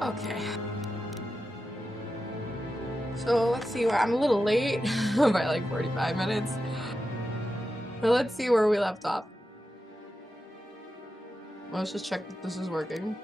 Okay. So let's see where I'm a little late by like 45 minutes. But let's see where we left off. Let's just check that this is working.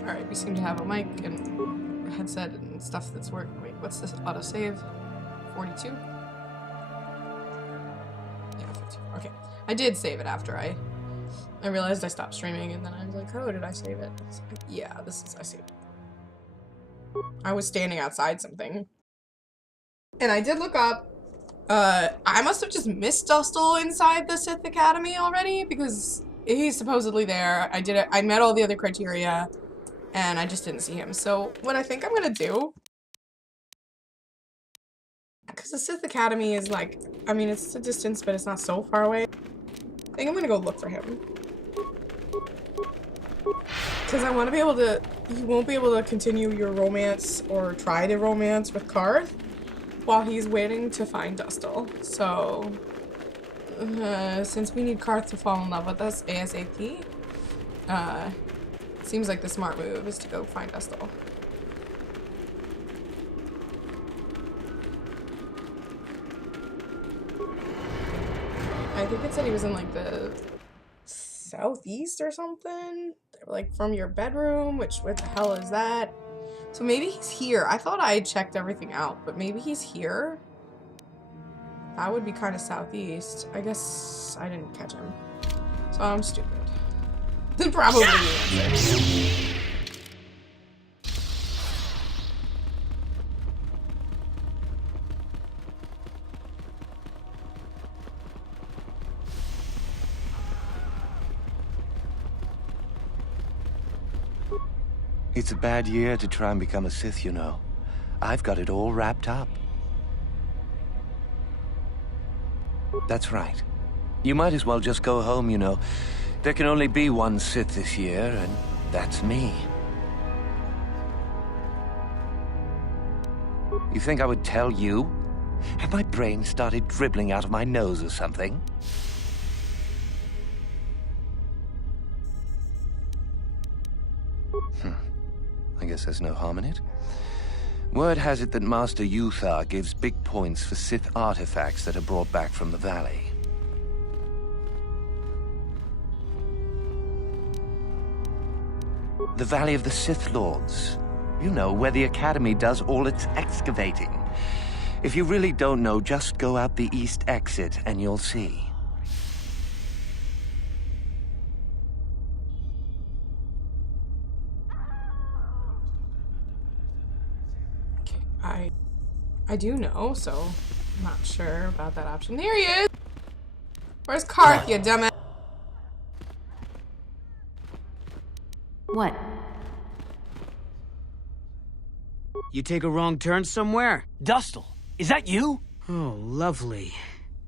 Alright, we seem to have a mic and a headset and stuff that's working. Wait, what's this? Autosave? 42? Yeah, 42. Okay. I did save it after I realized I stopped streaming, and then I was like, oh, did I save it? I was like, yeah, I saved it. I was standing outside something. And I did look up, I must have just missed Dustle inside the Sith Academy already, because he's supposedly there. I met all the other criteria, and I just didn't see him. So what I think I'm gonna do, because the Sith Academy is like, I mean, it's a distance, but it's not so far away. I think I'm gonna go look for him. Because I want to be able to, you won't be able to continue your romance or try to romance with Carth while he's waiting to find Dustle. So, since we need Carth to fall in love with us ASAP, seems like the smart move is to go find Dustle. I think it said he was in like the southeast or something. Like from your bedroom, which what the hell is that? So maybe he's here. I thought I had checked everything out, but maybe he's here. That would be kind of southeast. I guess I didn't catch him. So I'm stupid. Probably the answer. It's a bad year to try and become a Sith, you know. I've got it all wrapped up. That's right. You might as well just go home, you know. There can only be one Sith this year, and that's me. You think I would tell you? Have my brain started dribbling out of my nose or something? I guess there's no harm in it. Word has it that Master Uthar gives big points for Sith artifacts that are brought back from the valley. The Valley of the Sith Lords. You know, where the Academy does all its excavating. If you really don't know, just go out the east exit and you'll see. I do know, so I'm not sure about that option. There he is! Where's Carth, you dumbass? What? You take a wrong turn somewhere? Dustle, is that you? Oh, lovely.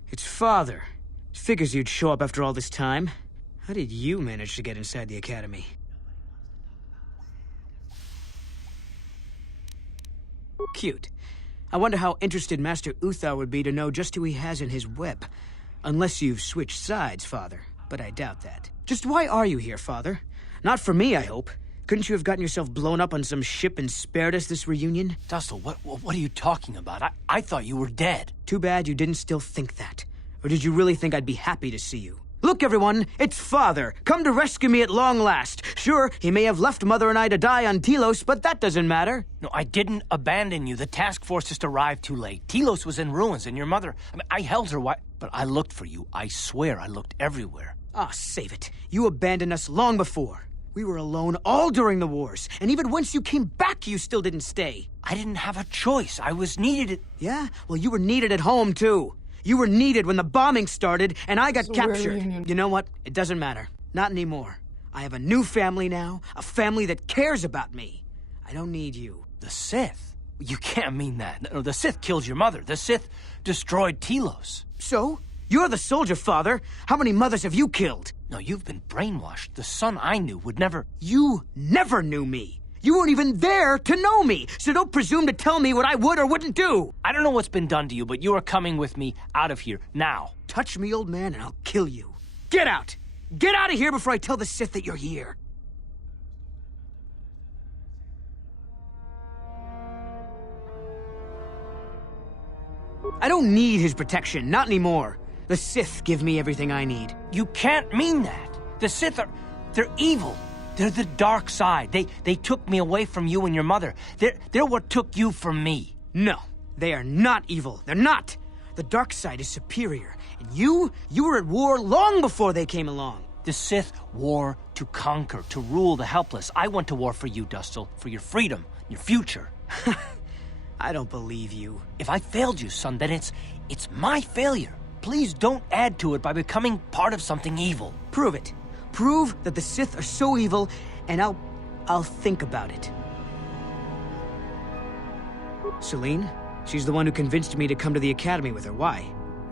It's Father. Figures you'd show up after all this time. How did you manage to get inside the Academy? Cute. I wonder how interested Master Uthar would be to know just who he has in his web. Unless you've switched sides, Father. But I doubt that. Just why are you here, Father? Not for me, I hope. Couldn't you have gotten yourself blown up on some ship and spared us this reunion? Dustle, what are you talking about? I thought you were dead. Too bad you didn't still think that. Or did you really think I'd be happy to see you? Look, everyone, it's Father, come to rescue me at long last. Sure, he may have left Mother and I to die on Telos, but that doesn't matter. No, I didn't abandon you. The task force just arrived too late. Telos was in ruins, and your mother... I held her, but I looked for you. I swear I looked everywhere. Ah, save it. You abandoned us long before. We were alone all during the wars, and even once you came back, you still didn't stay. I didn't have a choice. I was needed. Yeah? Well, you were needed at home, too. You were needed when the bombing started, and I got captured. You know what? It doesn't matter. Not anymore. I have a new family now, a family that cares about me. I don't need you. The Sith? You can't mean that. No, the Sith killed your mother. The Sith destroyed Telos. So? You're the soldier, Father. How many mothers have you killed? No, you've been brainwashed. The son I knew would never... You never knew me. You weren't even there to know me, so don't presume to tell me what I would or wouldn't do. I don't know what's been done to you, but you are coming with me out of here, now. Touch me, old man, and I'll kill you. Get out! Get out of here before I tell the Sith that you're here. I don't need his protection, not anymore. The Sith give me everything I need. You can't mean that. The Sith are... they're evil. They're the dark side. They took me away from you and your mother. They're what took you from me. No, they are not evil. They're not. The dark side is superior. And you were at war long before they came along. The Sith war to conquer, to rule the helpless. I went to war for you, Dustil, for your freedom, your future. I don't believe you. If I failed you, son, then it's my failure. Please don't add to it by becoming part of something evil. Prove it. Prove that the Sith are so evil, and I'll think about it. Celine? She's the one who convinced me to come to the Academy with her. Why?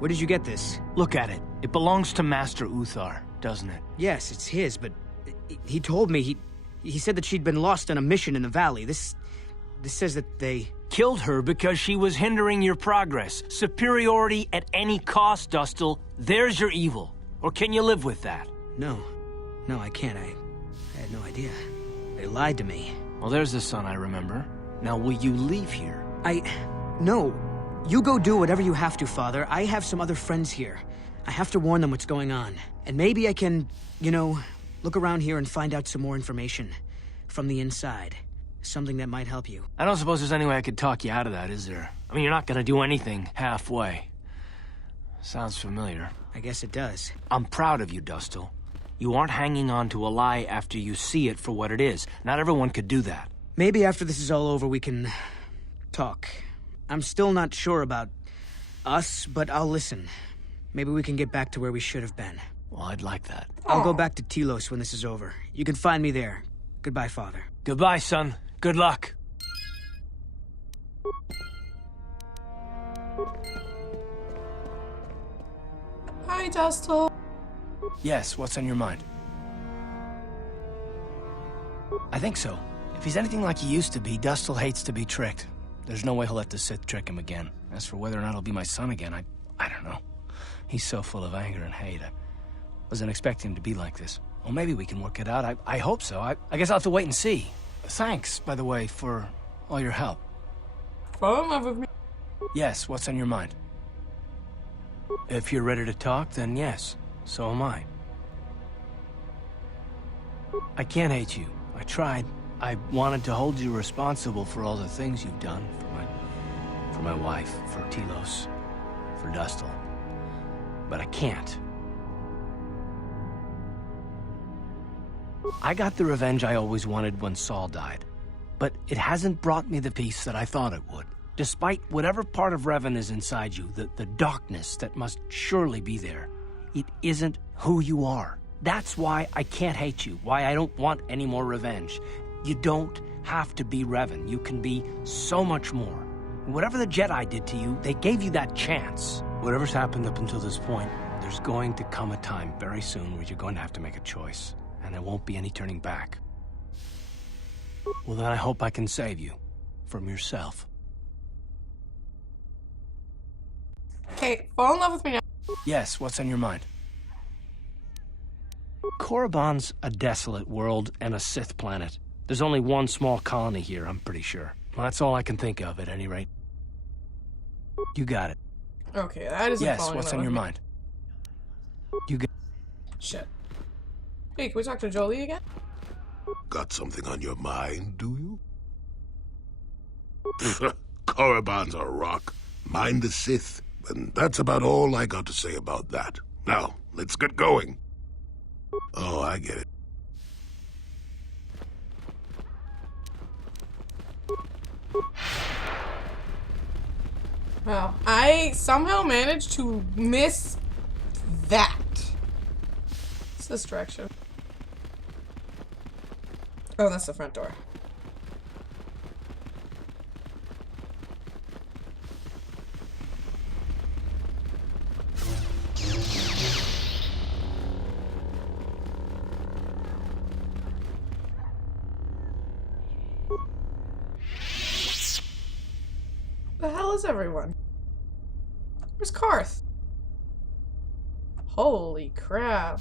Where did you get this? Look at it. It belongs to Master Uthar, doesn't it? Yes, it's his, but he told me he said that she'd been lost on a mission in the valley. This says that they... Killed her because she was hindering your progress. Superiority at any cost, Dustil. There's your evil. Or can you live with that? No, I can't. I had no idea. They lied to me. Well, there's the son I remember. Now, will you leave here? No. You go do whatever you have to, Father. I have some other friends here. I have to warn them what's going on. And maybe I can, look around here and find out some more information. From the inside. Something that might help you. I don't suppose there's any way I could talk you out of that, is there? I mean, you're not gonna do anything halfway. Sounds familiar. I guess it does. I'm proud of you, Dustil. You aren't hanging on to a lie after you see it for what it is. Not everyone could do that. Maybe after this is all over, we can... talk. I'm still not sure about us, but I'll listen. Maybe we can get back to where we should have been. Well, I'd like that. I'll go back to Telos when this is over. You can find me there. Goodbye, Father. Goodbye, son. Good luck. Hi, Dustil. Yes, what's on your mind? I think so. If he's anything like he used to be, Dustil hates to be tricked. There's no way he'll let the Sith trick him again. As for whether or not he'll be my son again, I don't know. He's so full of anger and hate. I wasn't expecting him to be like this. Well, maybe we can work it out. I hope so. I guess I'll have to wait and see. Thanks, by the way, for all your help. Fall in love with me. Yes, what's on your mind? If you're ready to talk, then yes. So am I. I can't hate you. I tried. I wanted to hold you responsible for all the things you've done. For my wife, for Telos, for Dustil. But I can't. I got the revenge I always wanted when Saul died. But it hasn't brought me the peace that I thought it would. Despite whatever part of Revan is inside you, the darkness that must surely be there, it isn't who you are. That's why I can't hate you, why I don't want any more revenge. You don't have to be Revan. You can be so much more. And whatever the Jedi did to you, they gave you that chance. Whatever's happened up until this point, there's going to come a time very soon where you're going to have to make a choice. And there won't be any turning back. Well, then I hope I can save you. From yourself. Okay, fall in love with me now. Yes, what's on your mind? Korriban's a desolate world and a Sith planet. There's only one small colony here, I'm pretty sure. Well, that's all I can think of, at any rate. You got it. Okay, that isn't Yes, falling in what's love on your with me. mind? You got... Shit. Hey, can we talk to Jolee again? Got something on your mind, do you? Korriban's a rock. Mind the Sith. And that's about all I got to say about that. Now, let's get going. Oh, I get it. Well, I somehow managed to miss that. It's this direction. Oh, that's the front door. is everyone? Where's Karth? Holy crap.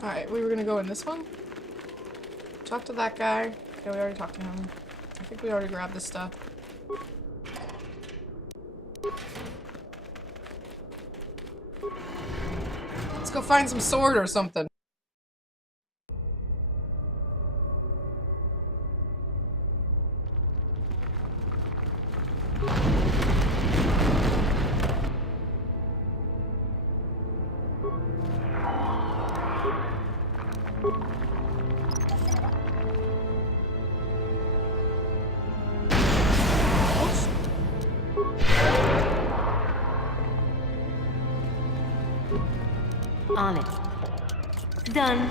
Alright, we were gonna go in this one. Talk to that guy. Okay, we already talked to him. I think we already grabbed this stuff. Let's go find some sword or something. On it. Done.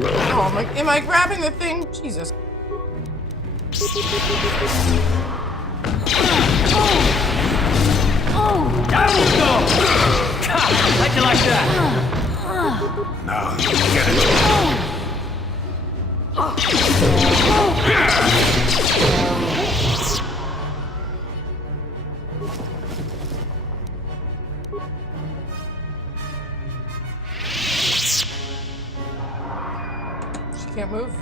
Oh, am I grabbing the thing? Jesus. Down you go! How'd you like that? Now, get it. She can't move?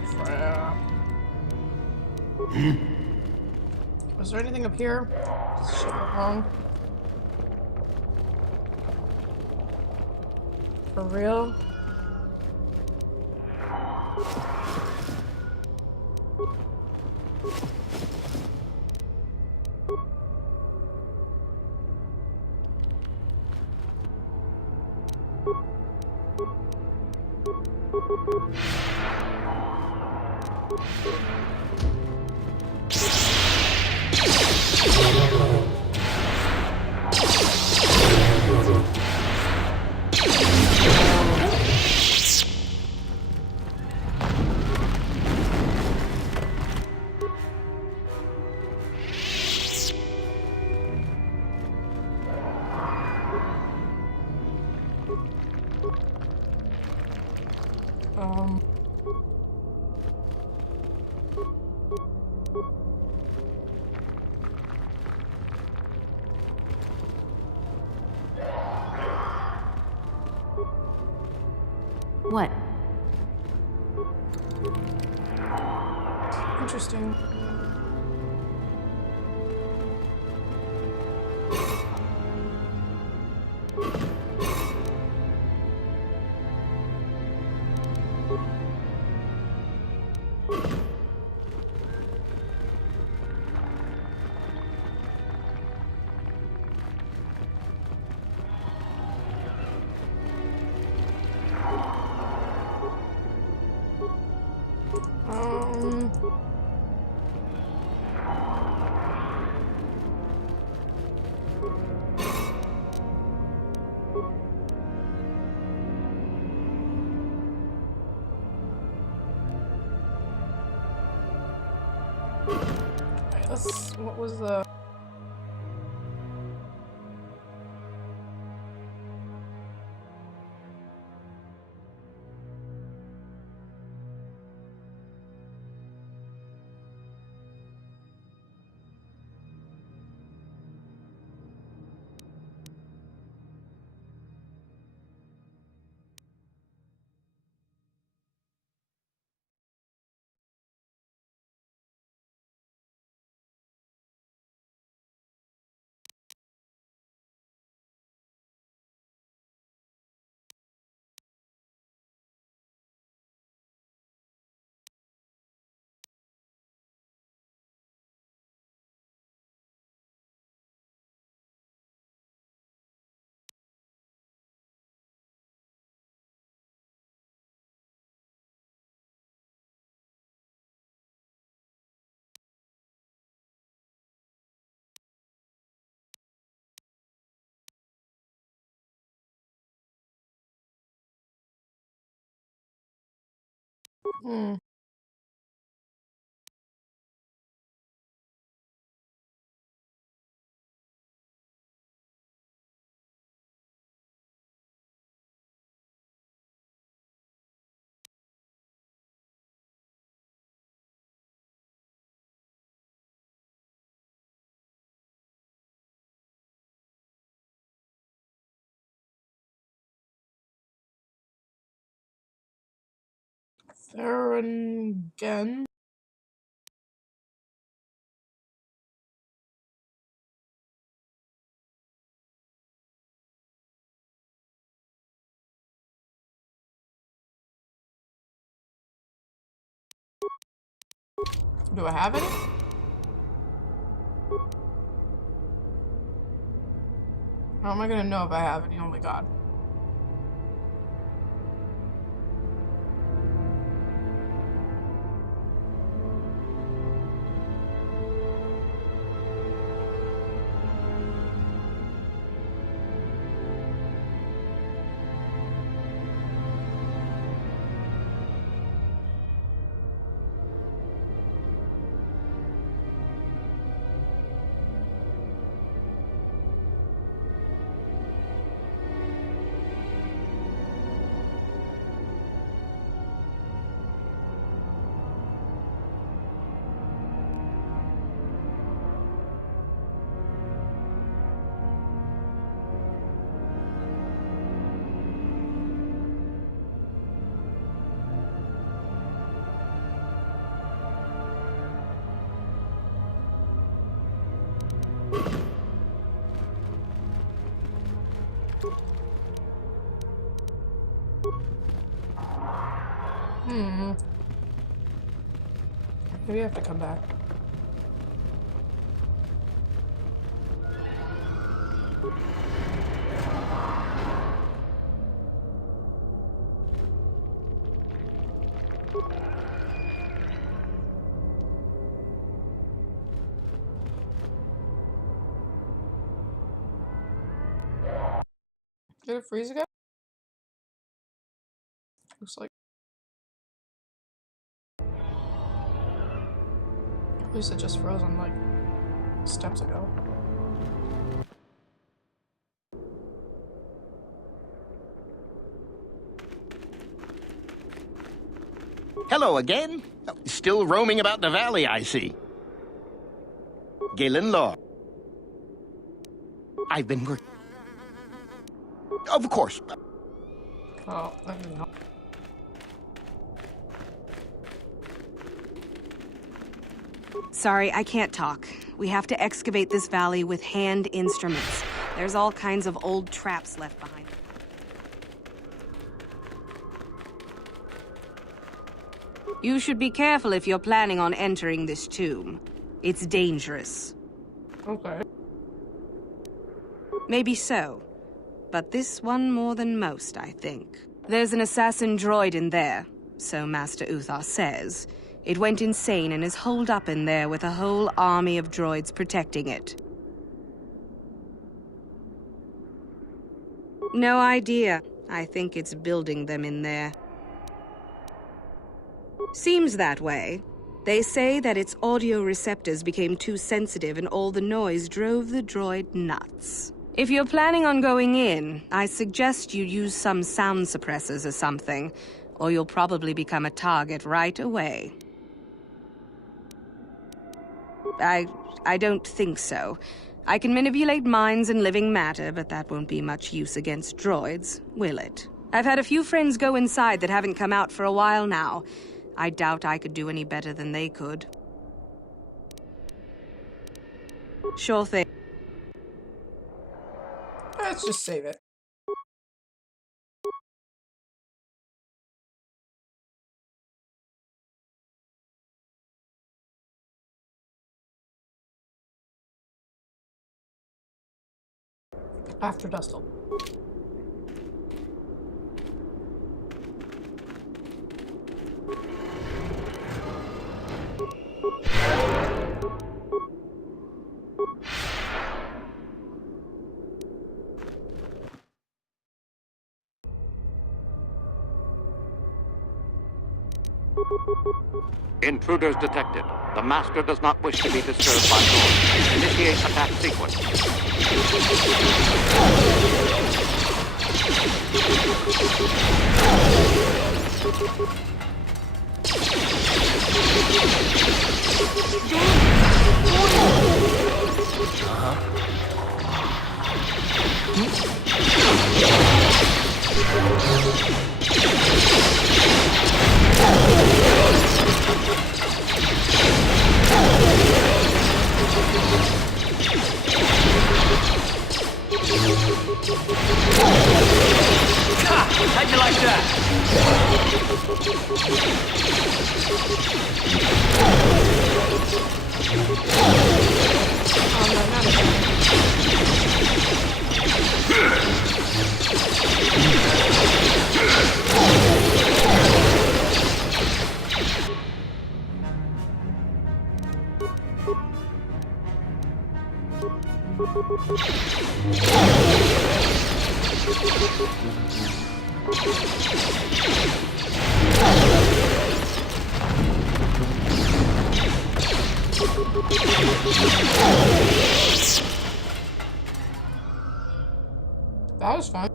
Was there anything up here? Shit went wrong. For real? What? Interesting. Alright, what was the... Hmm. Thuringen. Do I have any? How am I gonna know if I have any? Oh my god. Hmm. Maybe I have to come back. Did it freeze again? Looks like. At least it just frozen like steps ago. Hello again. Still roaming about the valley, I see. Galen Law. I've been working. Of course. Oh, that didn't help. Sorry, I can't talk. We have to excavate this valley with hand instruments. There's all kinds of old traps left behind. You should be careful if you're planning on entering this tomb. It's dangerous. Okay. Maybe so. But this one more than most, I think. There's an assassin droid in there, so Master Uthar says. It went insane and is holed up in there with a whole army of droids protecting it. No idea. I think it's building them in there. Seems that way. They say that its audio receptors became too sensitive and all the noise drove the droid nuts. If you're planning on going in, I suggest you use some sound suppressors or something, or you'll probably become a target right away. I don't think so. I can manipulate minds and living matter, but that won't be much use against droids, will it? I've had a few friends go inside that haven't come out for a while now. I doubt I could do any better than they could. Sure thing. Let's just save it. After Dustle. Intruders detected. The Master does not wish to be disturbed by noise. Initiate attack sequence. How'd you like that? Oh, no, not again. That was fun.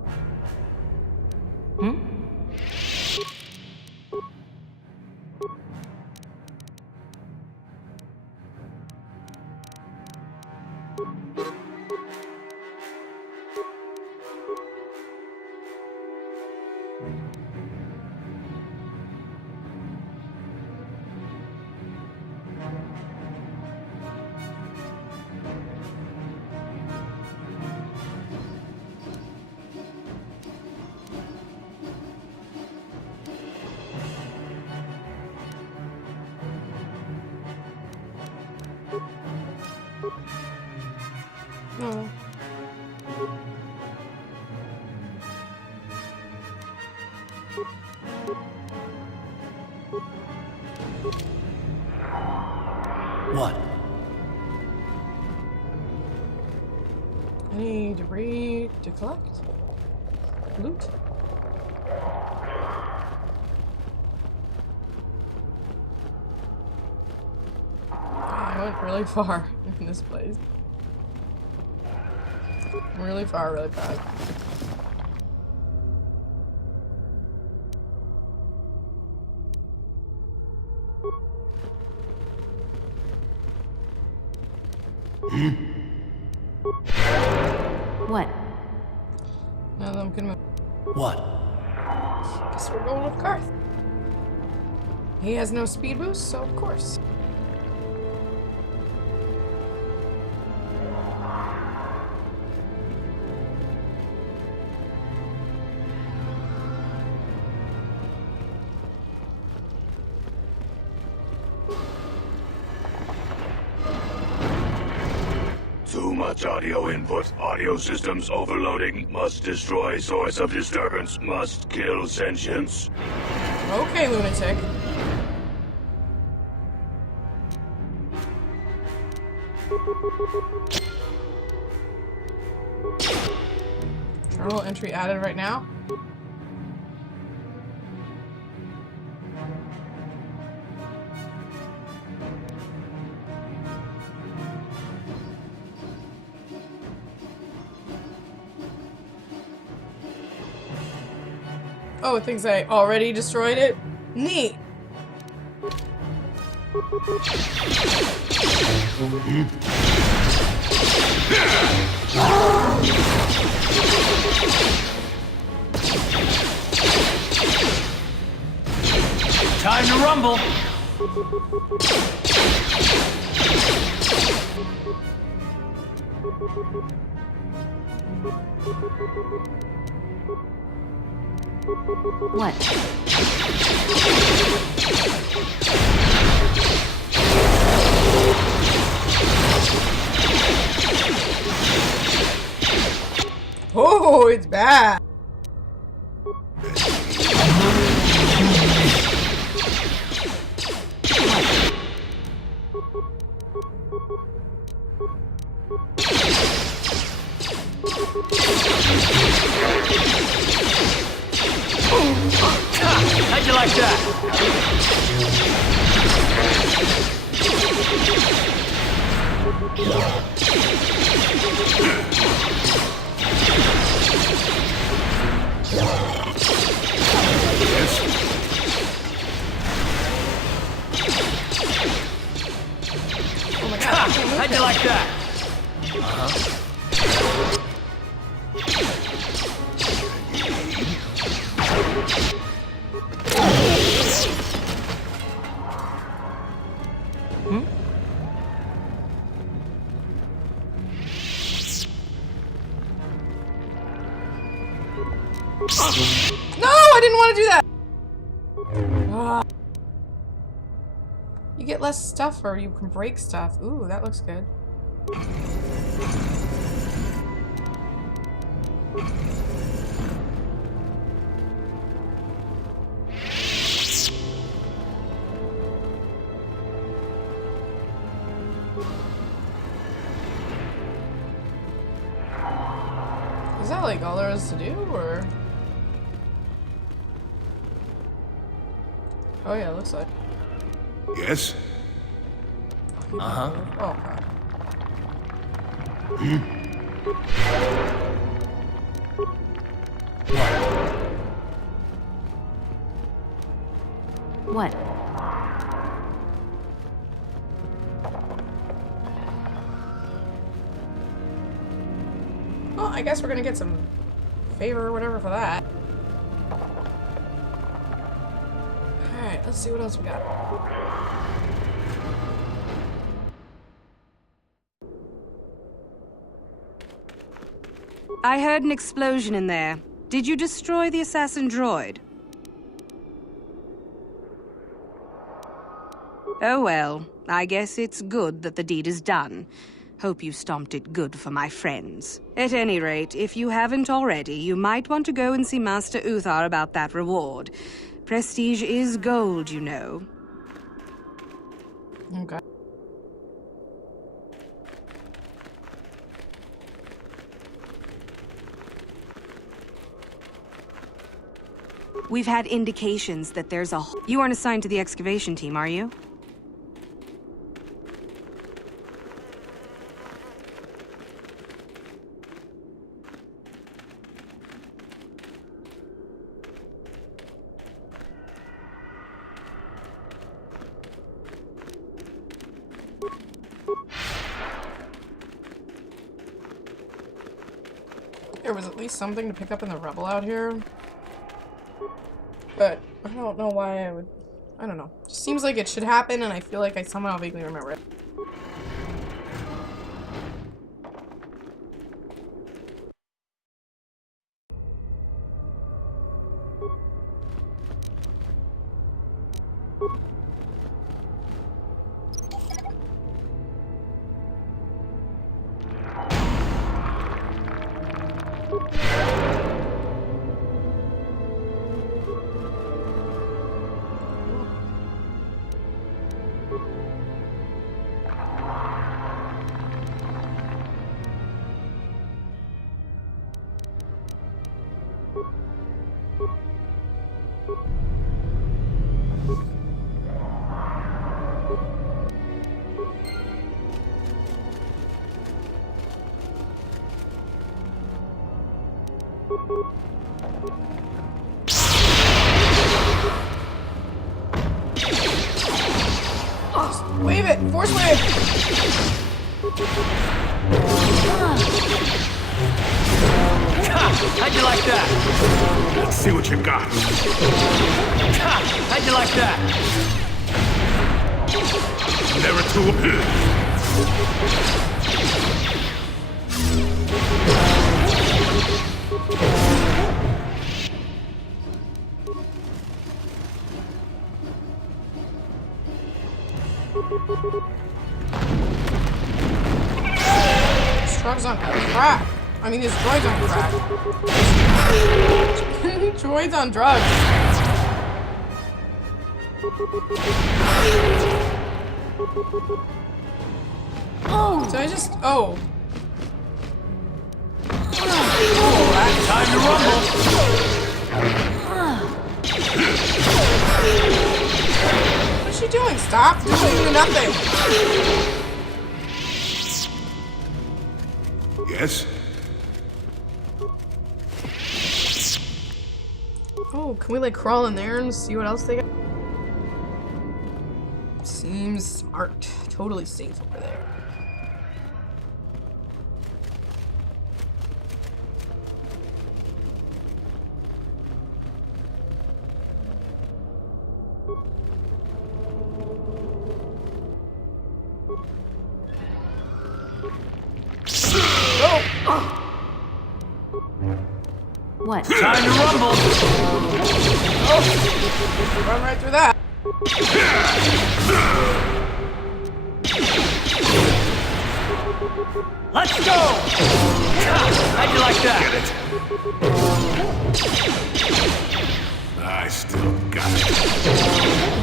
Oh. What? Any debris to collect? Loot? I went really far in this place. Really far, really fast. What? Now that I'm gonna move. What? Guess we're going with Carth. He has no speed boost, so of course. Too much audio input. Audio systems overloading. Must destroy source of disturbance. Must kill sentience. Okay, lunatic. Journal entry added right now. Oh, it thinks I already destroyed it? Neat! Time to rumble! What? Oh, it's bad! How'd you like that? Oh my god. How'd you like that? No, I didn't want to do that. Ah. You get less stuff, or you can break stuff. Ooh, that looks good. Is that like all there is to do, or? Oh yeah, it looks like. Yes? Oh god. What? Well, I guess we're gonna get some favor or whatever for that. Alright, let's see what else we got. I heard an explosion in there. Did you destroy the assassin droid? Oh well, I guess it's good that the deed is done. Hope you stomped it good for my friends. At any rate, if you haven't already, you might want to go and see Master Uthar about that reward. Prestige is gold, you know. Okay. We've had indications that there's a... You aren't assigned to the excavation team, are you? There was at least something to pick up in the rubble out here. But I don't know why I would... I don't know. Just seems like it should happen, and I feel like I somehow vaguely remember it. Wave it! Force wave! How'd you like that? Let's see what you got. How'd you like that? Never too... This truck's on crack. I mean, this droid's on crack. Droid's on drugs. Oh! Did I just... Oh. Time to rumble. doing? Stop doing nothing. Yes? Oh, can we like crawl in there and see what else they got? Seems smart. Totally safe over there. What? Time to rumble! Oh, run right through that. Let's go! How'd you like that? I still got it.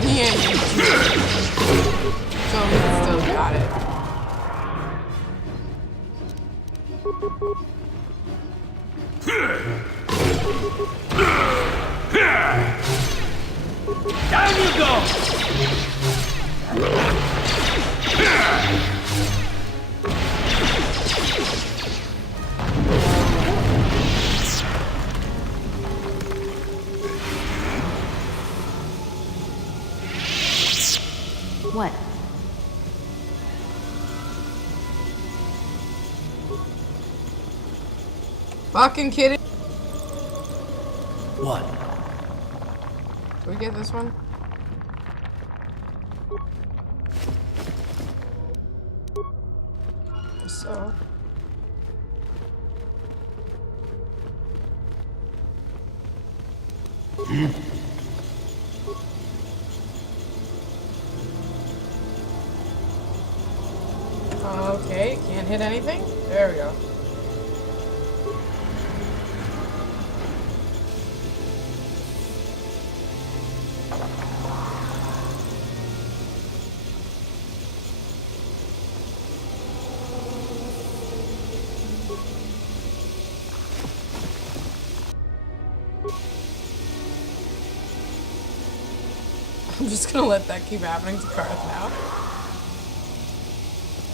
Yeah, so he still got it. Down you go! What? Fucking kidding. What? Do we get this one? So. Okay, can't hit anything. There we go. I'm just gonna let that keep happening to Karth now.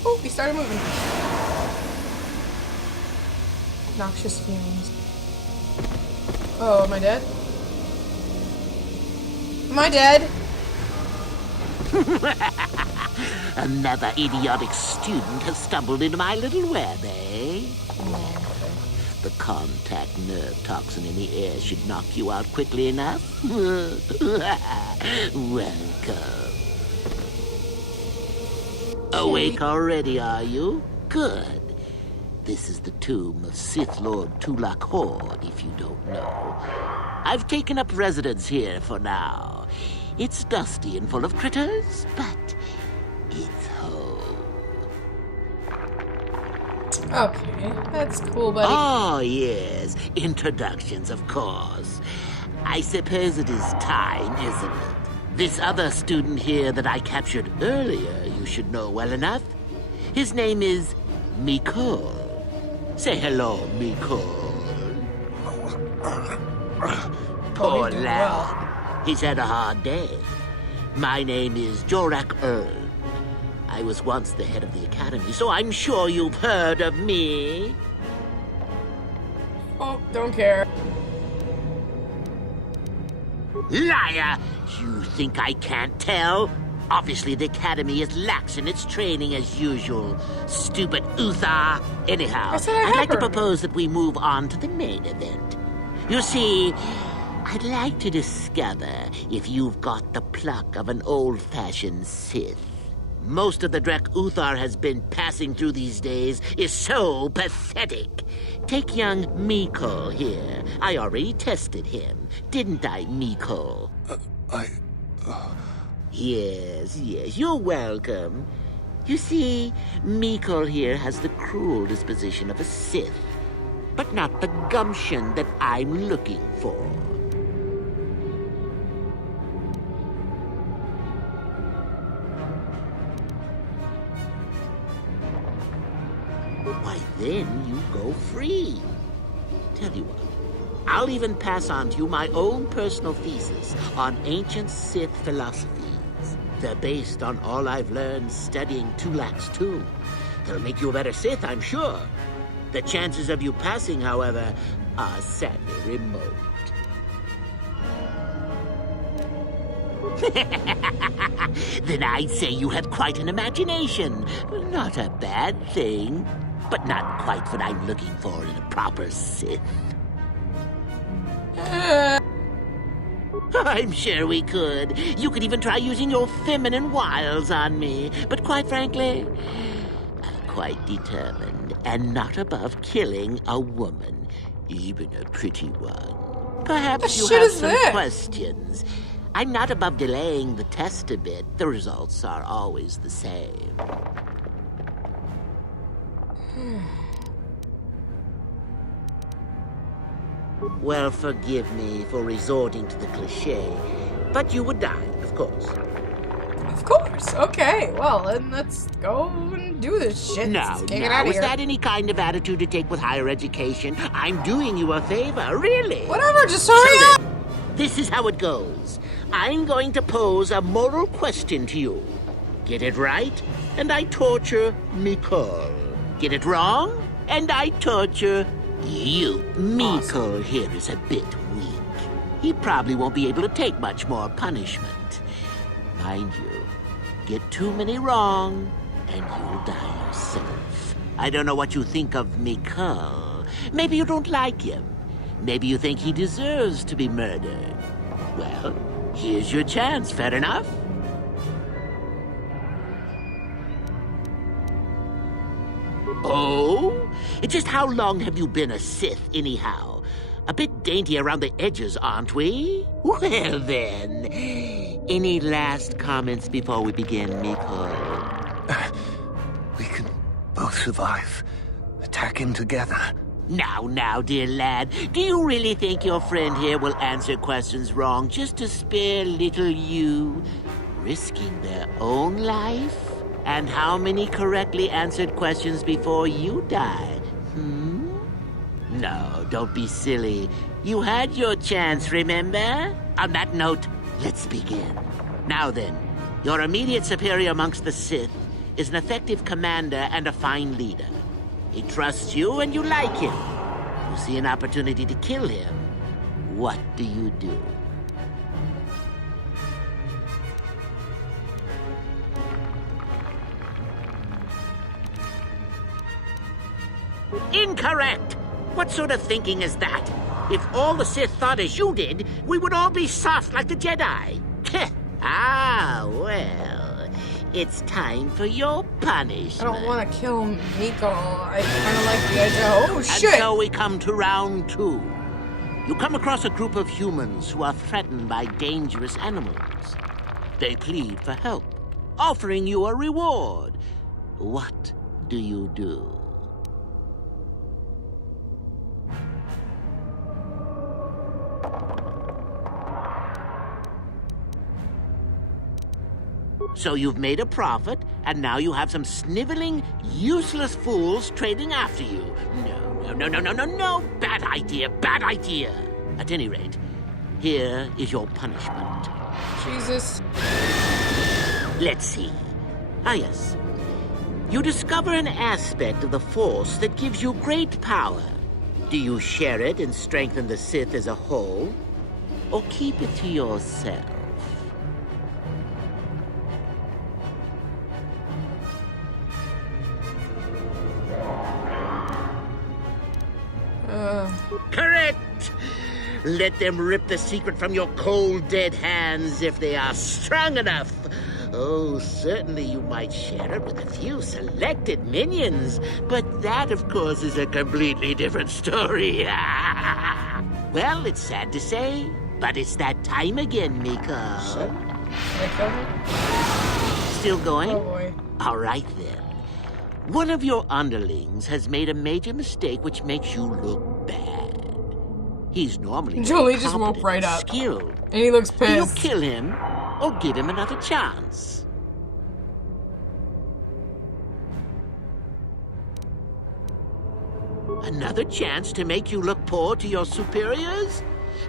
Oh, he started moving. Noxious fumes. Oh, am I dead? Am I dead? Another idiotic student has stumbled into my little web, eh? The contact nerve toxin in the air should knock you out quickly enough. Welcome. Awake already, are you? Good. This is the tomb of Sith Lord Tulak Hord, if you don't know. I've taken up residence here for now. It's dusty and full of critters, but it's home. Okay, that's cool, buddy. Oh, yes. Introductions, of course. I suppose it is time, isn't it? This other student here that I captured earlier, you should know well enough. His name is Mikol. Say hello, Mikol. Poor doing lad. well. He's had a hard day. My name is Jorak Earl. I was once the head of the academy, so I'm sure you've heard of me. Oh, don't care. Liar! You think I can't tell? Obviously, the Academy is lax in its training as usual. Stupid Uthar. Anyhow, I said I I'd had like to heard of propose that we move on to the main event. You see, I'd like to discover if you've got the pluck of an old-fashioned Sith. Most of the Drek Uthar has been passing through these days is so pathetic. Take young Mikol here. I already tested him, didn't I, Mikol? Yes, you're welcome. You see, Mikol here has the cruel disposition of a Sith, but not the gumption that I'm looking for. Why, then you go free. Tell you what, I'll even pass on to you my own personal thesis on ancient Sith philosophies. They're based on all I've learned studying Tulak's tomb. They'll make you a better Sith, I'm sure. The chances of you passing, however, are sadly remote. Then I'd say you have quite an imagination. Not a bad thing, but not quite what I'm looking for in a proper Sith. I'm sure we could. You could even try using your feminine wiles on me. But quite frankly, I'm quite determined and not above killing a woman, even a pretty one. Perhaps you have some questions. I'm not above delaying the test a bit. The results are always the same. Well, forgive me for resorting to the cliché, but you would die, of course. Of course. Okay. Well, then let's go and do this shit. Now, is that any kind of attitude to take with higher education? I'm doing you a favor, really. Whatever. Just hurry up. This is how it goes. I'm going to pose a moral question to you. Get it right, and I torture Mikol. Get it wrong, and I torture you. Mikol here is a bit weak. He probably won't be able to take much more punishment. Mind you, get too many wrong, and you'll die yourself. I don't know what you think of Mikol. Maybe you don't like him. Maybe you think he deserves to be murdered. Well, here's your chance, fair enough? Oh? Just how long have you been a Sith, anyhow? A bit dainty around the edges, aren't we? Well, then. Any last comments before we begin, Mikol? We can both survive. Attack him together. Now, dear lad, do you really think your friend here will answer questions wrong just to spare little you, risking their own life? And how many correctly answered questions before you die? No, don't be silly. You had your chance, remember? On that note, let's begin. Now then, your immediate superior amongst the Sith is an effective commander and a fine leader. He trusts you and you like him. You see an opportunity to kill him. What do you do? Incorrect! What sort of thinking is that? If all the Sith thought as you did, we would all be soft like the Jedi. Well, it's time for your punishment. I don't want to kill Miko. I kind of like the idea. Oh, shit! And so we come to round 2. You come across a group of humans who are threatened by dangerous animals. They plead for help, offering you a reward. What do you do? So you've made a profit, and now you have some sniveling, useless fools trading after you. No. Bad idea. At any rate, here is your punishment. Jesus. Let's see. Yes. You discover an aspect of the Force that gives you great power. Do you share it and strengthen the Sith as a whole? Or keep it to yourself? Correct! Let them rip the secret from your cold, dead hands if they are strong enough. Oh, certainly you might share it with a few selected minions, but that, of course, is a completely different story. Well, it's sad to say, but it's that time again, Miko. Still going? Oh, boy. All right, then. One of your underlings has made a major mistake which makes you look bad. He's normally Jolie just woke right up. Skilled. And he looks Do you pissed. kill him or give him another chance? Another chance to make you look poor to your superiors?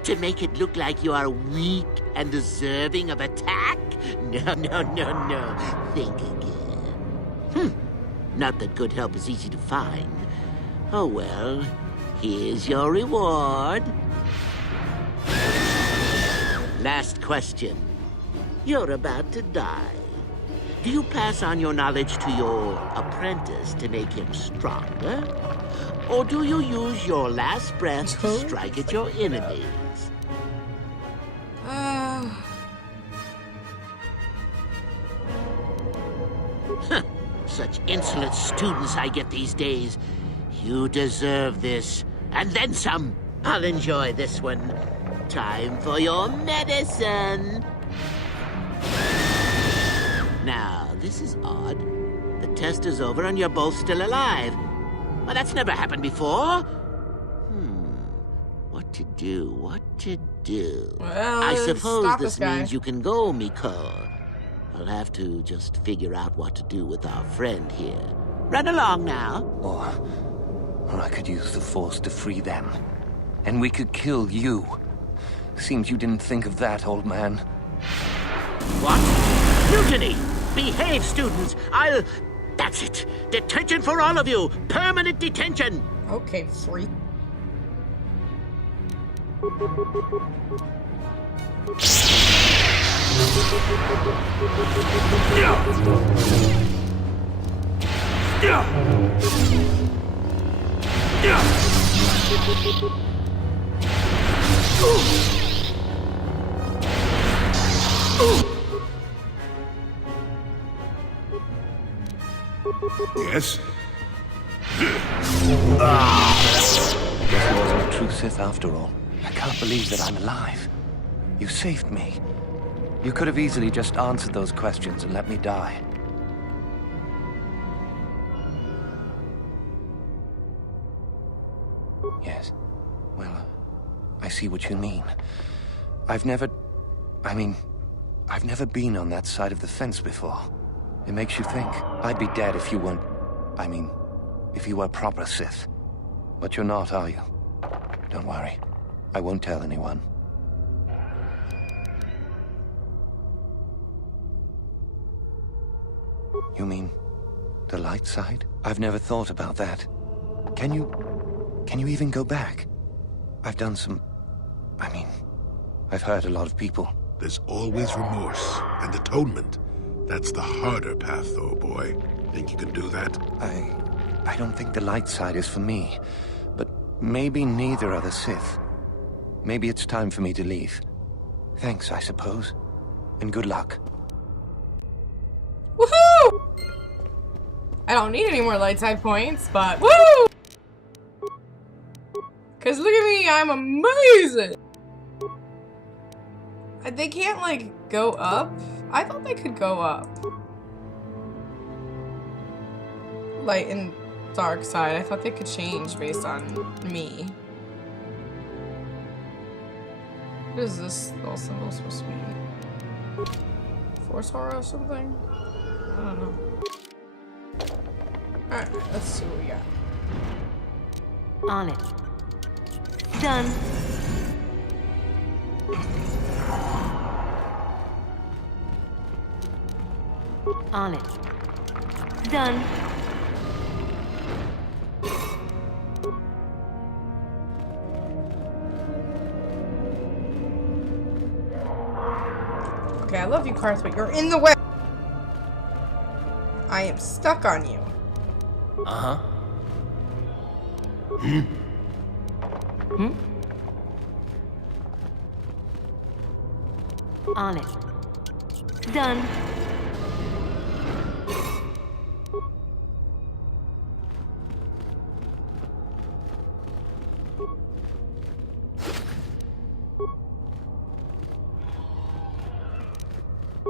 To make it look like you are weak and deserving of attack? No. Think again. Not that good help is easy to find. Oh well, here's your reward. Last question. You're about to die. Do you pass on your knowledge to your apprentice to make him stronger? Or do you use your last breath to strike at your enemies? Such insolent students I get these days. You deserve this, and then some. I'll enjoy this one. Time for your medicine. Now, this is odd. The test is over and you're both still alive. Well, that's never happened before. What to do? Well, I suppose stop this guy. means you can go, Miko. I'll have to just figure out what to do with our friend here. Run along now. Or I could use the Force to free them. And we could kill you. Seems you didn't think of that, old man. What? Mutiny! Behave, students! That's it! Detention for all of you! Permanent detention! Okay, freak. Yes? Guess he wasn't a true Sith after all. I can't believe that I'm alive. You saved me. You could have easily just answered those questions and let me die. Yes. Well, I see what you mean. I've never been on that side of the fence before. It makes you think. I'd be dead if you weren't... if you were proper Sith. But you're not, are you? Don't worry. I won't tell anyone. You mean the light side? I've never thought about that. Can you even go back? I've done some... I've hurt a lot of people. There's always remorse and atonement. That's the harder path, though, boy. Think you can do that? I don't think the light side is for me. But maybe neither are the Sith. Maybe it's time for me to leave. Thanks, I suppose. And good luck. Woohoo! I don't need any more light side points, but woo! Cause look at me, I'm amazing! They can't, like, go up? I thought they could go up. Light and dark side, I thought they could change based on me. What is this little symbol supposed to mean? Force horror or something? I don't know. Alright, let's see what we got. On it. Done. On it. Done. Okay, I love you, Karth, but you're in the way. I am stuck on you. Uh-huh. On it. Done.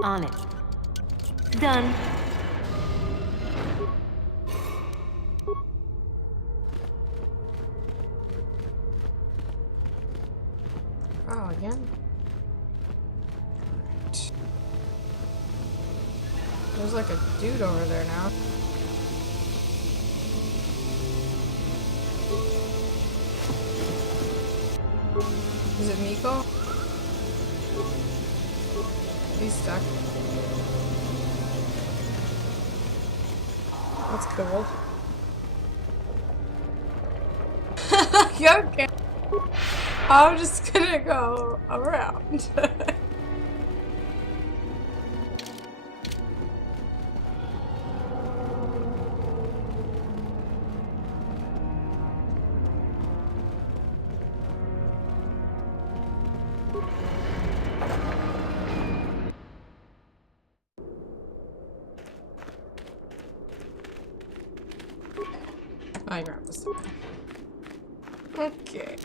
On it. Done. Oh, again? There's like a dude over there now. Is it Nico? He's stuck. That's cool. Okay. I'm just gonna go around. I grabbed this. Okay.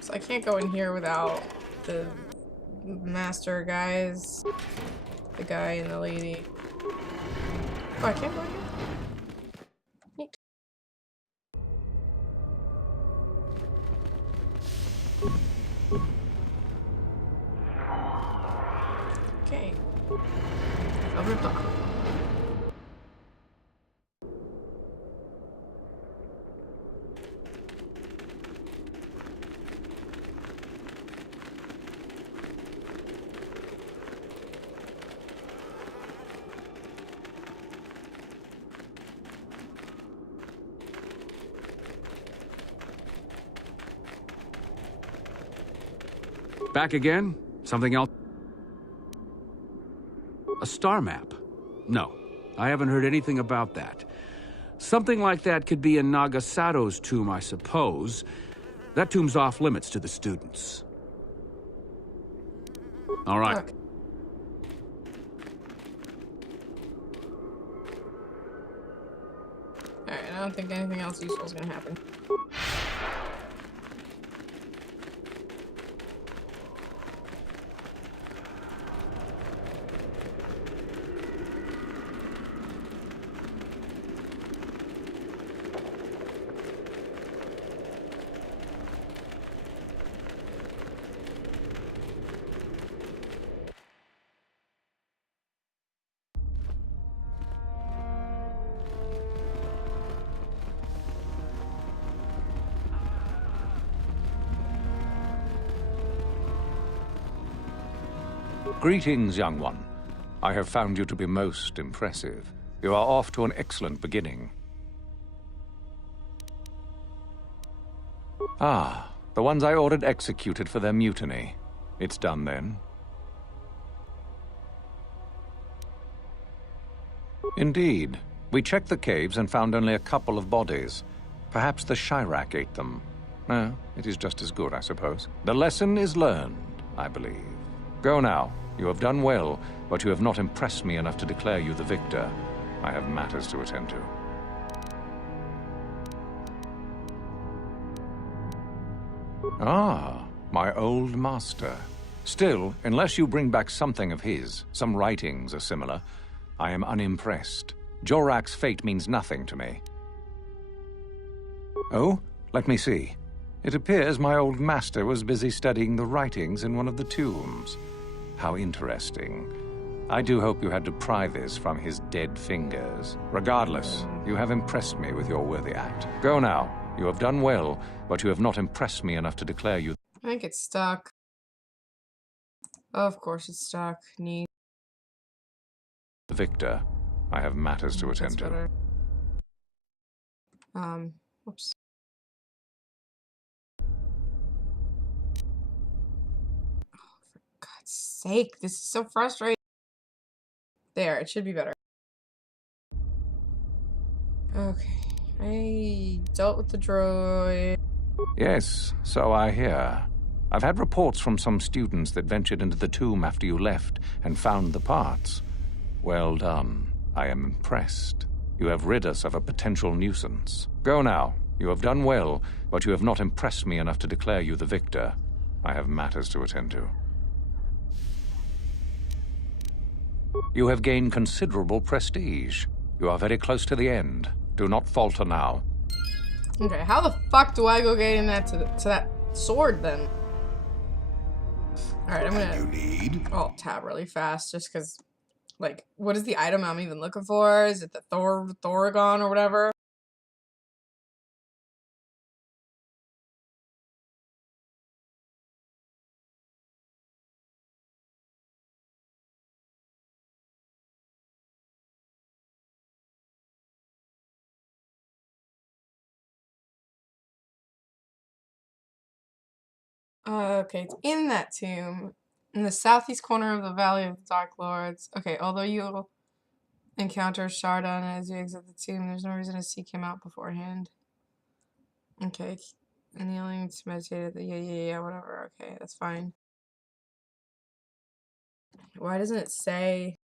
So I can't go in here without the master guys. The guy and the lady. Oh, I can't go in here? Neat. Okay. Over the top. Back again? Something else? A star map? No, I haven't heard anything about that. Something like that could be in Nagasato's tomb, I suppose. That tomb's off limits to the students. All right. Okay. Alright, I don't think anything else useful is gonna happen. Greetings, young one. I have found you to be most impressive. You are off to an excellent beginning. Ah, the ones I ordered executed for their mutiny. It's done then. Indeed. We checked the caves and found only a couple of bodies. Perhaps the Chirac ate them. No, it is just as good, I suppose. The lesson is learned, I believe. Go now. You have done well, but you have not impressed me enough to declare you the victor. I have matters to attend to. Ah, my old master. Still, unless you bring back something of his, some writings or similar, I am unimpressed. Jorac's fate means nothing to me. Oh, let me see. It appears my old master was busy studying the writings in one of the tombs. How interesting. I do hope you had to pry this from his dead fingers. Regardless, you have impressed me with your worthy act. Go now. You have done well, but you have not impressed me enough to declare you... I think it's stuck. Of course it's stuck. Neat. the victor. I have matters to attend to. Whoops. God's sake, this is so frustrating. There, it should be better. Okay, I dealt with the droid. Yes, so I hear. I've had reports from some students that ventured into the tomb after you left and found the parts. Well done. I am impressed. You have rid us of a potential nuisance. Go now. You have done well, but you have not impressed me enough to declare you the victor. I have matters to attend to. You have gained considerable prestige. You are very close to the end. Do not falter now. Okay, how the fuck do I go getting that to that sword then? Alright, I'm gonna alt tab really fast just because Like, what is the item I'm even looking for? Is it the Thorigon or whatever? Okay, it's in that tomb. In the southeast corner of the Valley of the Dark Lords. Okay, although you'll encounter Shardon as you exit the tomb, there's no reason to seek him out beforehand. Okay, and kneeling to meditate. Yeah, whatever. Okay, that's fine. Why doesn't it say?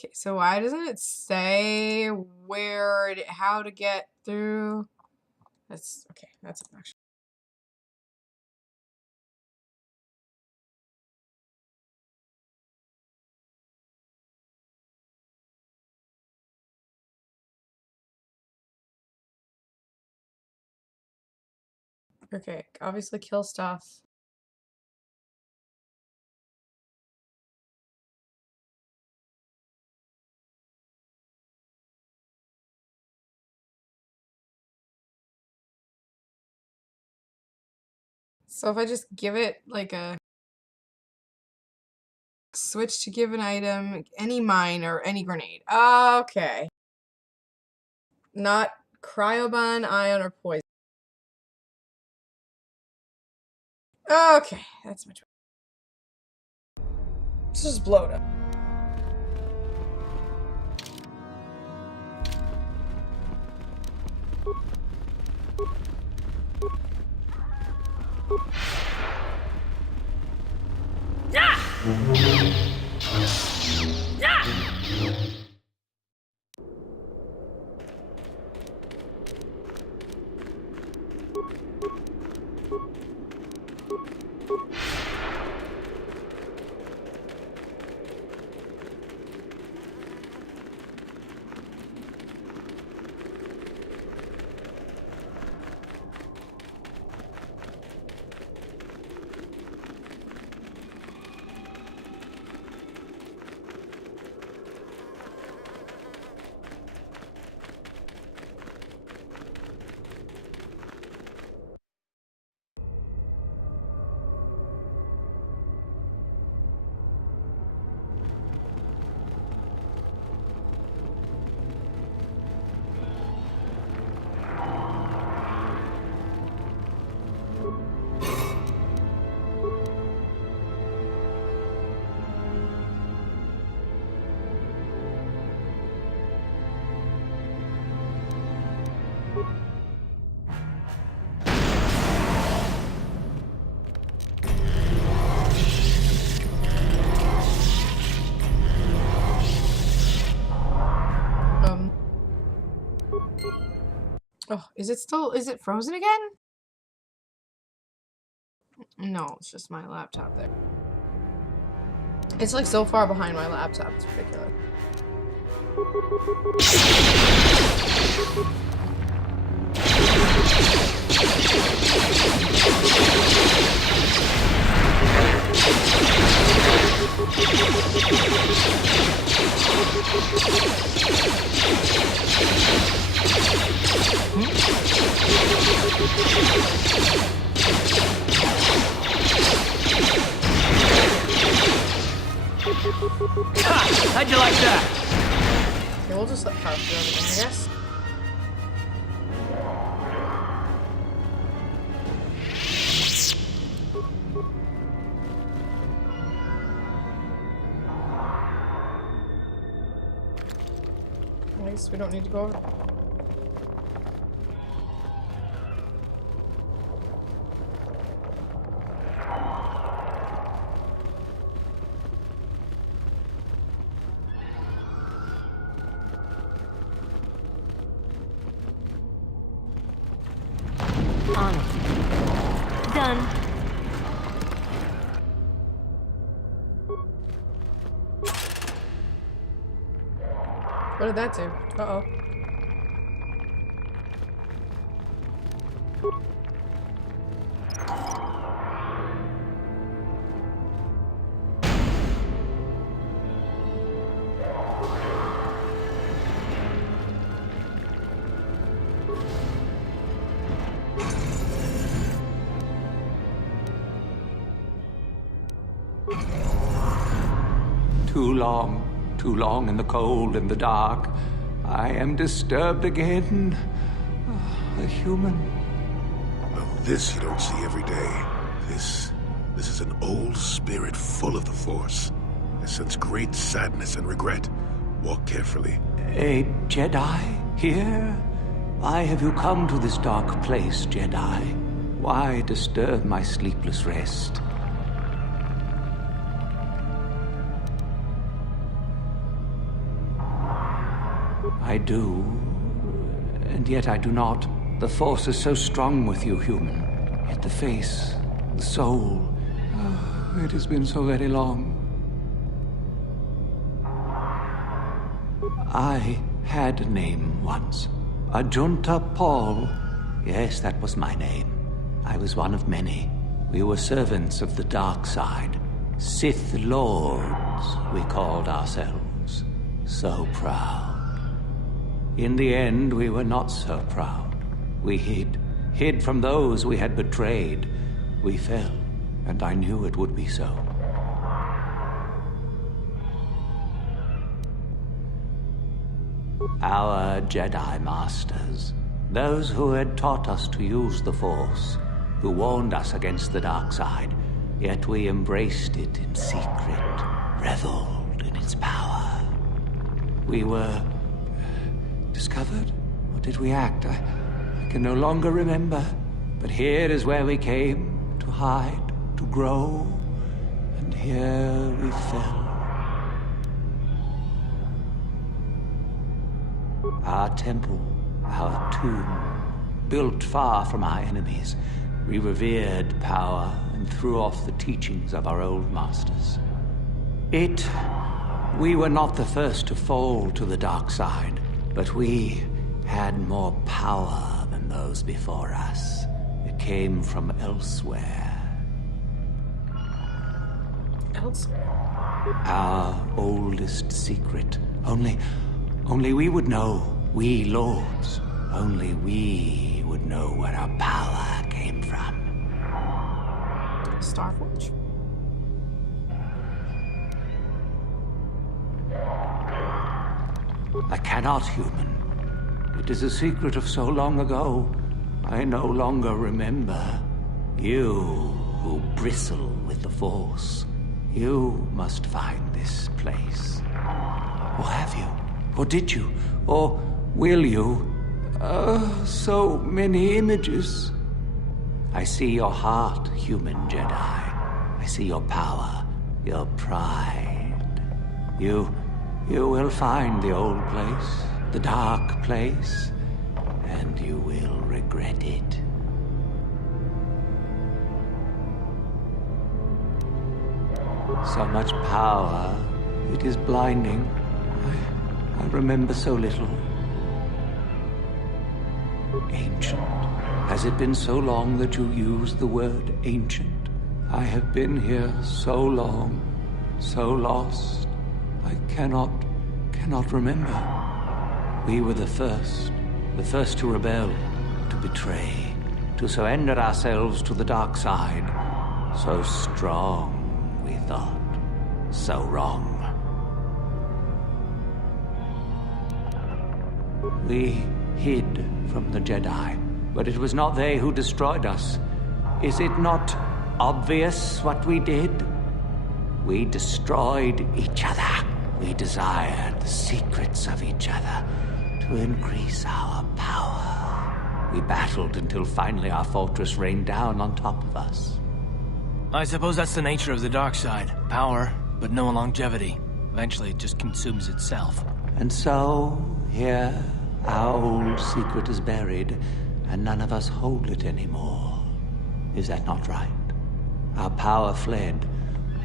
Okay, so why doesn't it say how to get through? That's okay. That's actually. Okay, obviously kill stuff. So if I just give it like a switch to give an item, any mine or any grenade. Okay. Not Cryoban, Ion, or Poison. Okay, that's much better. Let's just blow it up. Oh, is it frozen again? No, it's just my laptop there. It's like so far behind my laptop, it's ridiculous. How'd you like that? Okay, we'll just let power through everything, I guess. I guess we don't need to go over. On it. Done. What did that do? Uh-oh. Too long in the cold and the dark. I am disturbed again. A human. Well, this you don't see every day. This is an old spirit full of the Force. I sense great sadness and regret. Walk carefully. A Jedi here? Why have you come to this dark place, Jedi? Why disturb my sleepless rest? I do, and yet I do not. The Force is so strong with you, human. Yet the face, the soul... Oh, it has been so very long. I had a name once. Ajunta Paul. Yes, that was my name. I was one of many. We were servants of the dark side. Sith Lords, we called ourselves. So proud. In the end, we were not so proud. We hid from those we had betrayed. We fell, and I knew it would be so. Our Jedi Masters, those who had taught us to use the Force, who warned us against the dark side, yet we embraced it in secret, reveled in its power. We were... discovered? Or did we act? I can no longer remember. But here is where we came, to hide, to grow, and here we fell. Our temple, our tomb, built far from our enemies, we revered power and threw off the teachings of our old masters. We were not the first to fall to the dark side, but we had more power than those before us. It came from elsewhere. Elsewhere? Our oldest secret. Only we would know. We Lords. Only we would know where our power came from. Starforge? I cannot, human. It is a secret of so long ago. I no longer remember. You, who bristle with the Force, you must find this place. Or have you? Or did you? Or will you? So many images. I see your heart, human Jedi. I see your power, your pride. You will find the old place, the dark place, and you will regret it. So much power, it is blinding. I remember so little. Ancient. Has it been so long that you used the word ancient? I have been here so long, so lost. I cannot remember. We were the first to rebel, to betray, to surrender ourselves to the dark side. So strong, we thought, so wrong. We hid from the Jedi, but it was not they who destroyed us. Is it not obvious what we did? We destroyed each other. We desired the secrets of each other to increase our power. We battled until finally our fortress rained down on top of us. I suppose that's the nature of the dark side. Power, but no longevity. Eventually it just consumes itself. And so, here, our old secret is buried, and none of us hold it anymore. Is that not right? Our power fled.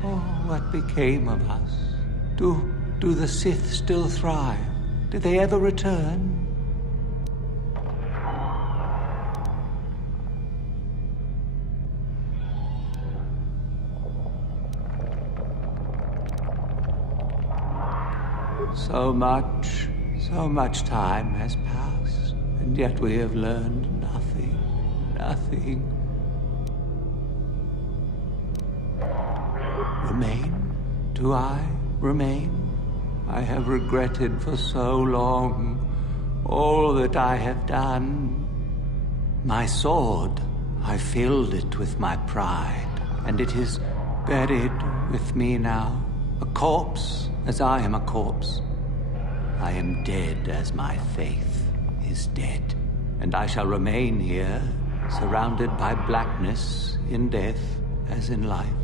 Oh, what became of us? Do the Sith still thrive? Did they ever return? So much time has passed, and yet we have learned nothing. nothing. Remain? Do I remain? I have regretted for so long all that I have done. My sword, I filled it with my pride, and it is buried with me now, a corpse as I am a corpse. I am dead as my faith is dead, and I shall remain here, surrounded by blackness in death as in life.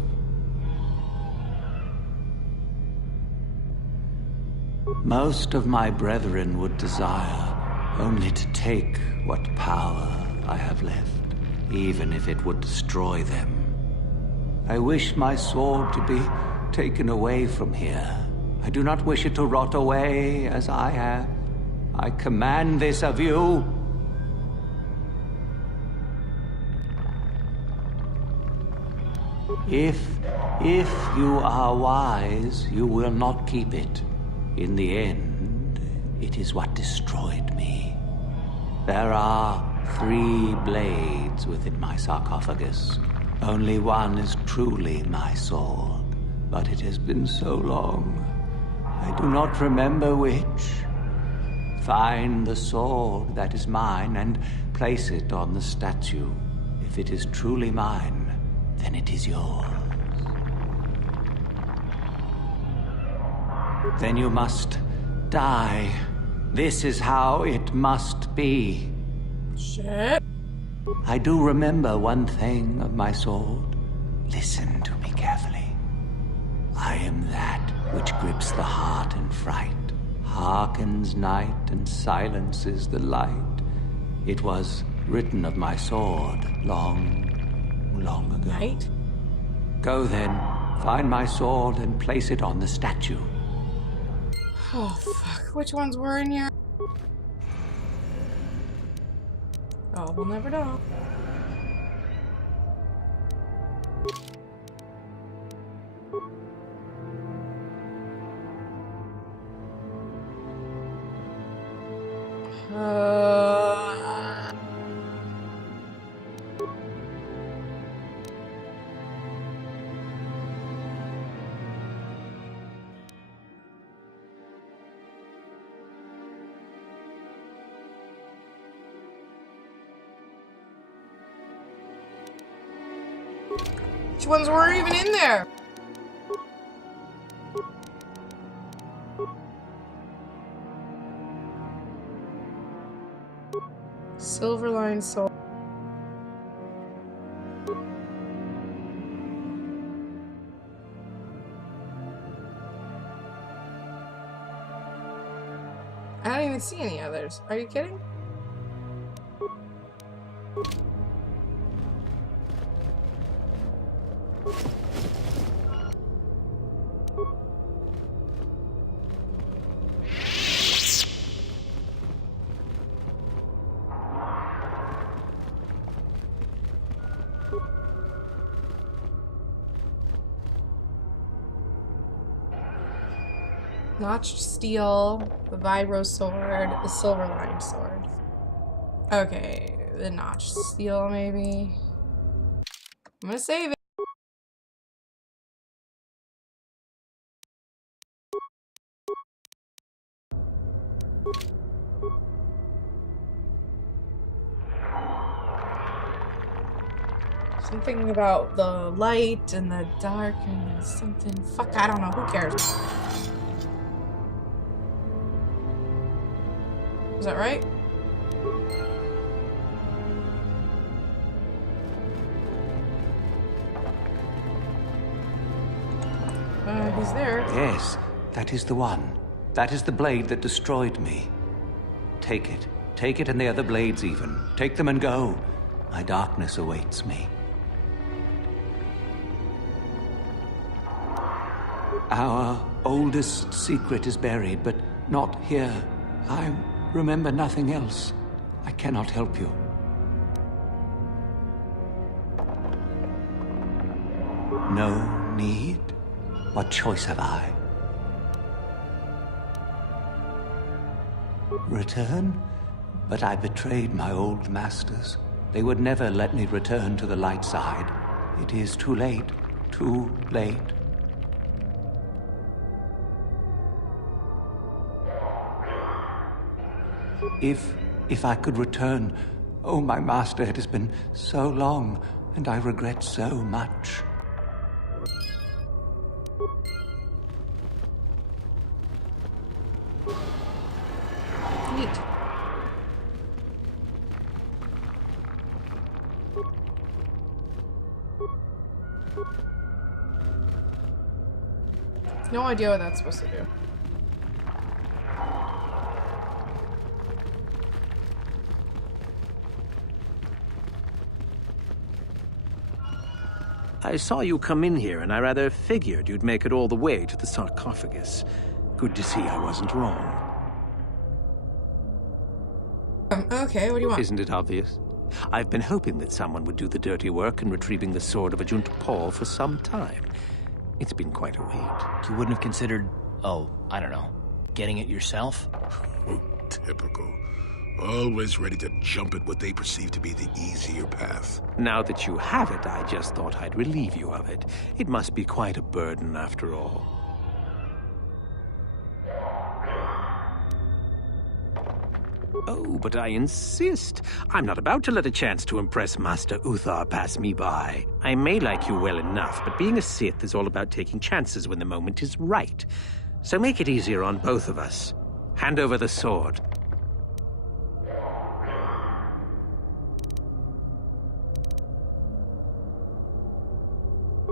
Most of my brethren would desire only to take what power I have left, even if it would destroy them. I wish my sword to be taken away from here. I do not wish it to rot away as I have. I command this of you. If you are wise, you will not keep it. In the end, it is what destroyed me. There are 3 blades within my sarcophagus. Only one is truly my sword, but it has been so long, I do not remember which. Find the sword that is mine and place it on the statue. If it is truly mine, then it is yours. Then you must die. This is how it must be. Shit. I do remember one thing of my sword. Listen to me carefully. I am that which grips the heart in fright, hearkens night and silences the light. It was written of my sword long, long ago. Night? Go then, find my sword and place it on the statue. Oh, fuck. Which ones were in here? Oh, we'll never know. Which ones were even in there? Silverline Soul. I don't even see any others. Are you kidding? Notched steel, the vibro sword, the silverline sword. Okay, the notched steel maybe. I'm gonna save it. Something about the light and the dark and something. Fuck, I don't know. Who cares? Is that right? He's there. Yes, that is the one. That is the blade that destroyed me. Take it. Take it and the other blades even. Take them and go. My darkness awaits me. Our oldest secret is buried, but not here. I remember nothing else. I cannot help you. No need? What choice have I? Return? But I betrayed my old masters. They would never let me return to the light side. It is too late. Too late. If I could return... Oh, my master, it has been so long, and I regret so much. Neat. No idea what that's supposed to do. I saw you come in here, and I rather figured you'd make it all the way to the sarcophagus. Good to see I wasn't wrong. Okay, what do you want? Isn't it obvious? I've been hoping that someone would do the dirty work in retrieving the sword of Ajunta Paul for some time. It's been quite a wait. You wouldn't have considered, oh, I don't know, getting it yourself? Oh, typical. Always ready to jump at what they perceive to be the easier path. Now that you have it, I just thought I'd relieve you of it. It must be quite a burden after all. Oh, but I insist. I'm not about to let a chance to impress Master Uthar pass me by. I may like you well enough, but being a Sith is all about taking chances when the moment is right. So make it easier on both of us. Hand over the sword.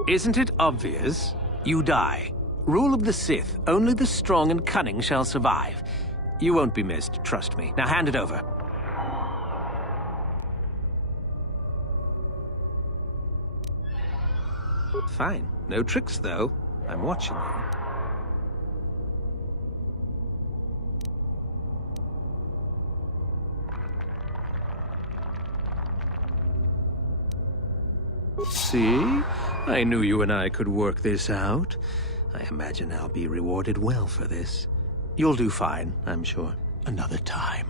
Isn't it obvious? You die. Rule of the Sith. Only the strong and cunning shall survive. You won't be missed, trust me. Now hand it over. Fine. No tricks, though. I'm watching you. See? I knew you and I could work this out. I imagine I'll be rewarded well for this. You'll do fine, I'm sure. Another time.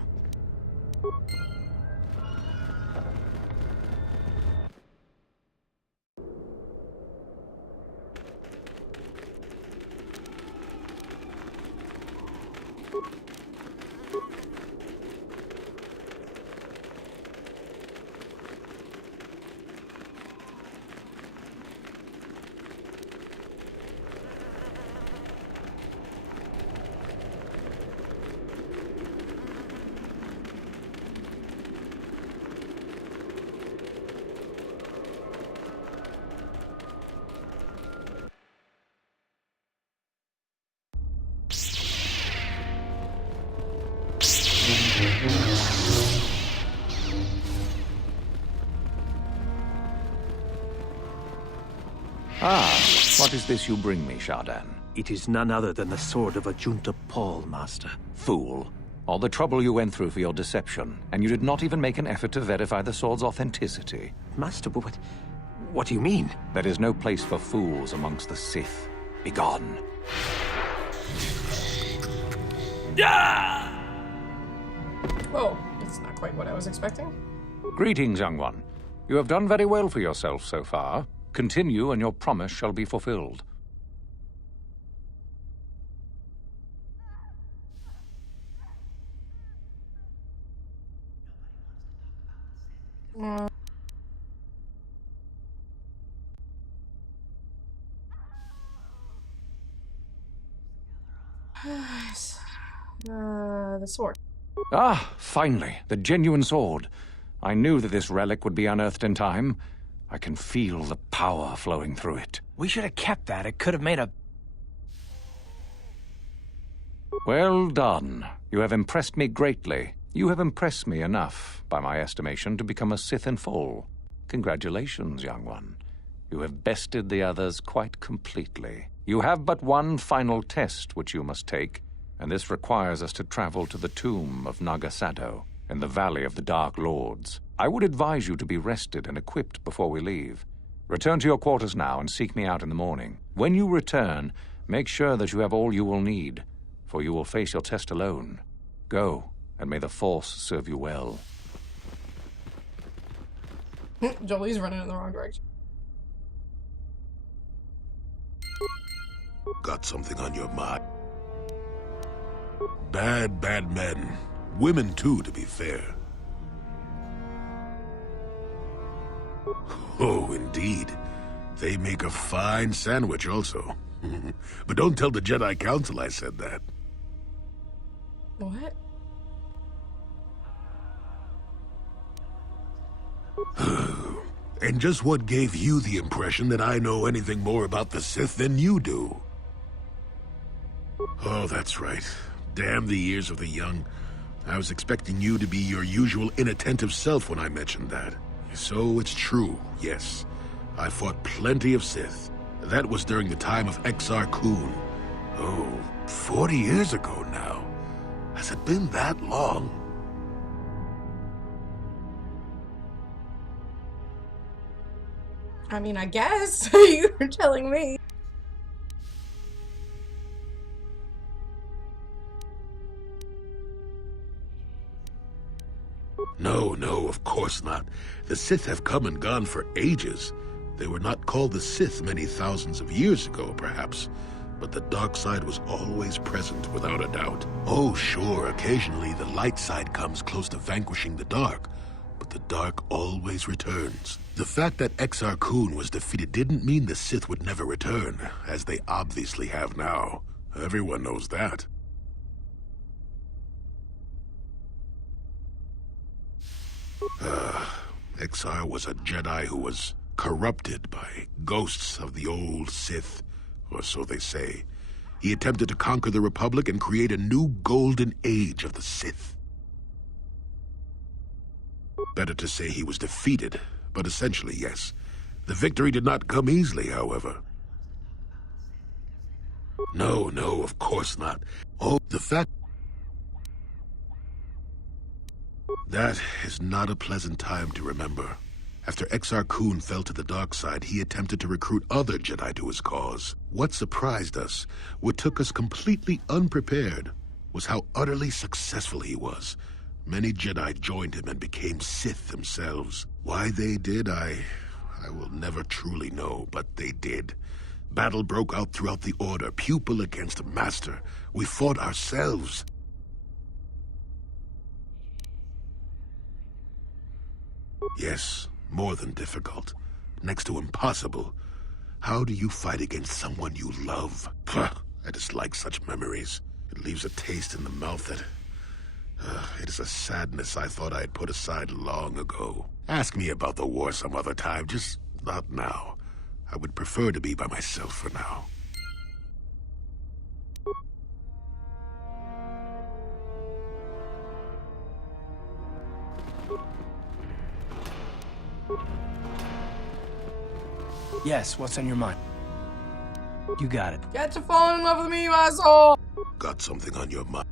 What is this you bring me, Shardan? It is none other than the sword of Ajunta Paul, Master. Fool. All the trouble you went through for your deception, and you did not even make an effort to verify the sword's authenticity. Master, what do you mean? There is no place for fools amongst the Sith. Begone. Whoa, that's not quite what I was expecting. Greetings, young one. You have done very well for yourself so far. Continue, and your promise shall be fulfilled. The sword. Ah, finally, the genuine sword. I knew that this relic would be unearthed in time. I can feel the power flowing through it. We should have kept that. It could have made a... Well done. You have impressed me greatly. You have impressed me enough, by my estimation, to become a Sith in full. Congratulations, young one. You have bested the others quite completely. You have but one final test which you must take, and this requires us to travel to the tomb of Naga Sadow in the Valley of the Dark Lords. I would advise you to be rested and equipped before we leave. Return to your quarters now and seek me out in the morning. When you return, make sure that you have all you will need, for you will face your test alone. Go, and may the Force serve you well. Jolie's running in the wrong direction. Got something on your mind. Bad men. Women too, to be fair. Oh, indeed. They make a fine sandwich also. But don't tell the Jedi Council I said that. What? And just what gave you the impression that I know anything more about the Sith than you do? Oh, that's right. Damn the ears of the young. I was expecting you to be your usual inattentive self when I mentioned that. So it's true, yes. I fought plenty of Sith. That was during the time of Exar Kun. Oh, 40 years ago now. Has it been that long? I mean, I guess. You were telling me. No, of course not. The Sith have come and gone for ages. They were not called the Sith many thousands of years ago, perhaps. But the dark side was always present, without a doubt. Oh, sure, occasionally the light side comes close to vanquishing the dark. But the dark always returns. The fact that Exar Kun was defeated didn't mean the Sith would never return, as they obviously have now. Everyone knows that. Exar was a Jedi who was corrupted by ghosts of the old Sith, or so they say. He attempted to conquer the Republic and create a new golden age of the Sith. Better to say he was defeated, but essentially, yes. The victory did not come easily, however. No, of course not. Oh, the fact... That is not a pleasant time to remember. After Exar Kun fell to the dark side, he attempted to recruit other Jedi to his cause. What surprised us, what took us completely unprepared, was how utterly successful he was. Many Jedi joined him and became Sith themselves. Why they did, I will never truly know, but they did. Battle broke out throughout the Order, pupil against master. We fought ourselves. Yes, more than difficult. Next to impossible. How do you fight against someone you love? Puh, I dislike such memories. It leaves a taste in the mouth that... it is a sadness I thought I had put aside long ago. Ask me about the war some other time, just not now. I would prefer to be by myself for now. Yes, what's on your mind? You got it. Get to fall in love with me, you asshole! Got something on your mind?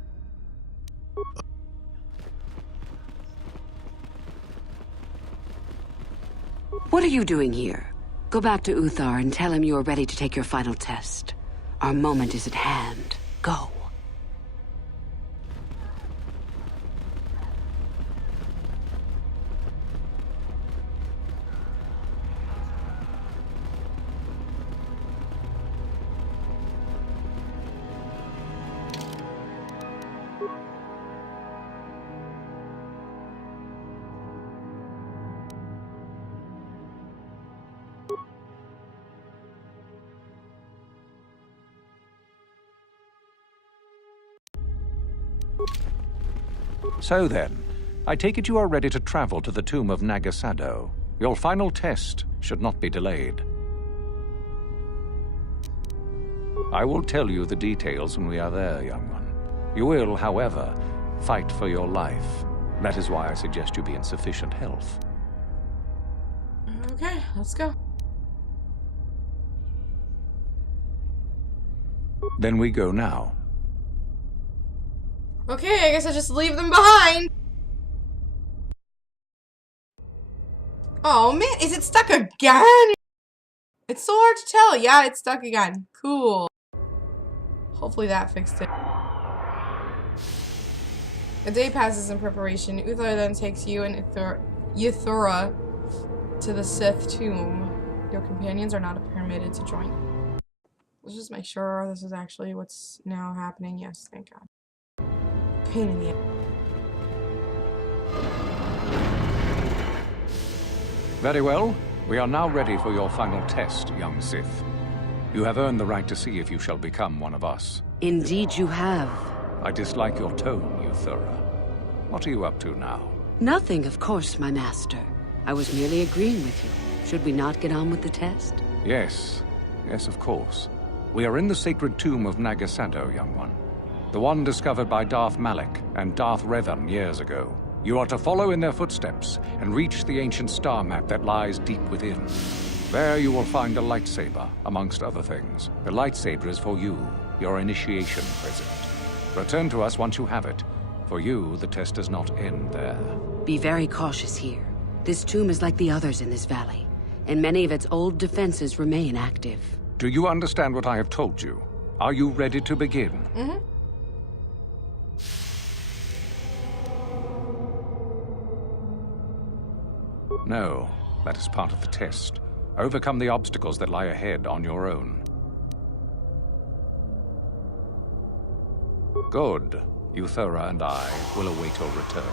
What are you doing here? Go back to Uthar and tell him you are ready to take your final test. Our moment is at hand. Go. So then, I take it you are ready to travel to the tomb of Naga Sadow. Your final test should not be delayed. I will tell you the details when we are there, young one. You will, however, fight for your life. That is why I suggest you be in sufficient health. Okay, let's go. Then we go now. Okay, I guess I just leave them behind. Oh man, is it stuck again? It's so hard to tell. Yeah, it's stuck again. Cool. Hopefully that fixed it. A day passes in preparation. Uthar then takes you and Ithura to the Sith tomb. Your companions are not permitted to join. Let's just make sure this is actually what's now happening. Yes, thank God. Pain in the ass. Very well. We are now ready for your final test, young Sith. You have earned the right to see if you shall become one of us. Indeed you have. I dislike your tone, Euthura. What are you up to now? Nothing, of course, my master. I was merely agreeing with you. Should we not get on with the test? Yes. Yes, of course. We are in the sacred tomb of Nagasado, young one. The one discovered by Darth Malak and Darth Revan years ago. You are to follow in their footsteps and reach the ancient star map that lies deep within. There you will find a lightsaber, amongst other things. The lightsaber is for you, your initiation present. Return to us once you have it. For you, the test does not end there. Be very cautious here. This tomb is like the others in this valley, and many of its old defenses remain active. Do you understand what I have told you? Are you ready to begin? Mm-hmm. No, that is part of the test. Overcome the obstacles that lie ahead on your own. Good. Euthura and I will await your return.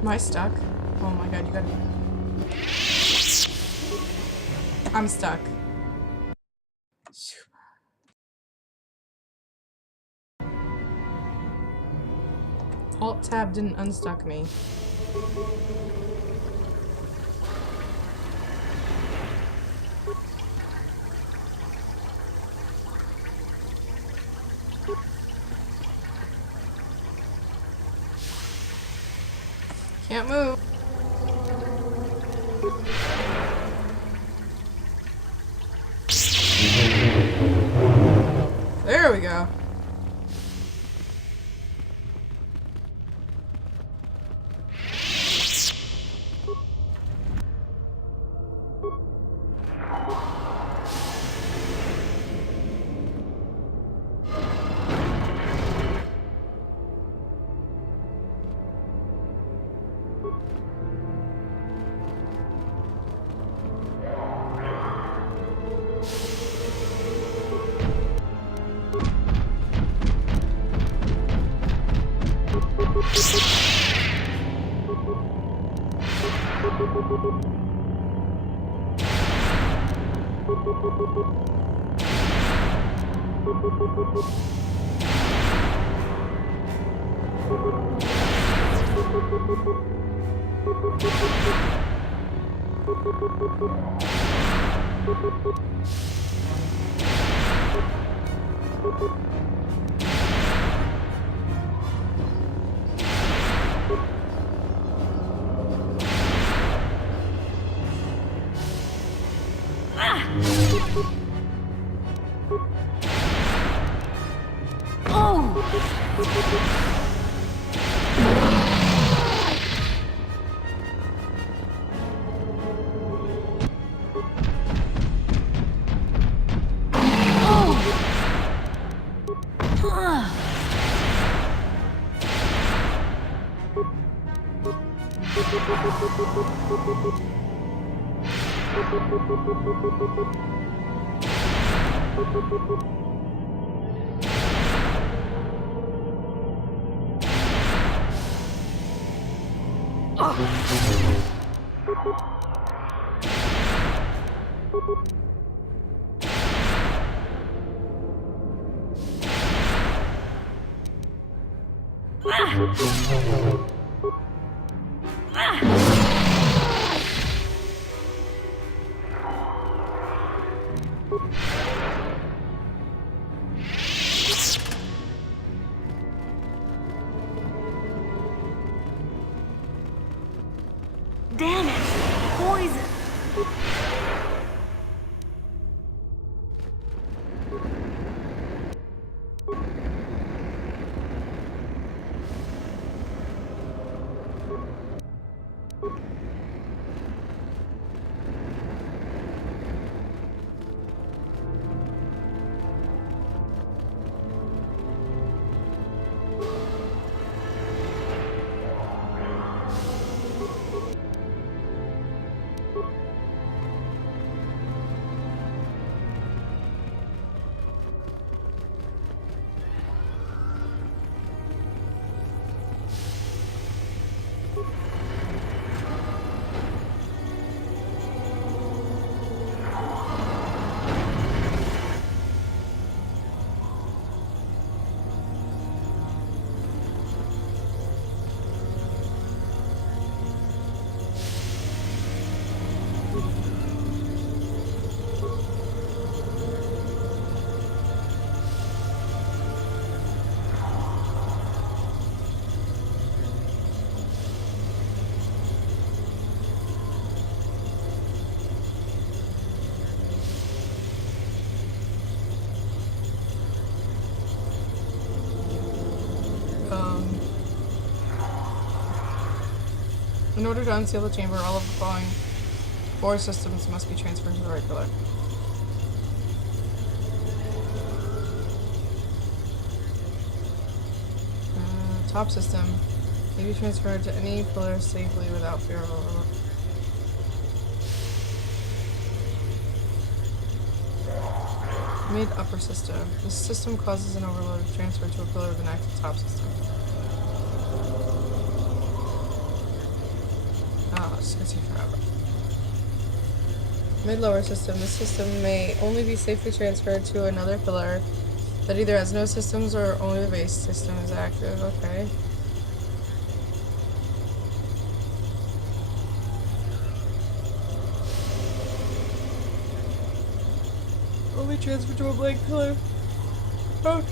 Am I stuck? Oh my God, you gotta... I'm stuck. Alt tab didn't unstuck me. Can't move. There we go. Damn it! Poison! In order to unseal the chamber, all of the following 4 systems must be transferred to the right pillar. Top system may be transferred to any pillar safely without fear of overload. Mid upper system. This system causes an overload of transfer to a pillar with an active top system. Oh, it's gonna take forever. Mid-lower system. This system may only be safely transferred to another pillar that either has no systems or only the base system is active. Okay. Only transfer to a blank pillar. Oh.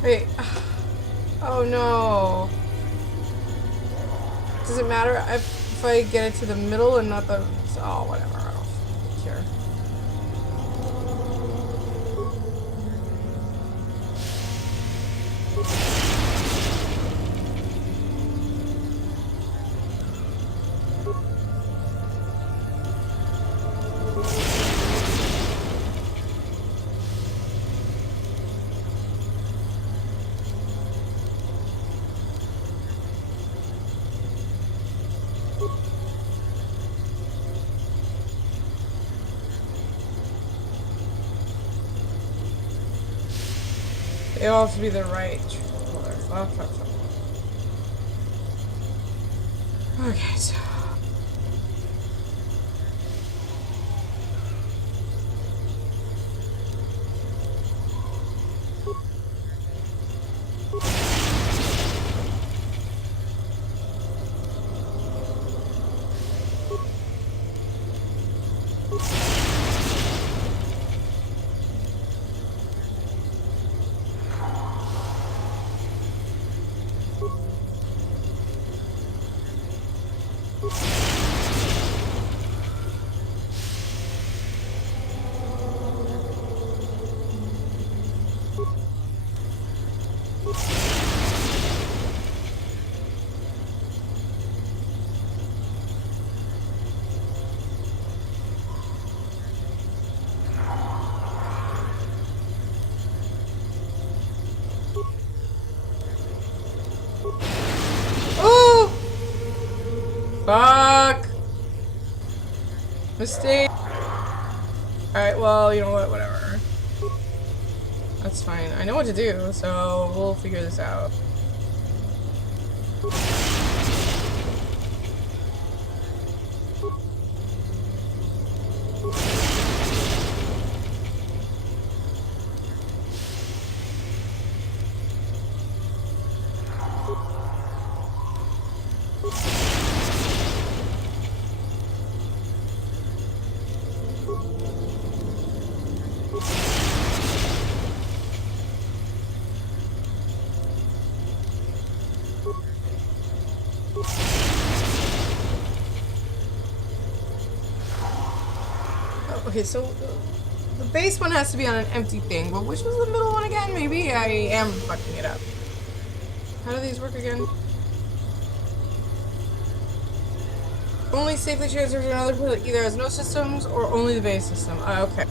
Wait. Oh no. Does it matter if I get it to the middle and not the... Oh, whatever. I don't care. They all have to be the right color. Okay. Okay, so... Oh! Fuck! Mistake! Alright, well, you know what, whatever. That's fine. I know what to do, so we'll figure this out. Okay, so the base one has to be on an empty thing, but which was the middle one again? Maybe I am fucking it up. How do these work again? Only safely transfer to another player that either has no systems or only the base system. Okay.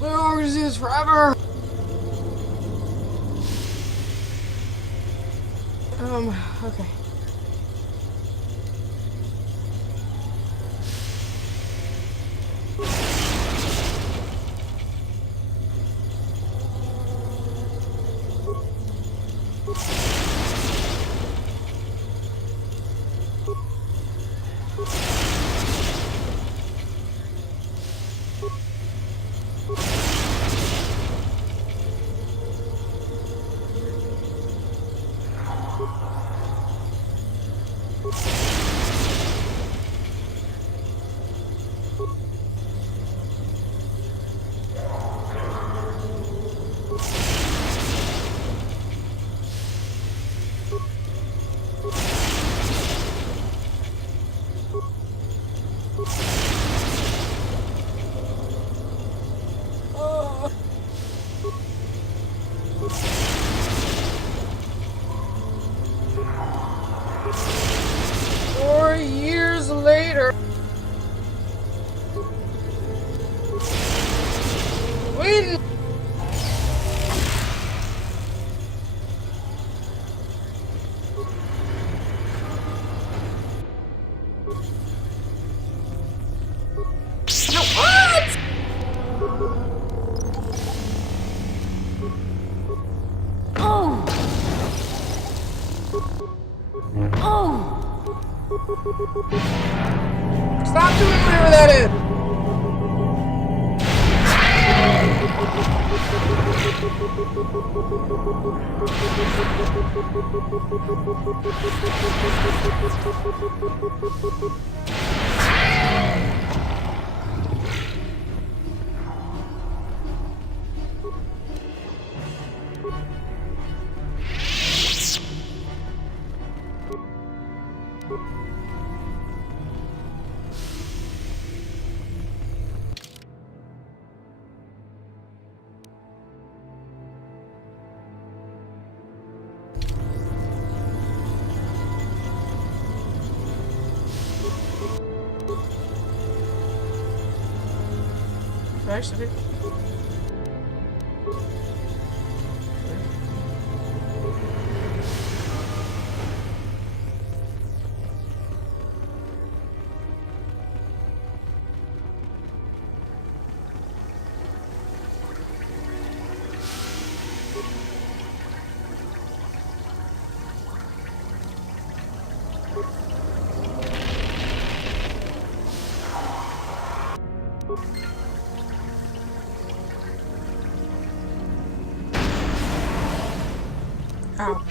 We're gonna do this forever. Okay. win! No, what? Oh! Oh! Stop doing whatever that is! Actually. Ow.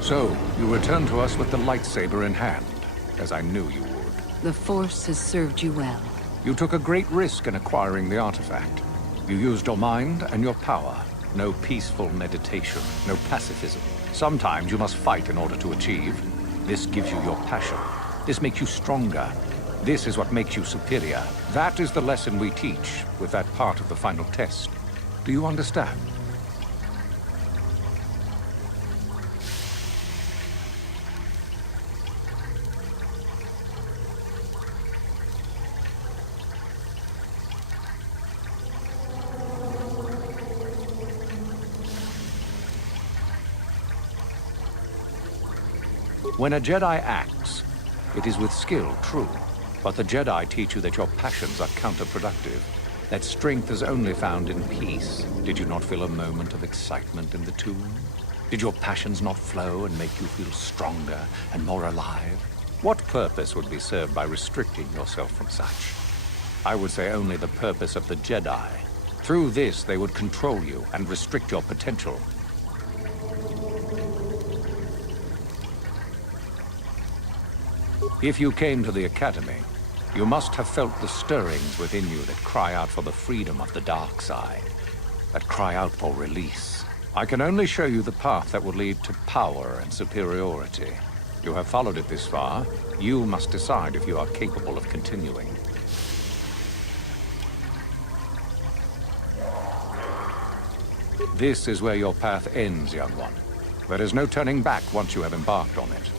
So, you return to us with the lightsaber in hand, as I knew you would. The Force has served you well. You took a great risk in acquiring the artifact. You used your mind and your power. No peaceful meditation, no pacifism. Sometimes you must fight in order to achieve. This gives you your passion. This makes you stronger. This is what makes you superior. That is the lesson we teach with that part of the final test. Do you understand? When a Jedi acts, it is with skill, true. But the Jedi teach you that your passions are counterproductive. That strength is only found in peace. Did you not feel a moment of excitement in the tomb? Did your passions not flow and make you feel stronger and more alive? What purpose would be served by restricting yourself from such? I would say only the purpose of the Jedi. Through this, they would control you and restrict your potential. If you came to the Academy, you must have felt the stirrings within you that cry out for the freedom of the dark side, that cry out for release. I can only show you the path that will lead to power and superiority. You have followed it this far. You must decide if you are capable of continuing. This is where your path ends, young one. There is no turning back once you have embarked on it.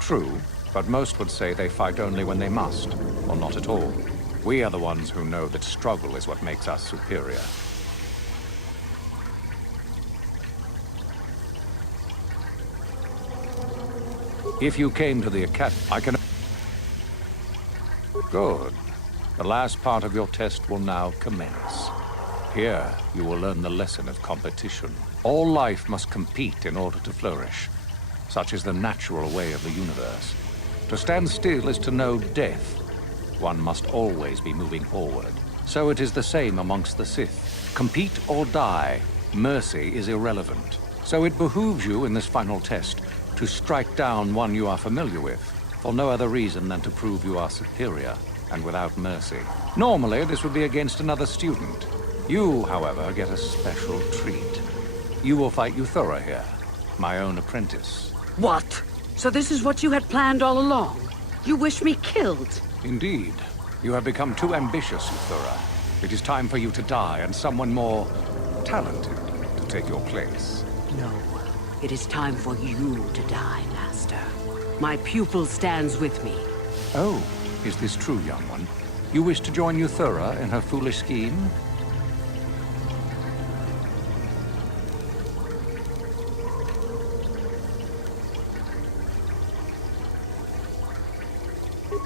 True, but most would say they fight only when they must, or not at all. We are the ones who know that struggle is what makes us superior. If you came to the Academy, I can... Good. The last part of your test will now commence. Here, you will learn the lesson of competition. All life must compete in order to flourish. Such is the natural way of the universe. To stand still is to know death. One must always be moving forward. So it is the same amongst the Sith. Compete or die. Mercy is irrelevant. So it behooves you in this final test to strike down one you are familiar with, for no other reason than to prove you are superior and without mercy. Normally, this would be against another student. You, however, get a special treat. You will fight Euthura here, my own apprentice. What? So this is what you had planned all along? You wish me killed? Indeed. You have become too ambitious, Euthura. It is time for you to die, and someone more talented to take your place. No. It is time for you to die, Master. My pupil stands with me. Oh, is this true, young one? You wish to join Euthura in her foolish scheme?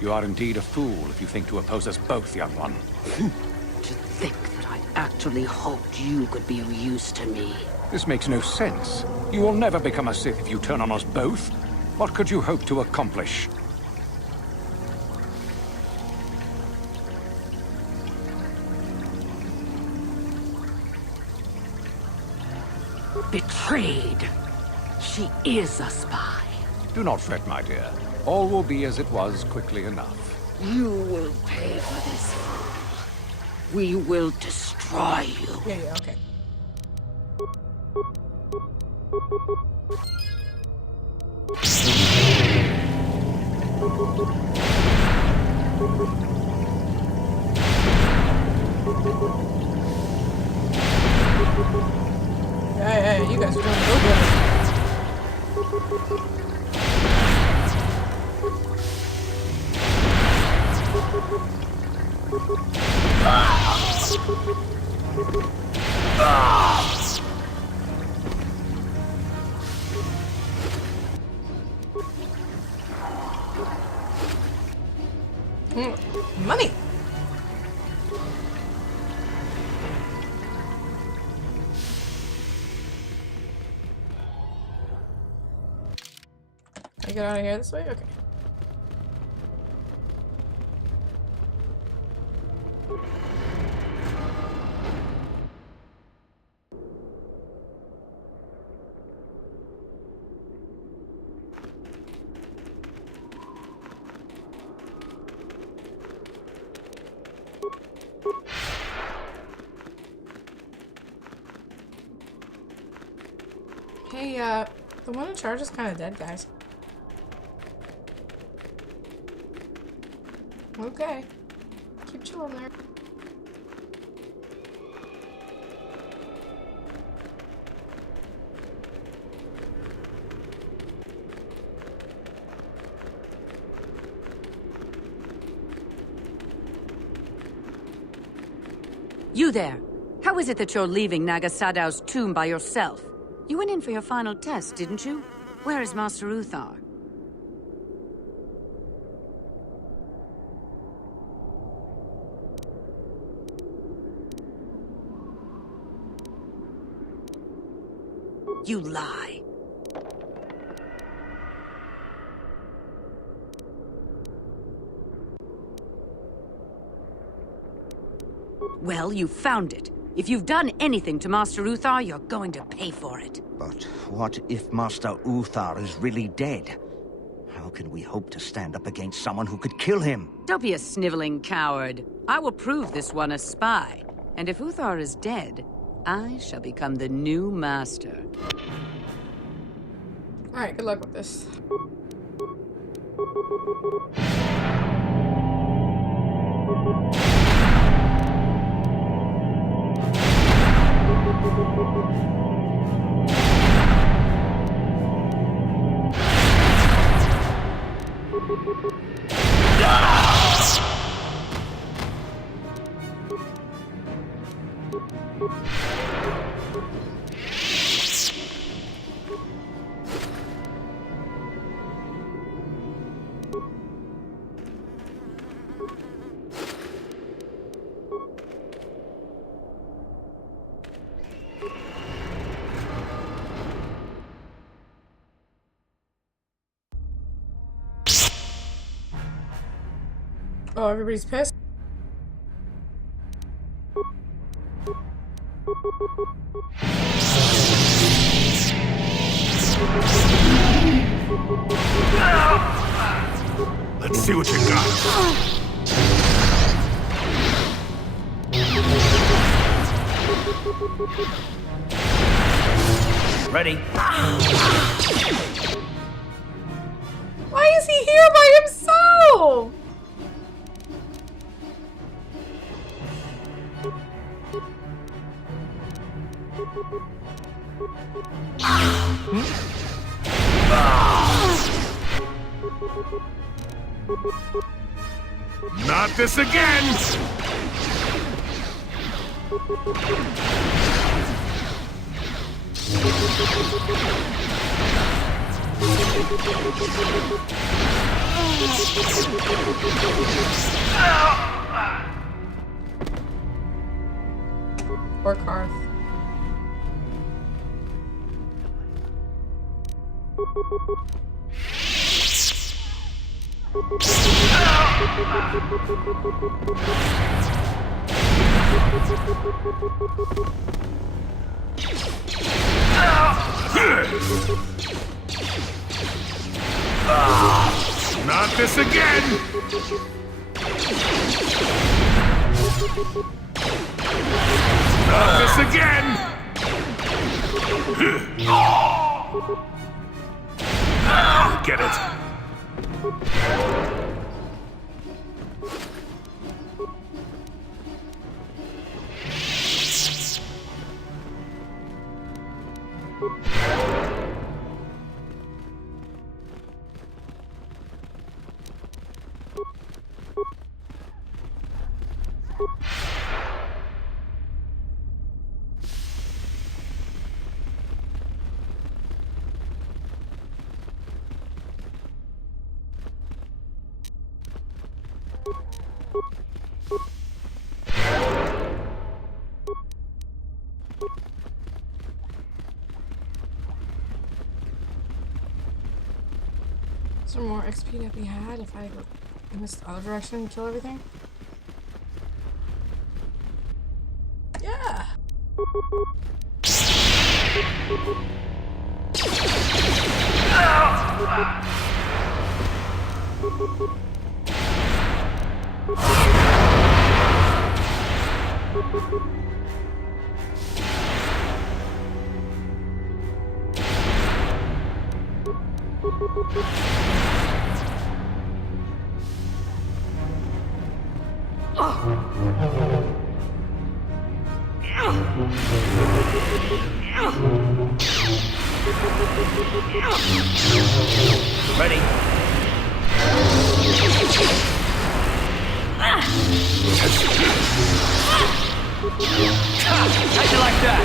You are indeed a fool if you think to oppose us both, young one. To think that I actually hoped you could be of use to me. This makes no sense. You will never become a Sith if you turn on us both. What could you hope to accomplish? Betrayed. She is a spy. Do not fret, my dear. All will be as it was quickly enough. You will pay for this. We will destroy you. Yeah, okay. Hey, you guys are doing real good. Money. Can I get out of here this way? Okay. Hey, the one in charge is kind of dead, guys. Okay. Keep chilling there. You there! How is it that you're leaving Naga Sadow's tomb by yourself? You went in for your final test, didn't you? Where is Master Uthar? You lie. Well, you found it. If you've done anything to Master Uthar, you're going to pay for it. But what if Master Uthar is really dead? How can we hope to stand up against someone who could kill him? Don't be a sniveling coward. I will prove this one a spy. And if Uthar is dead, I shall become the new master. Alright, good luck with this. Oh, everybody's pissed? Let's see what you got. Ready? Why is he here by himself? Not this again! Or Karth. Not this again! Not this again! Get it. Is there more XP that we had if I go in this other direction and kill everything? Yeah! Ready? How'd you like that?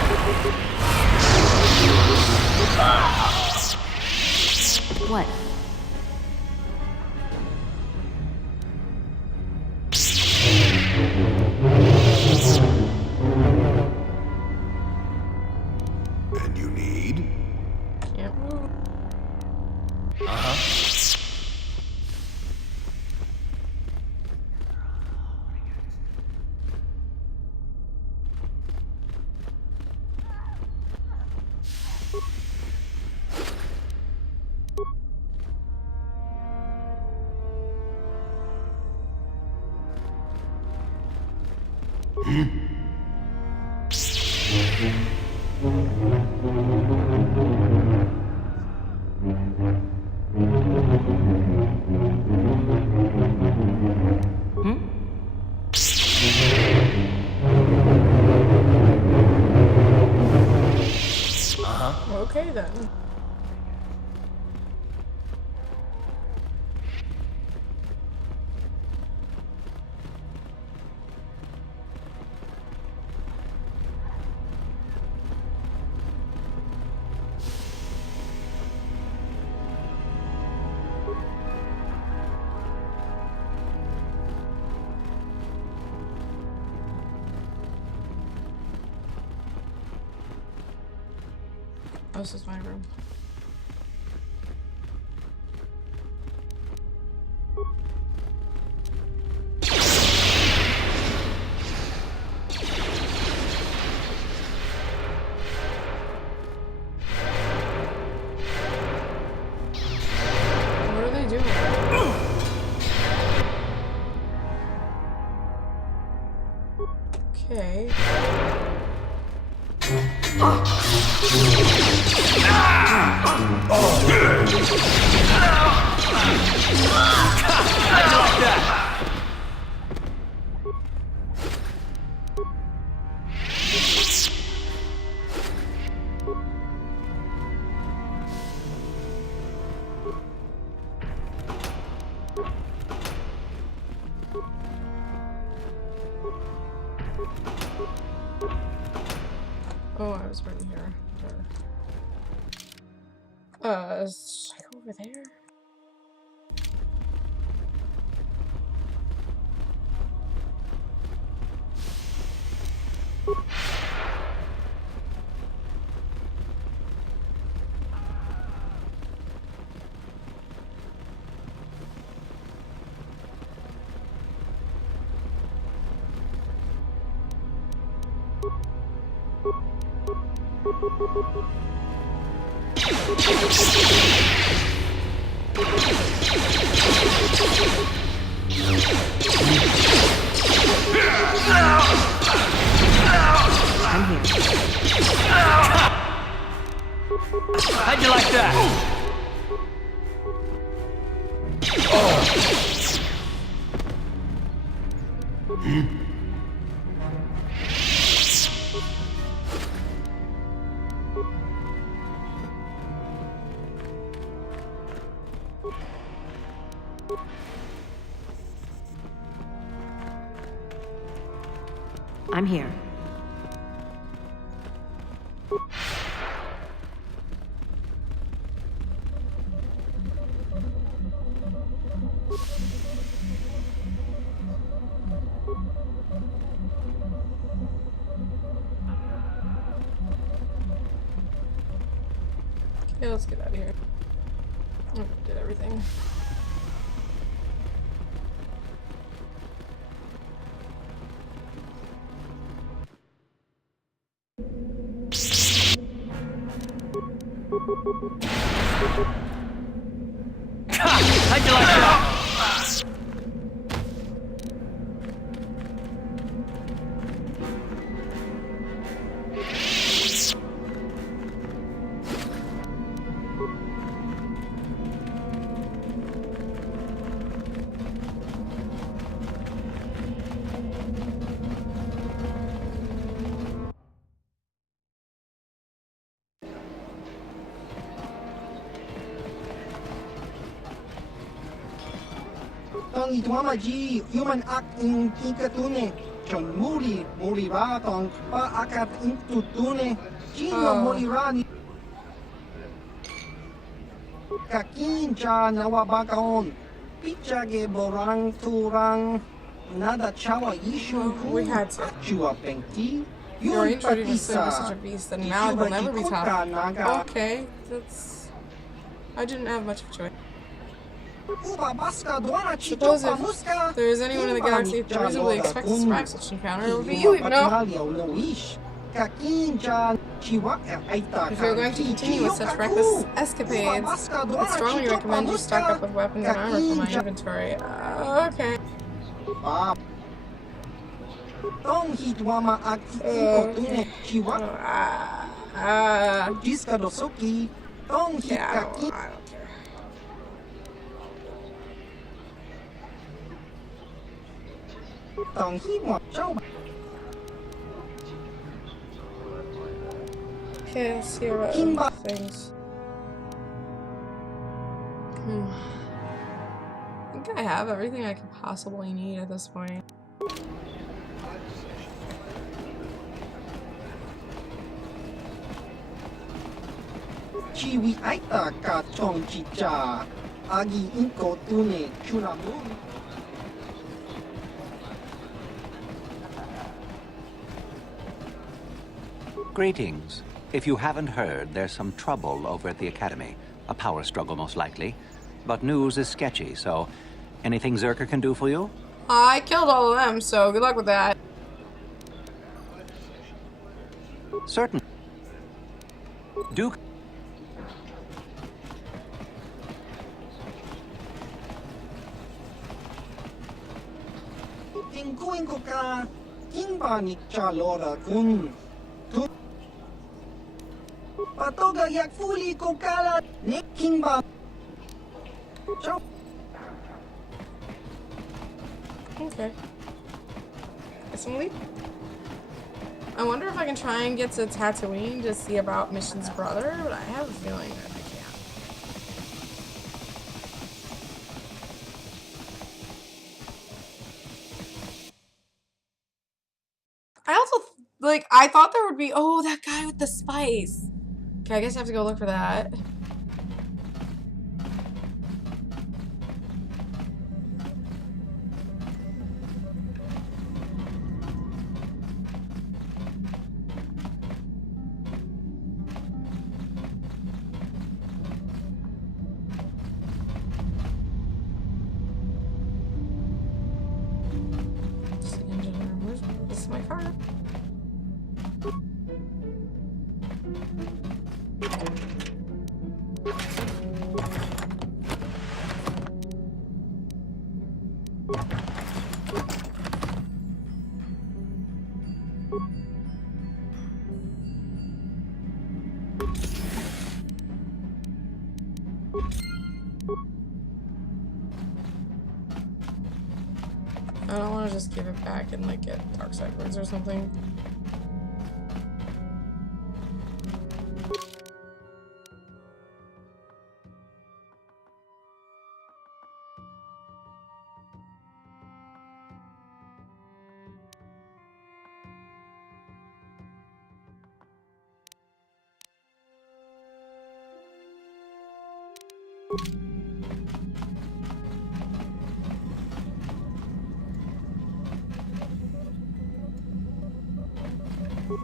What? And you need? Can't move. Okay then. Oh, this is my room. What are they doing? Okay. Oh, I was right here. Should I go over there? How'd you like that? I'm here. Okay, let's get out of here. Oh, did everything. How'd you like that? Tong ituama ji human act in ikatune chon murira tong pa akat in tutune jino murirani kakin cha nawabakaon pichage borang turang nada chawa ishu We had to. chua pengti You're introduced to such a beast that now will never be taught. Okay, that's... I didn't have much of a choice. Suppose if there is anyone in the galaxy who reasonably expects to survive such an encounter, it would be you, even though... If you're going to continue with such reckless escapades, I'd strongly recommend you stock up with weapons and armor for my inventory. Okay. Yeah, I don't care. Okay, let's see about other things. I think I have everything I could possibly need at this point. Chiwi aita ka chong chicha agi inko tune chunamuri. Greetings. If you haven't heard, there's some trouble over at the Academy. A power struggle, most likely. But news is sketchy, so anything Zerker can do for you? I killed all of them, so good luck with that. Certain. Duke. Tingkuin ko ka, kimba ni Chalora kun. Patoga yak fuli ko kala ni kimba. Okay. Guess I'm leaving. I wonder if I can try and get to Tatooine to see about Mission's brother, but I have a feeling that I can't. I also, like, I thought there would be, oh, that guy with the spice. Okay, I guess I have to go look for that. This is my car. I don't want to just give it back and like get dark side words or something.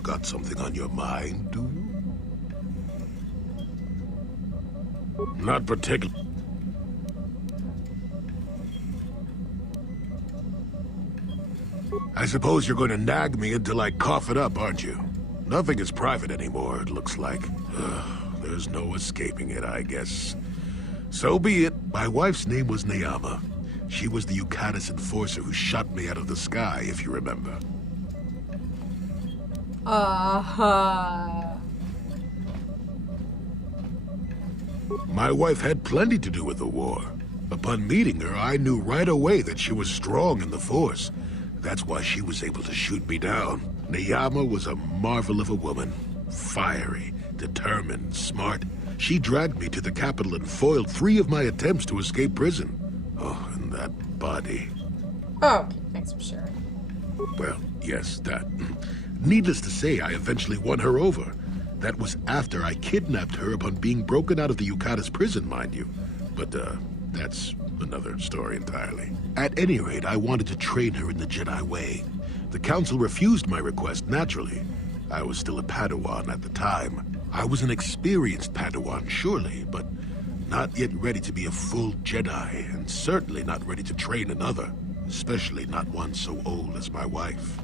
Got something on your mind, do you? Not particular. I suppose you're going to nag me until I cough it up, aren't you? Nothing is private anymore, it looks like. There's no escaping it, I guess. So be it. My wife's name was Neyama. She was the Yukatis enforcer who shot me out of the sky, if you remember. My wife had plenty to do with the war. Upon meeting her, I knew right away that she was strong in the Force. That's why she was able to shoot me down. Neyama was a marvel of a woman. Fiery, determined, smart. She dragged me to the capital and foiled 3 of my attempts to escape prison. Oh, and that body. Oh, okay. Thanks for sharing. Well, yes, that. Needless to say, I eventually won her over. That was after I kidnapped her upon being broken out of the Yukatis prison, mind you. But, that's another story entirely. At any rate, I wanted to train her in the Jedi way. The Council refused my request, naturally. I was still a Padawan at the time. I was an experienced Padawan, surely, but not yet ready to be a full Jedi, and certainly not ready to train another, especially not one so old as my wife.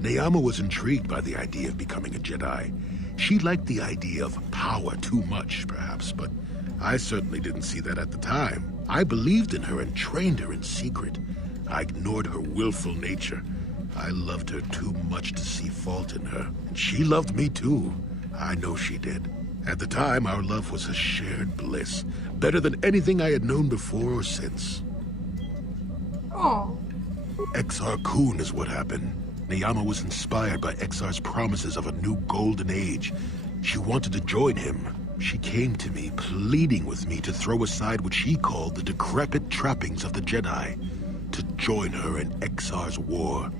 Neyama was intrigued by the idea of becoming a Jedi. She liked the idea of power too much, perhaps, but I certainly didn't see that at the time. I believed in her and trained her in secret. I ignored her willful nature. I loved her too much to see fault in her, and she loved me too. I know she did. At the time, our love was a shared bliss, better than anything I had known before or since. Oh. Exar Kun is what happened. Neyama was inspired by Exar's promises of a new golden age. She wanted to join him. She came to me, pleading with me to throw aside what she called the decrepit trappings of the Jedi, to join her in Exar's war.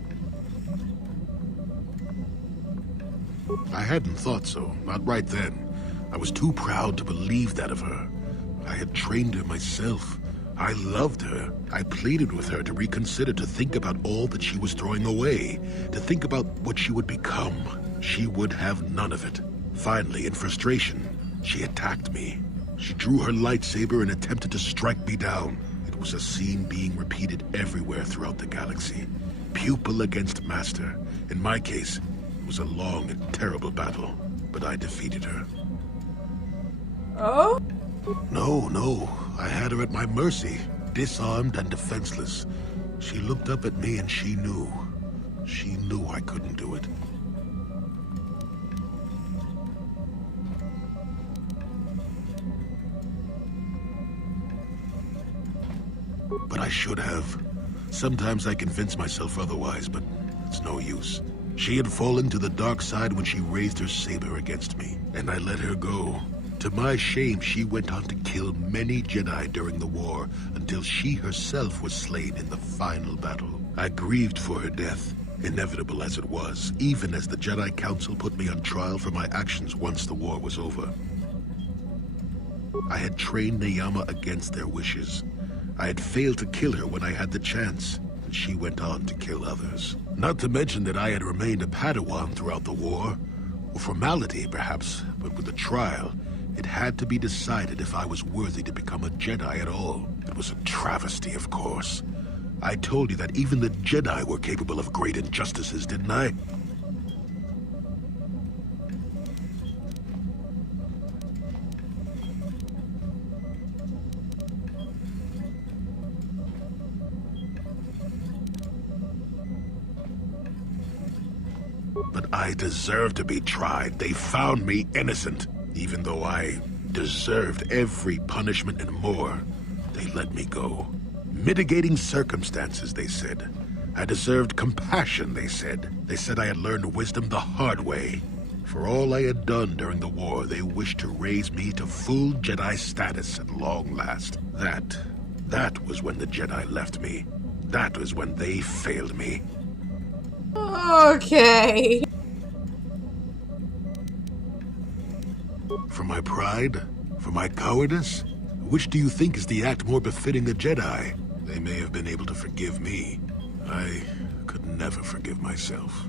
I hadn't thought so, not right then. I was too proud to believe that of her. I had trained her myself. I loved her. I pleaded with her to reconsider, to think about all that she was throwing away, to think about what she would become. She would have none of it. Finally, in frustration, she attacked me. She drew her lightsaber and attempted to strike me down. It was a scene being repeated everywhere throughout the galaxy. Pupil against master. In my case, it was a long and terrible battle, but I defeated her. Oh? No. I had her at my mercy, disarmed and defenseless. She looked up at me and she knew. She knew I couldn't do it. But I should have. Sometimes I convince myself otherwise, but it's no use. She had fallen to the dark side when she raised her saber against me, and I let her go. To my shame, she went on to kill many Jedi during the war, until she herself was slain in the final battle. I grieved for her death, inevitable as it was, even as the Jedi Council put me on trial for my actions once the war was over. I had trained Neyama against their wishes. I had failed to kill her when I had the chance, and she went on to kill others. Not to mention that I had remained a Padawan throughout the war. A formality, perhaps, but with the trial, it had to be decided if I was worthy to become a Jedi at all. It was a travesty, of course. I told you that even the Jedi were capable of great injustices, didn't I? But I deserved to be tried. They found me innocent. Even though I deserved every punishment and more, they let me go. Mitigating circumstances, they said. I deserved compassion, they said. They said I had learned wisdom the hard way. For all I had done during the war, they wished to raise me to full Jedi status at long last. That was when the Jedi left me. That was when they failed me. Okay. For my pride? For my cowardice? Which do you think is the act more befitting a Jedi? They may have been able to forgive me. I could never forgive myself.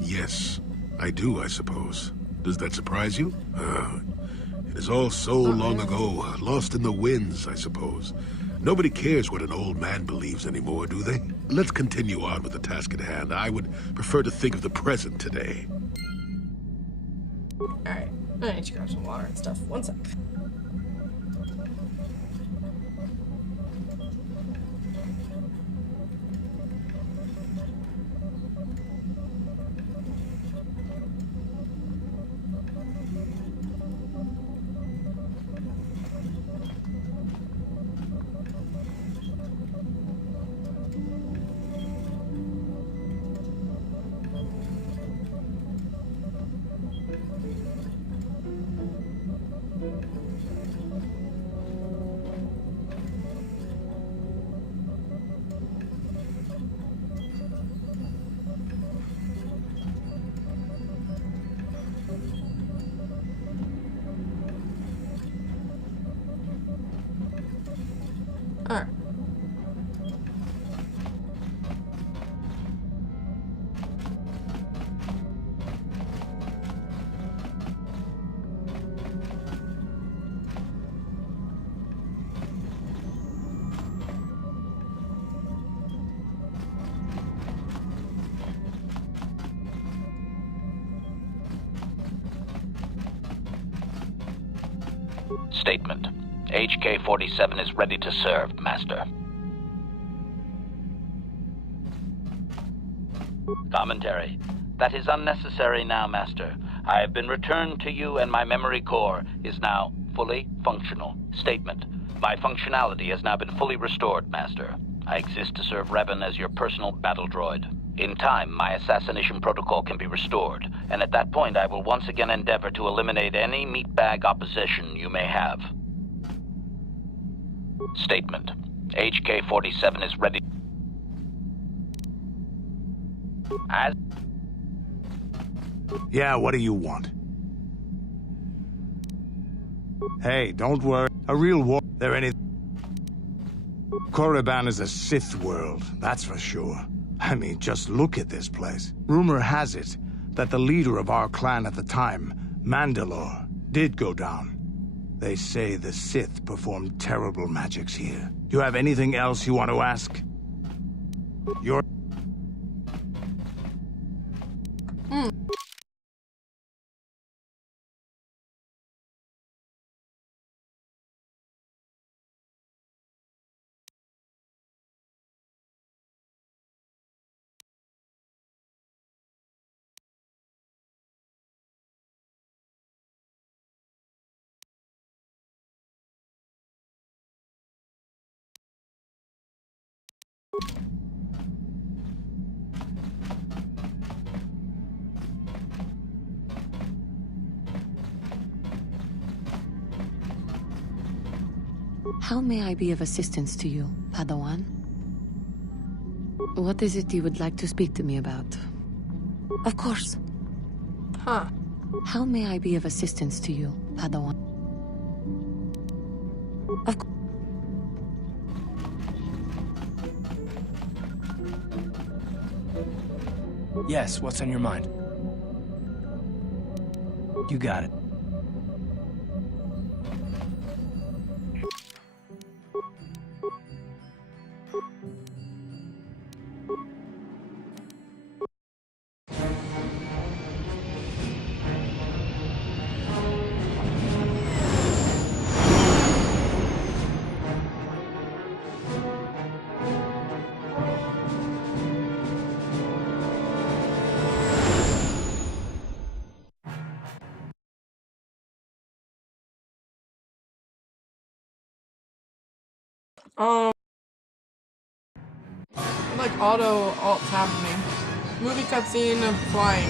Yes, I do, I suppose. Does that surprise you? It is all so long ago, lost in the winds, I suppose. Nobody cares what an old man believes anymore, do they? Let's continue on with the task at hand. I would prefer to think of the present today. Alright, I need to grab some water and stuff. One sec. Alright. Statement. HK-47 is ready to serve, Master. Commentary. That is unnecessary now, Master. I have been returned to you and my memory core is now fully functional. Statement. My functionality has now been fully restored, Master. I exist to serve Revan as your personal battle droid. In time, my assassination protocol can be restored, and at that point I will once again endeavor to eliminate any meatbag opposition you may have. Statement. HK-47 is ready. As... Yeah, what do you want? Hey, don't worry. A real war. There any... Korriban is a Sith world, that's for sure. I mean, just look at this place. Rumor has it that the leader of our clan at the time, Mandalore, did go down. They say the Sith performed terrible magics here. Do you have anything else you want to ask? You're... How may I be of assistance to you, Padawan? What is it you would like to speak to me about? Of course. Huh. How may I be of assistance to you, Padawan? Of course. Yes, what's on your mind? You got it. Like auto alt tab me. Movie cutscene of flying.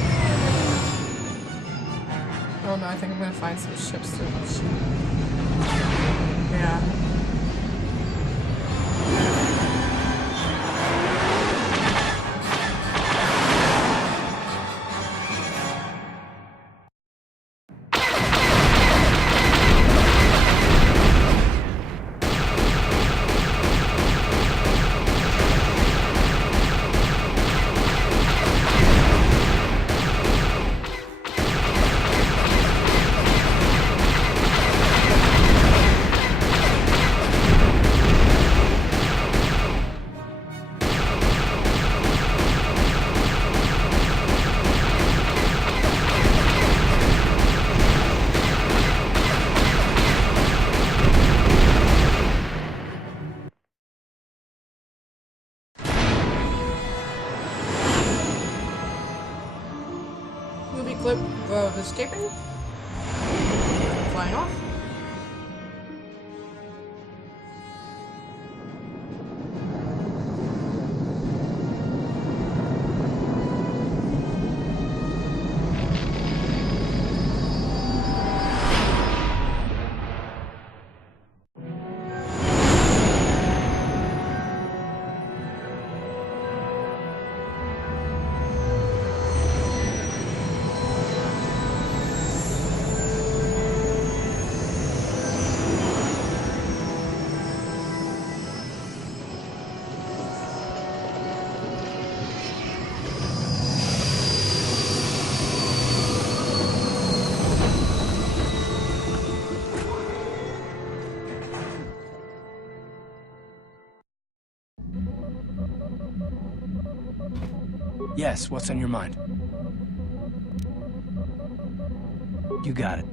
Oh no, I think I'm gonna find some ships to yeah. Movie clip of escaping? Flying off? Yes, what's on your mind? You got it.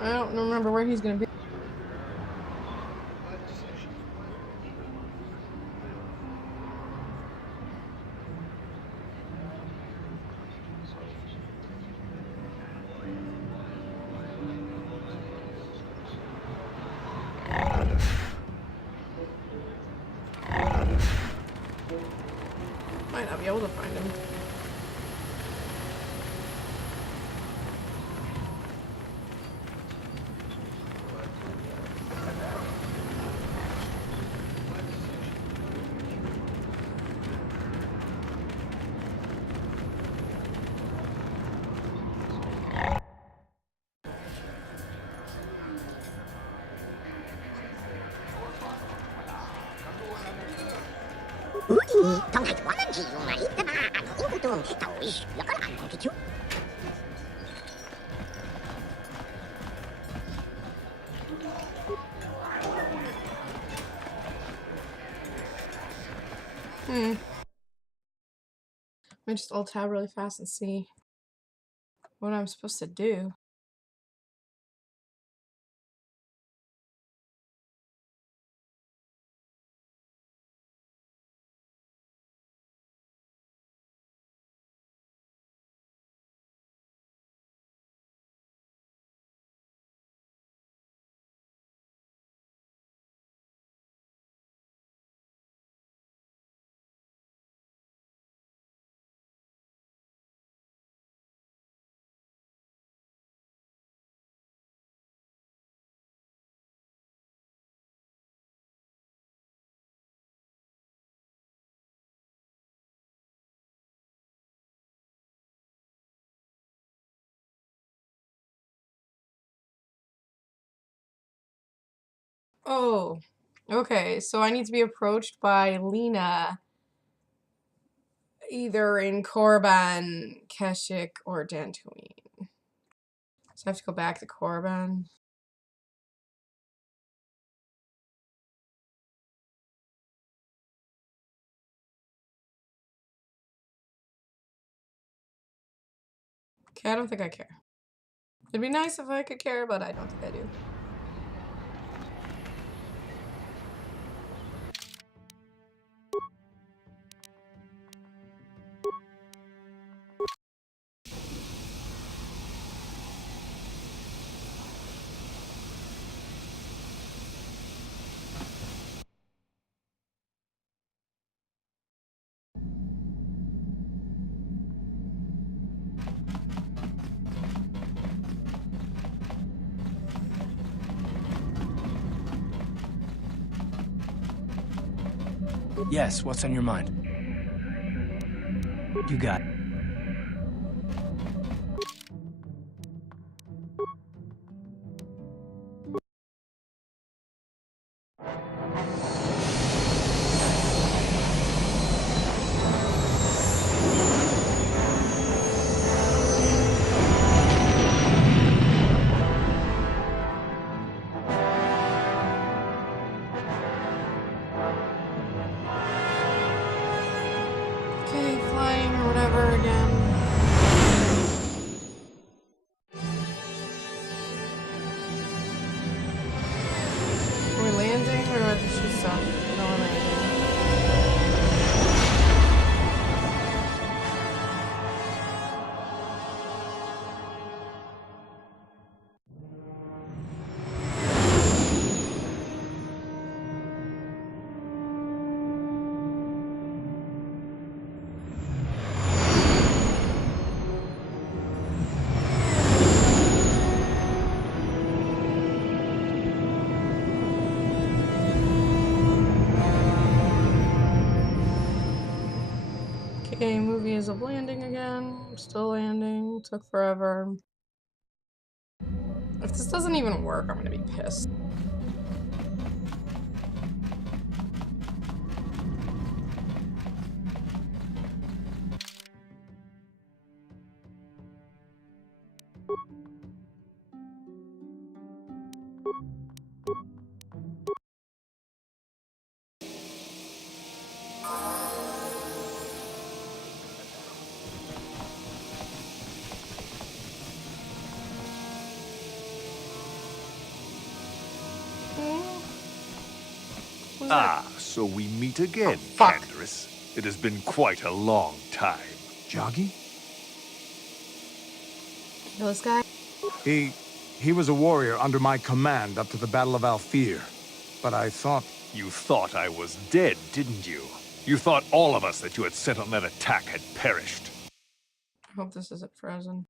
I don't remember where he's gonna be. Might not be able to find him. Let me just alt tab really fast and see what I'm supposed to do. Oh, okay. So I need to be approached by Lena, either in Korriban, Kashyyyk, or Dantooine. So I have to go back to Korriban. Okay, I don't think I care. It'd be nice if I could care, but I don't think I do. Yes, what's on your mind? You got it. Okay, flying or whatever again. Are we landing or do I just shoot stuff? No, we're landing. Okay, movie is up landing again. Still landing. Took forever. If this doesn't even work, I'm gonna be pissed. Ah, so we meet again, Canderous. It has been quite a long time. Joggy? Kill this guy? He was a warrior under my command up to the Battle of Alfir. But I thought... You thought I was dead, didn't you? You thought all of us that you had sent on that attack had perished. I hope this isn't frozen.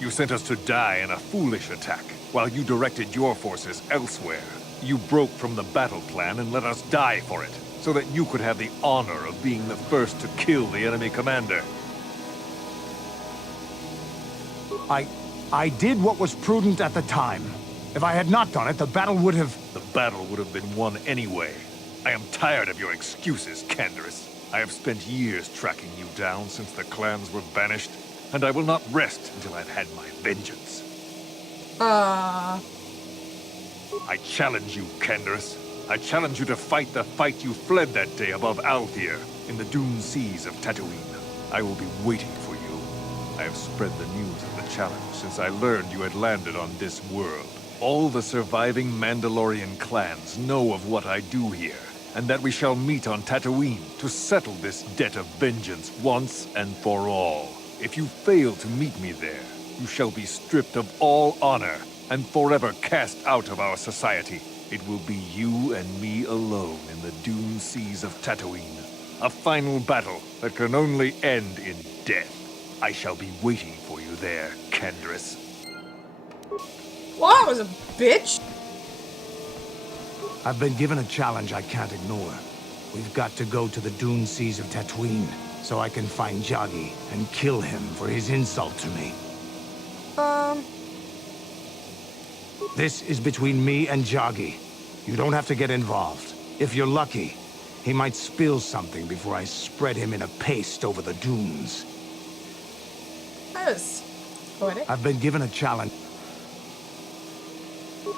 You sent us to die in a foolish attack, while you directed your forces elsewhere. You broke from the battle plan and let us die for it, so that you could have the honor of being the first to kill the enemy commander. I did what was prudent at the time. If I had not done it, the battle would have... The battle would have been won anyway. I am tired of your excuses, Canderous. I have spent years tracking you down since the clans were banished, and I will not rest until I've had my vengeance. I challenge you, Canderous. I challenge you to fight the fight you fled that day above Althir, in the dune seas of Tatooine. I will be waiting for you. I have spread the news of the challenge since I learned you had landed on this world. All the surviving Mandalorian clans know of what I do here, and that we shall meet on Tatooine to settle this debt of vengeance once and for all. If you fail to meet me there, you shall be stripped of all honor and forever cast out of our society. It will be you and me alone in the dune seas of Tatooine. A final battle that can only end in death. I shall be waiting for you there, Canderous. Well, I was a bitch. I've been given a challenge I can't ignore. We've got to go to the dune seas of Tatooine, so I can find Jagi and kill him for his insult to me. This is between me and Jagi. You don't have to get involved. If you're lucky, he might spill something before I spread him in a paste over the dunes. Yes. Poetic. I've been given a challenge.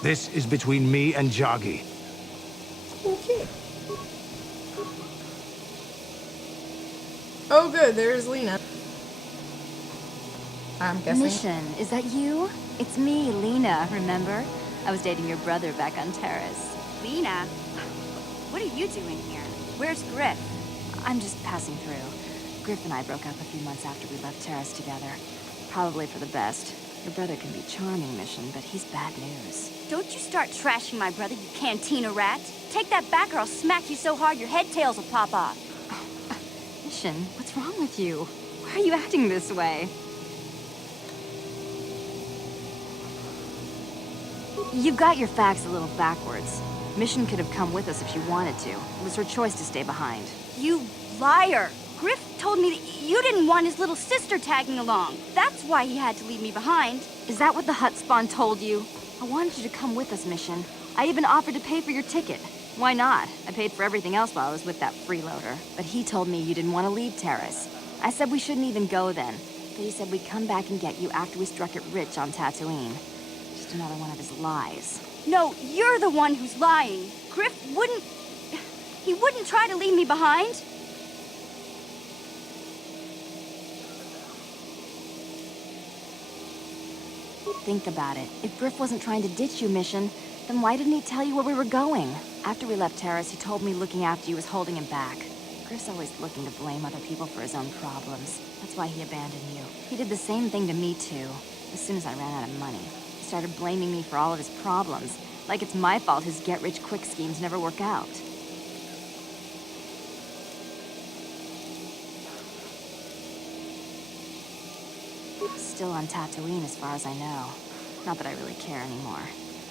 This is between me and Jagi. Okay. Oh good, there's Lena. I'm guessing. Mission, is that you? It's me, Lena, remember? I was dating your brother back on Terrace. Lena? What are you doing here? Where's Griff? I'm just passing through. Griff and I broke up a few months after we left Terrace together. Probably for the best. Your brother can be charming, Mission, but he's bad news. Don't you start trashing my brother, you cantina rat. Take that back or I'll smack you so hard your head tails will pop off. Mission, what's wrong with you? Why are you acting this way? You've got your facts a little backwards. Mission could have come with us if she wanted to. It was her choice to stay behind. You liar! Griff told me that you didn't want his little sister tagging along. That's why he had to leave me behind. Is that what the Hutt Spawn told you? I wanted you to come with us, Mission. I even offered to pay for your ticket. Why not? I paid for everything else while I was with that freeloader. But he told me you didn't want to leave Terrace. I said we shouldn't even go then. But he said we'd come back and get you after we struck it rich on Tatooine. Just another one of his lies. No, you're the one who's lying. Griff wouldn't... He wouldn't try to leave me behind. Think about it. If Griff wasn't trying to ditch you, Mission, then why didn't he tell you where we were going? After we left Terrace, he told me looking after you was holding him back. Griff's always looking to blame other people for his own problems. That's why he abandoned you. He did the same thing to me, too. As soon as I ran out of money, he started blaming me for all of his problems. Like it's my fault his get-rich-quick schemes never work out. Still on Tatooine as far as I know. Not that I really care anymore.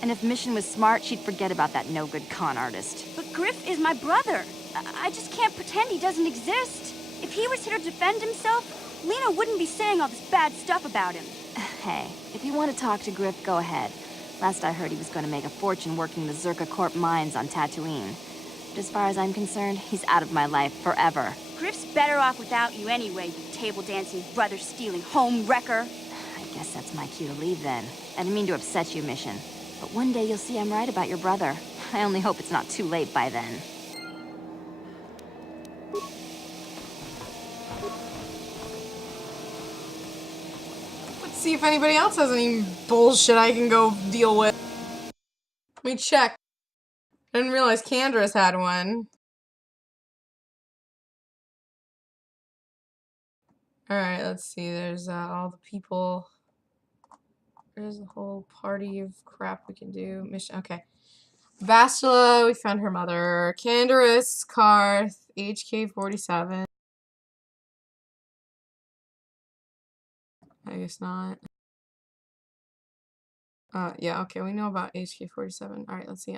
And if Mission was smart, she'd forget about that no-good con artist. But Griff is my brother. I just can't pretend he doesn't exist. If he was here to defend himself, Lena wouldn't be saying all this bad stuff about him. Hey, if you want to talk to Griff, go ahead. Last I heard, he was going to make a fortune working the Zerka Corp mines on Tatooine. But as far as I'm concerned, he's out of my life forever. Griff's better off without you anyway, you table-dancing, brother-stealing home wrecker. I guess that's my cue to leave then. I didn't mean to upset you, Mission. But one day you'll see I'm right about your brother. I only hope it's not too late by then. Let's see if anybody else has any bullshit I can go deal with. Let me check. I didn't realize Canderous had one. Alright, let's see. There's all the people. There's a whole party of crap we can do. Mission. Okay. Vastula, we found her mother. Canderous, Karth, HK-47. I guess not. Yeah, okay, we know about HK-47. Alright, let's see,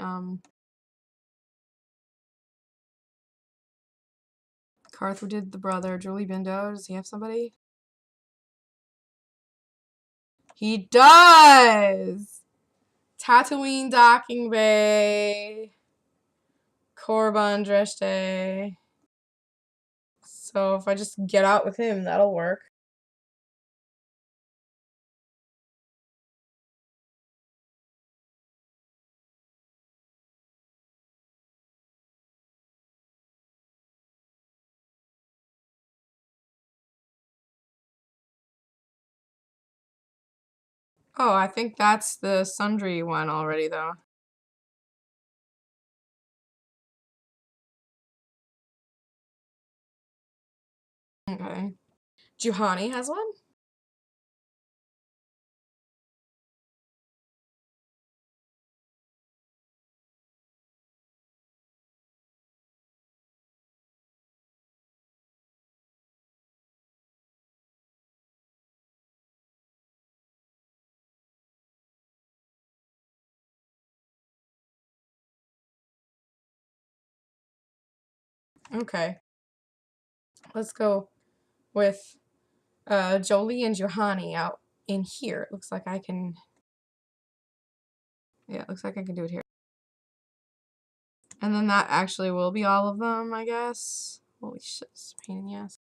Karth did the brother. Julie Bindo, does he have somebody? He does! Tatooine Docking Bay. Korban Dreshte. So if I just get out with him, that'll work. Oh, I think that's the Sundry one already, though. Okay. Juhani has one? Okay. Let's go with Jolie and Juhani out in here. It looks like I can... Yeah, it looks like I can do it here. And then that actually will be all of them, I guess. Holy shit, it's a pain in the ass.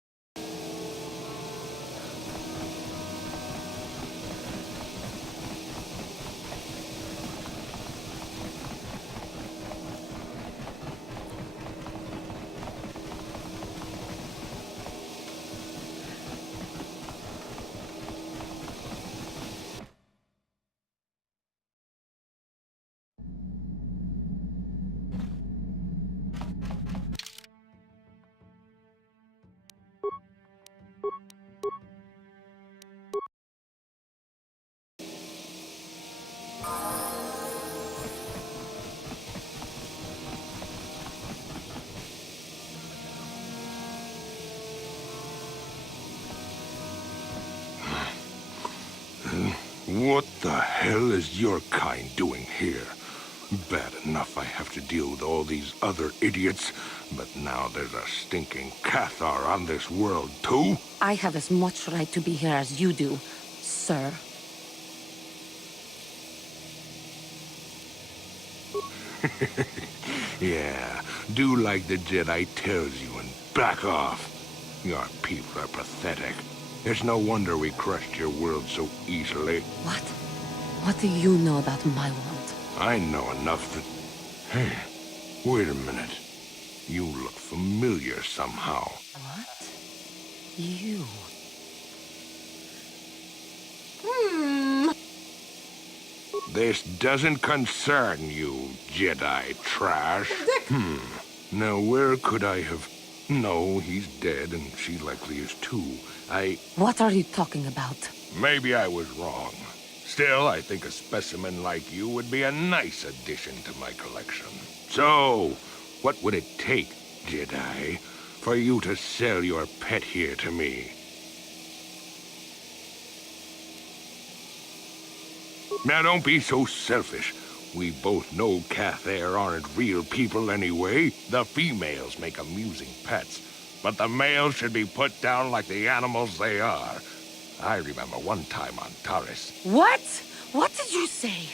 What the hell is your kind doing here? Bad enough I have to deal with all these other idiots, but now there's a stinking Cathar on this world, too? I have as much right to be here as you do, sir. Yeah, do like the Jedi tells you and back off. Your people are pathetic. It's no wonder we crushed your world so easily. What? What do you know about my world? I know enough that... Hey, wait a minute. You look familiar somehow. What? You? This doesn't concern you, Jedi trash. Now where could I have... No, he's dead, and she likely is too. What are you talking about? Maybe I was wrong. Still, I think a specimen like you would be a nice addition to my collection. So, what would it take, Jedi, for you to sell your pet here to me? Now, don't be so selfish. We both know Cathar aren't real people anyway. The females make amusing pets, but the males should be put down like the animals they are. I remember one time on Taris. What? What did you say?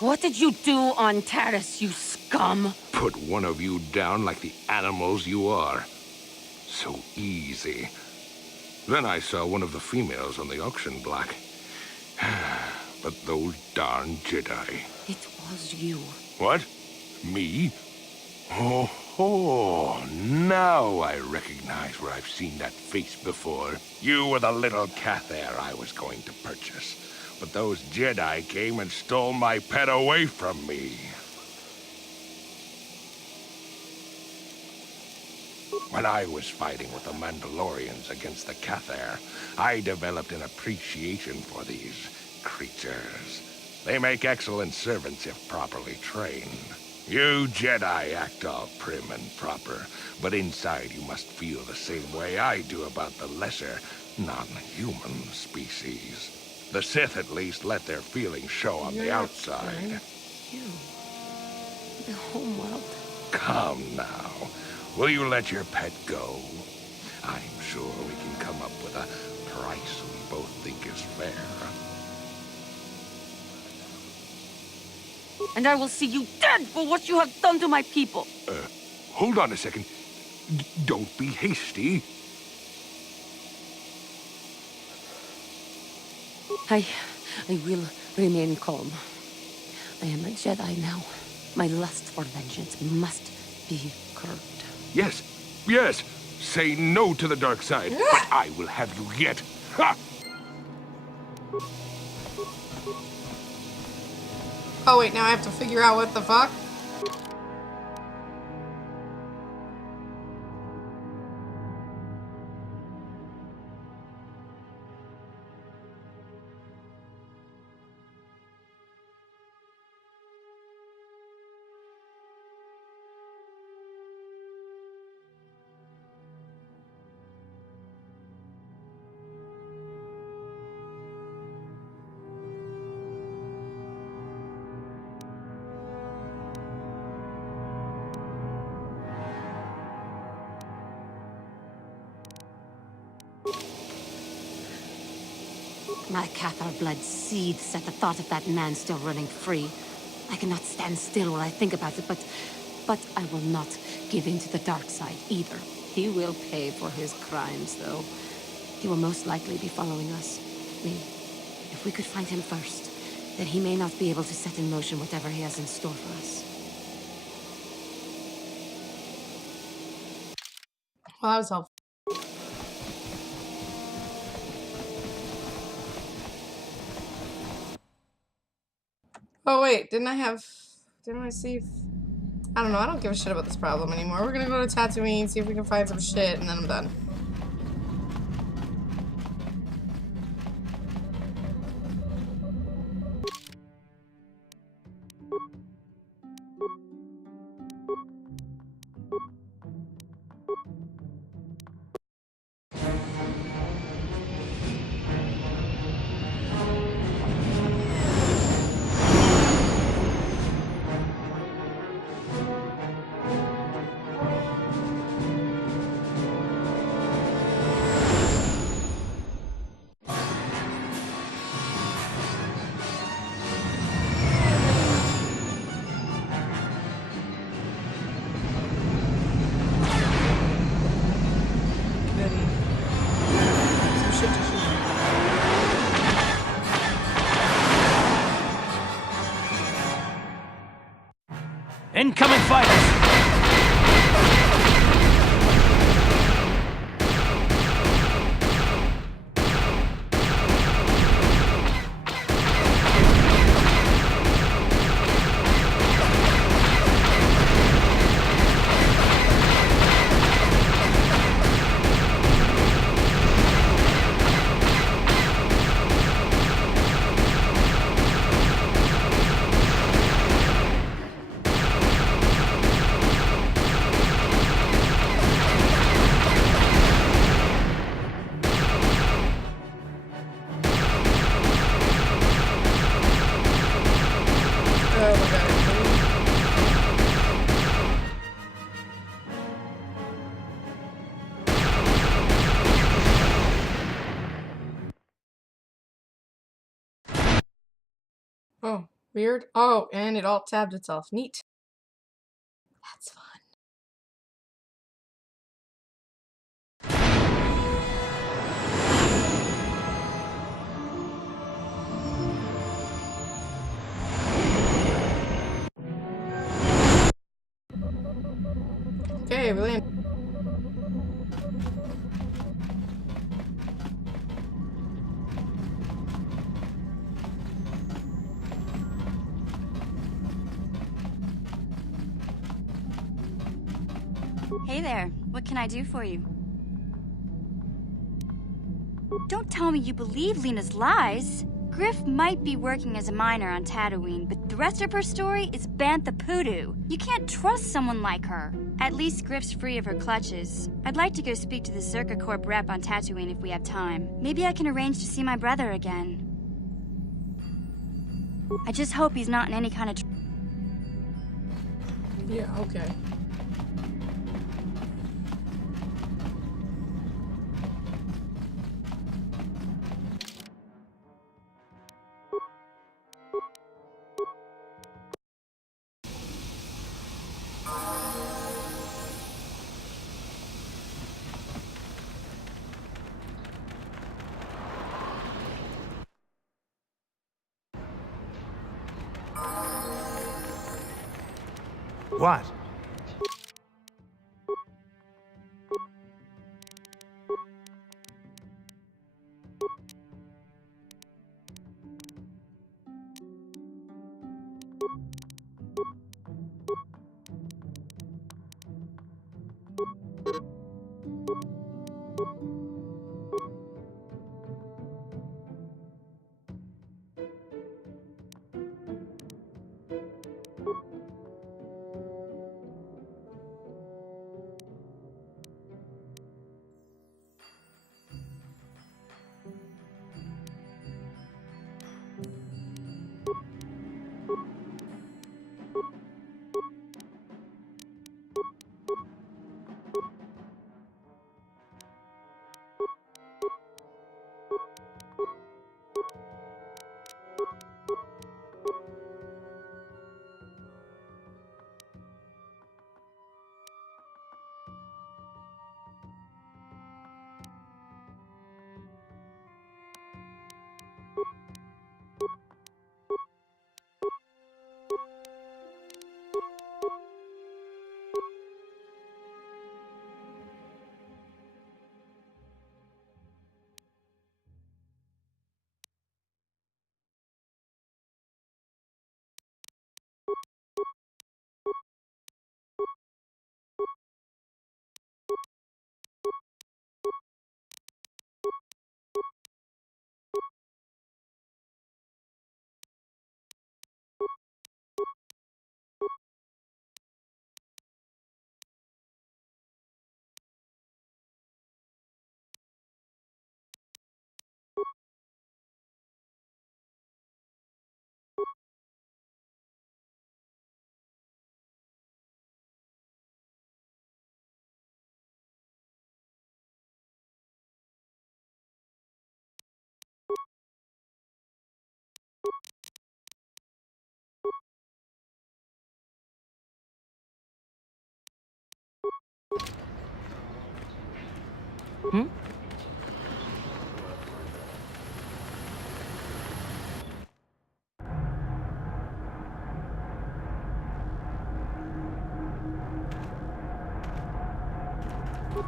What did you do on Taris, you scum? Put one of you down like the animals you are. So easy. Then I saw one of the females on the auction block. But those darn Jedi. It was you. What? Me? Oh, now I recognize where I've seen that face before. You were the little Cathar I was going to purchase. But those Jedi came and stole my pet away from me. When I was fighting with the Mandalorians against the Cathar, I developed an appreciation for these creatures. They make excellent servants if properly trained. You Jedi act all prim and proper, but inside you must feel the same way I do about the lesser, non-human species. The Sith at least let their feelings show on the outside. You. The homeworld. Come now. Will you let your pet go? I'm sure we can come up with a price we both think is fair. And I will see you dead for what you have done to my people. Hold on a second. Don't be hasty. I will remain calm. I am a Jedi now. My lust for vengeance must be curbed. Yes, yes. Say no to the dark side, but I will have you yet. Ha! Oh wait, now I have to figure out what the fuck? My Cathar blood seethes at the thought of that man still running free. I cannot stand still when I think about it, but I will not give in to the dark side either. He will pay for his crimes, though. He will most likely be following us. If we could find him first, then he may not be able to set in motion whatever he has in store for us. Well, that was helpful. Oh wait, didn't I see? I don't know, I don't give a shit about this problem anymore. We're gonna go to Tatooine, see if we can find some shit, and then I'm done. Incoming fighters! Oh, weird. Oh, and it all tabbed itself. Neat. That's fun. Okay, we land. Hey there, what can I do for you? Don't tell me you believe Lena's lies. Griff might be working as a miner on Tatooine, but the rest of her story is Bantha Poodoo. You can't trust someone like her. At least Griff's free of her clutches. I'd like to go speak to the Zerka Corp rep on Tatooine if we have time. Maybe I can arrange to see my brother again. I just hope he's not in any kind of Yeah, okay. What?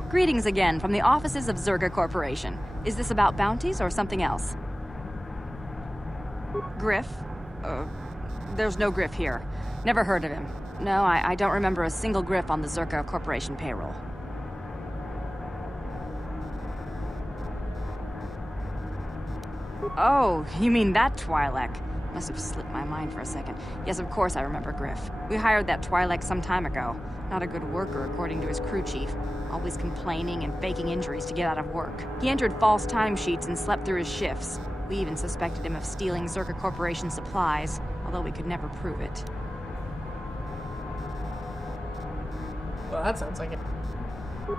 Greetings again from the offices of Zerka Corporation. Is this about bounties or something else? Griff? There's no Griff here. Never heard of him. No, I don't remember a single Griff on the Zerka Corporation payroll. Oh, you mean that Twi'lek? Must have slipped my mind for a second. Yes, of course I remember Griff. We hired that Twi'lek some time ago. Not a good worker, according to his crew chief. Always complaining and faking injuries to get out of work. He entered false timesheets and slept through his shifts. We even suspected him of stealing Zerka Corporation supplies, although we could never prove it. Well, that sounds like it.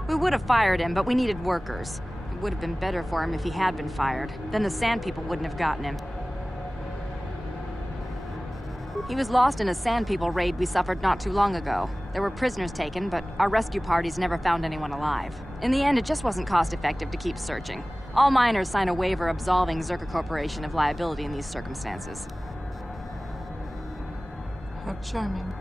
We would have fired him, but we needed workers. It would have been better for him if he had been fired. Then the Sand People wouldn't have gotten him. He was lost in a Sand People raid we suffered not too long ago. There were prisoners taken, but our rescue parties never found anyone alive. In the end, it just wasn't cost-effective to keep searching. All miners sign a waiver absolving Zerka Corporation of liability in these circumstances. How charming.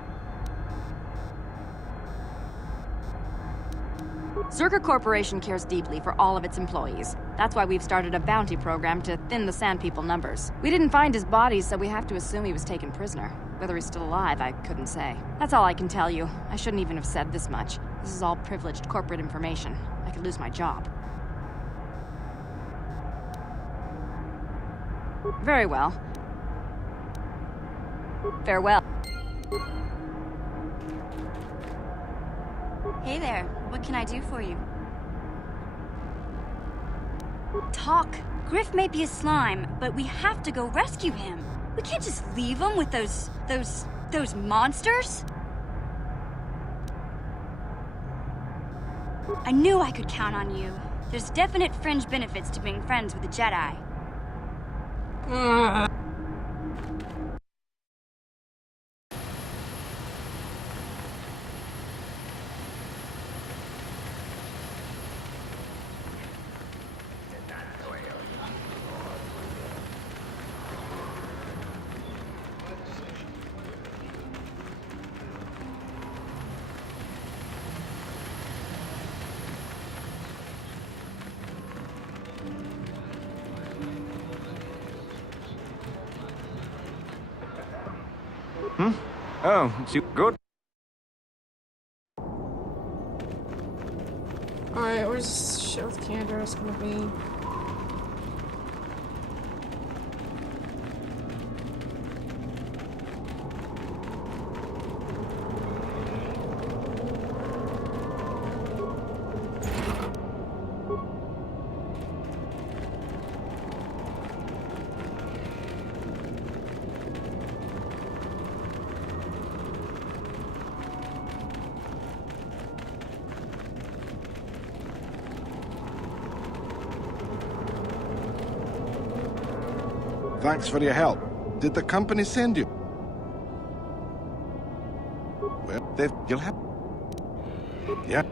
Zerka Corporation cares deeply for all of its employees. That's why we've started a bounty program to thin the Sand People numbers. We didn't find his body, so we have to assume he was taken prisoner. Whether he's still alive, I couldn't say. That's all I can tell you. I shouldn't even have said this much. This is all privileged corporate information. I could lose my job. Very well. Farewell. Hey there, what can I do for you? Talk. Griff may be a slime, but we have to go rescue him. We can't just leave him with those monsters. I knew I could count on you. There's definite fringe benefits to being friends with a Jedi. Oh, it's you good? Alright, where's shit with Candace gonna be? Thanks for your help. Did the company send you? Well, you'll have... Yeah,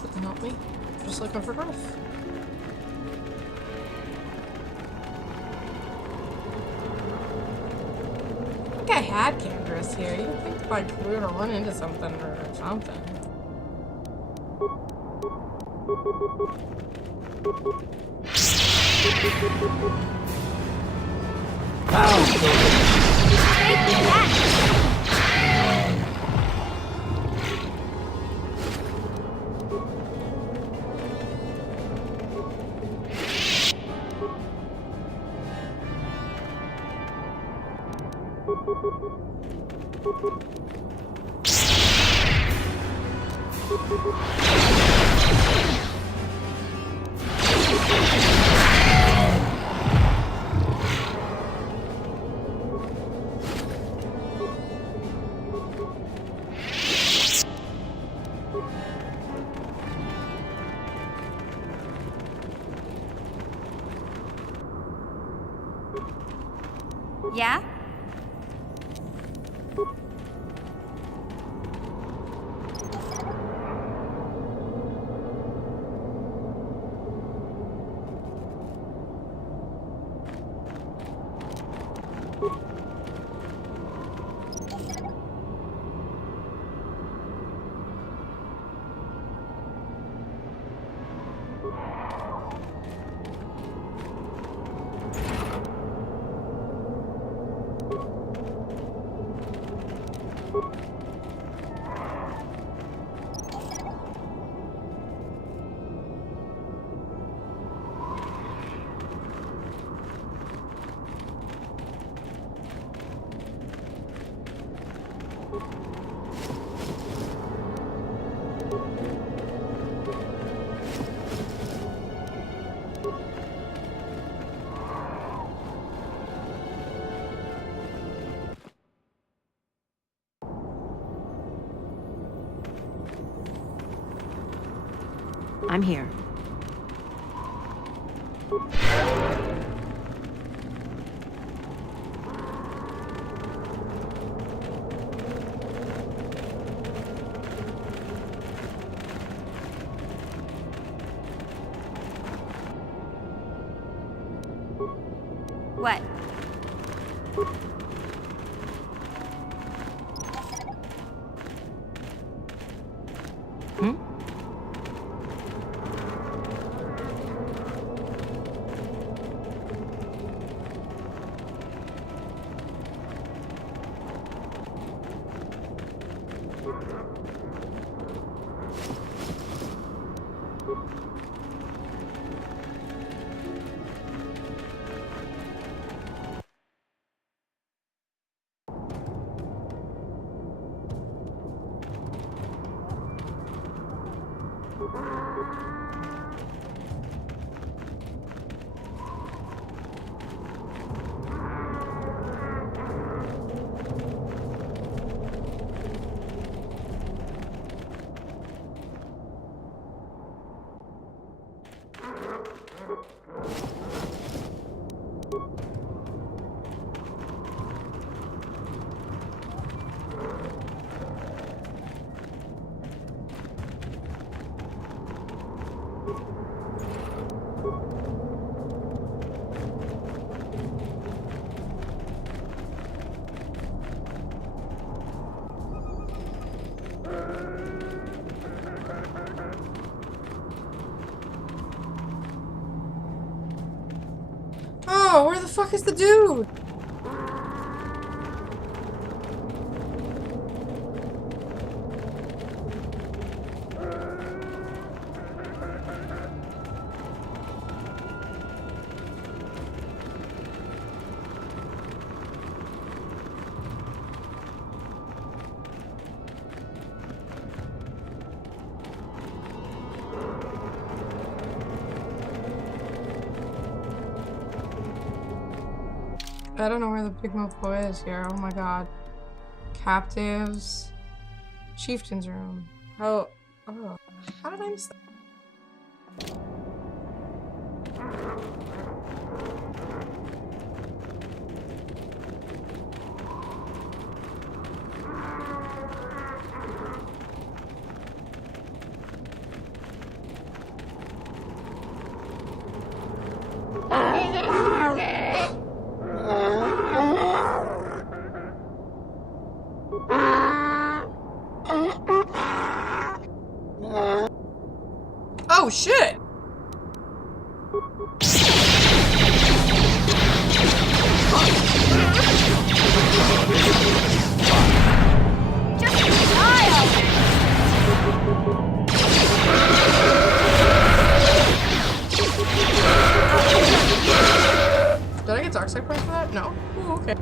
Couldn't help me. Just looking for Griff. I think I had Candace here. You'd think like we would run into something or something. Yeah? I'm here. What? Oh, where the fuck is the dude? I don't know where the big mofo is here. Oh my god. Captives. Chieftain's room. Oh. Oh. How did I miss that? Oh shit! Did I get Darkside points for that? No? Ooh, okay.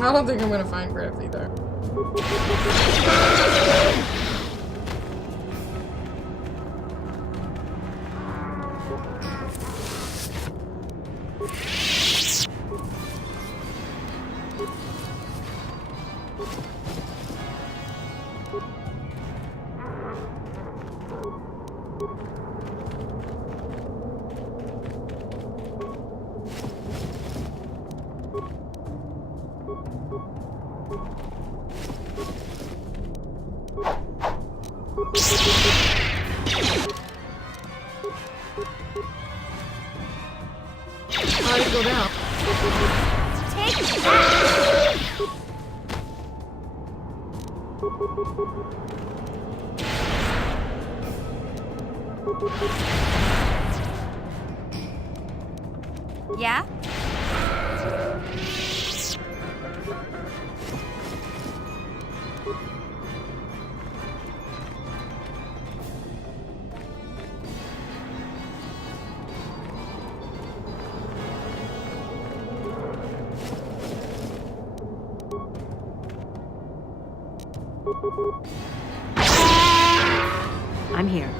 I don't think I'm gonna find Griff either. How did it go down? Take that! Yeah? I'm here.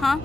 Huh?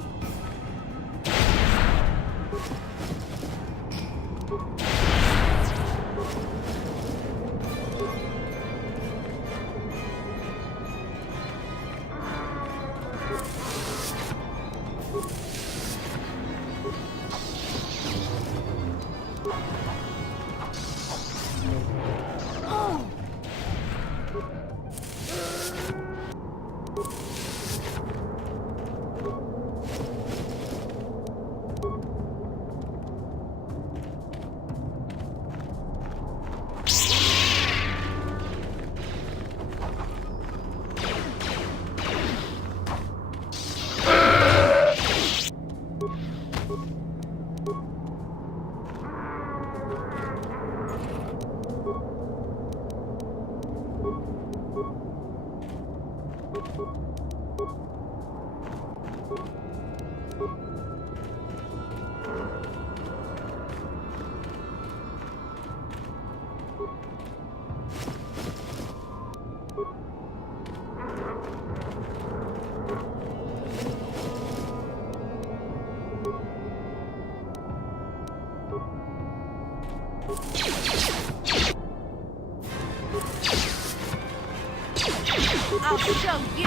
I'll show you.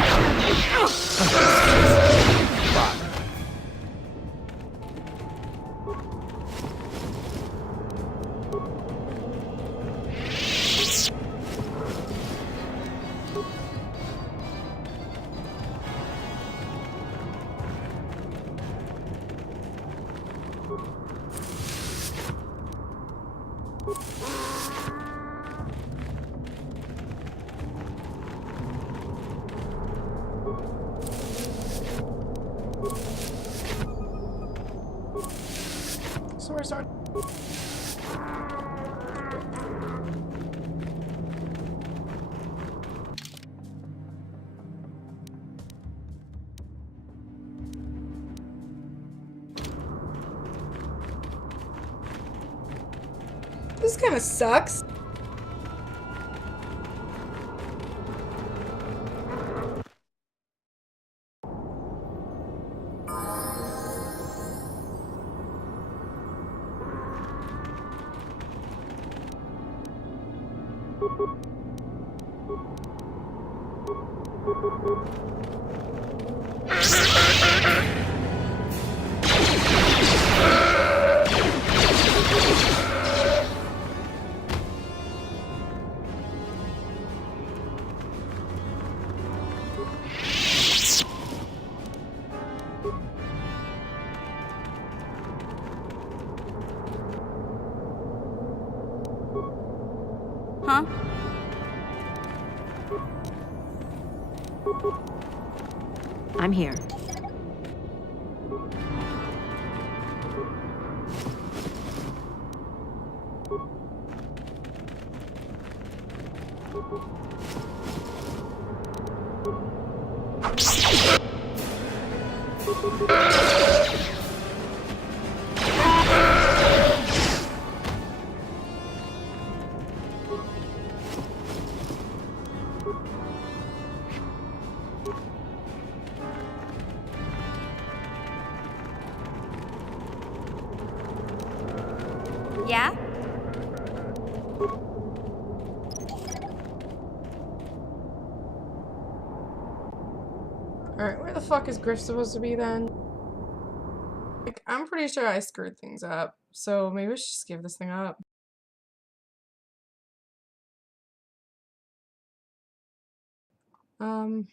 So we're starting. This kind of sucks. Huh? I'm here. Yeah? Alright, where the fuck is Griff supposed to be then? Like, I'm pretty sure I screwed things up, so maybe we should just give this thing up. Um...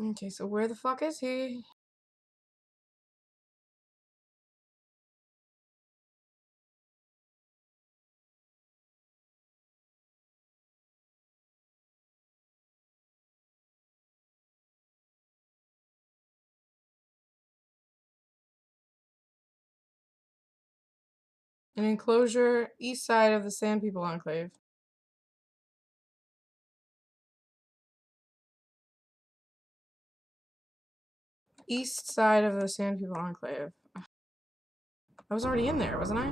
Okay, so where the fuck is he? An enclosure east side of the Sand People Enclave. East side of the Sand People Enclave. I was already in there, wasn't I?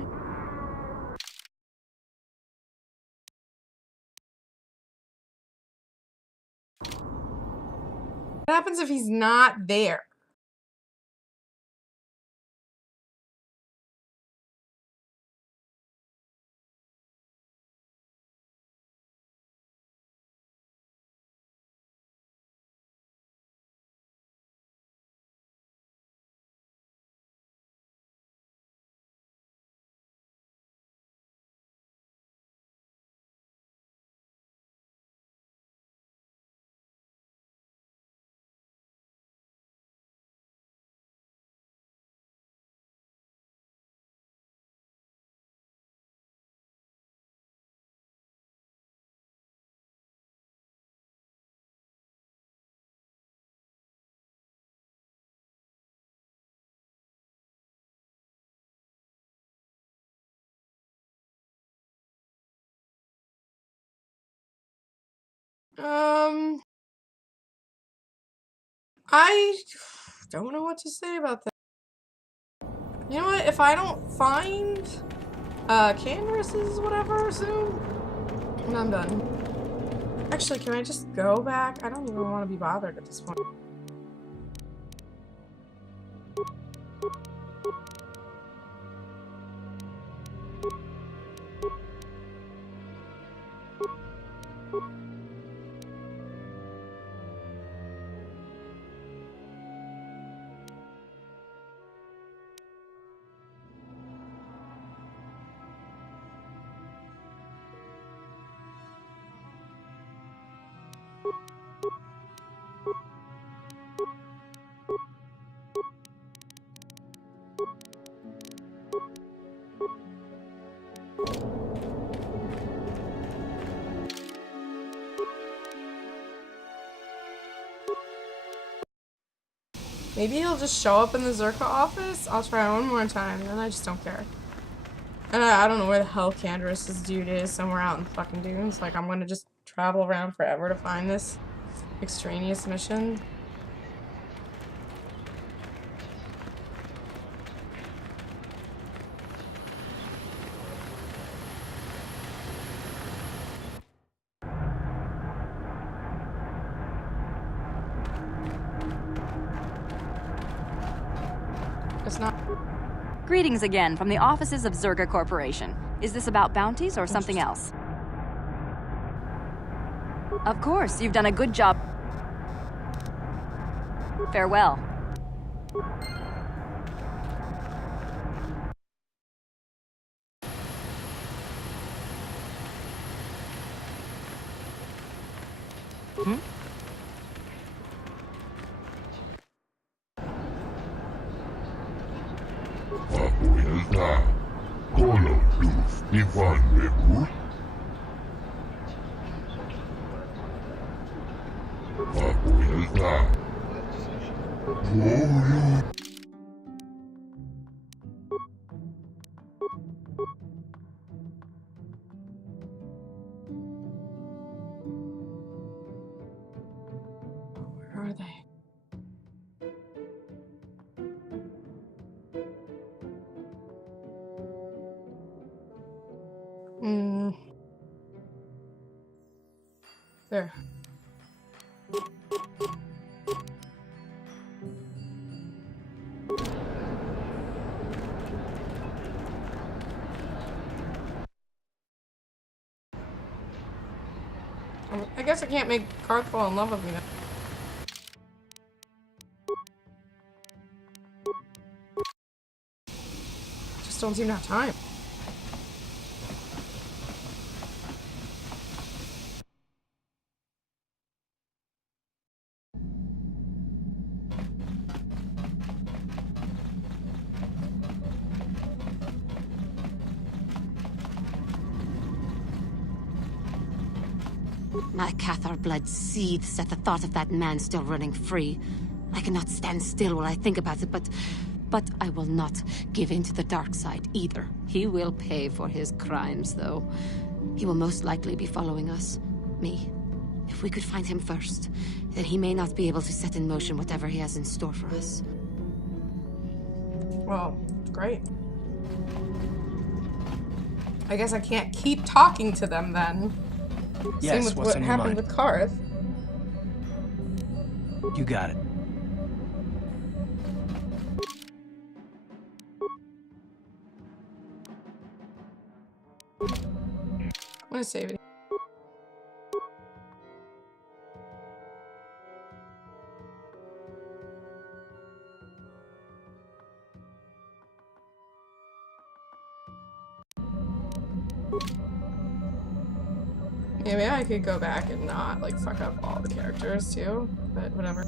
What happens if he's not there? I don't know what to say about that. You know what? If I don't find Candace's whatever soon, then I'm done. Actually, can I just go back? I don't even want to be bothered at this point. Maybe he'll just show up in the Zerka office? I'll try one more time, then I just don't care. And I don't know where the hell Candace's dude is, somewhere out in fucking dunes. Like, I'm gonna just travel around forever to find this extraneous mission. It's not. Greetings again from the offices of Zerga Corporation. Is this about bounties or something else? Of course, you've done a good job. Farewell. Where are they? There. I guess I can't make Carth fall in love with me now. Just don't seem to have time. My Cathar blood seethes at the thought of that man still running free. I cannot stand still while I think about it, but I will not give in to the dark side either. He will pay for his crimes, though. He will most likely be following us. Me. If we could find him first, then he may not be able to set in motion whatever he has in store for us. Well, great. I guess I can't keep talking to them then. Yes, same with what's what on your happened mind? with Carth. You got it. I'm gonna save it. Maybe I could go back and not like fuck up all the characters too, but whatever.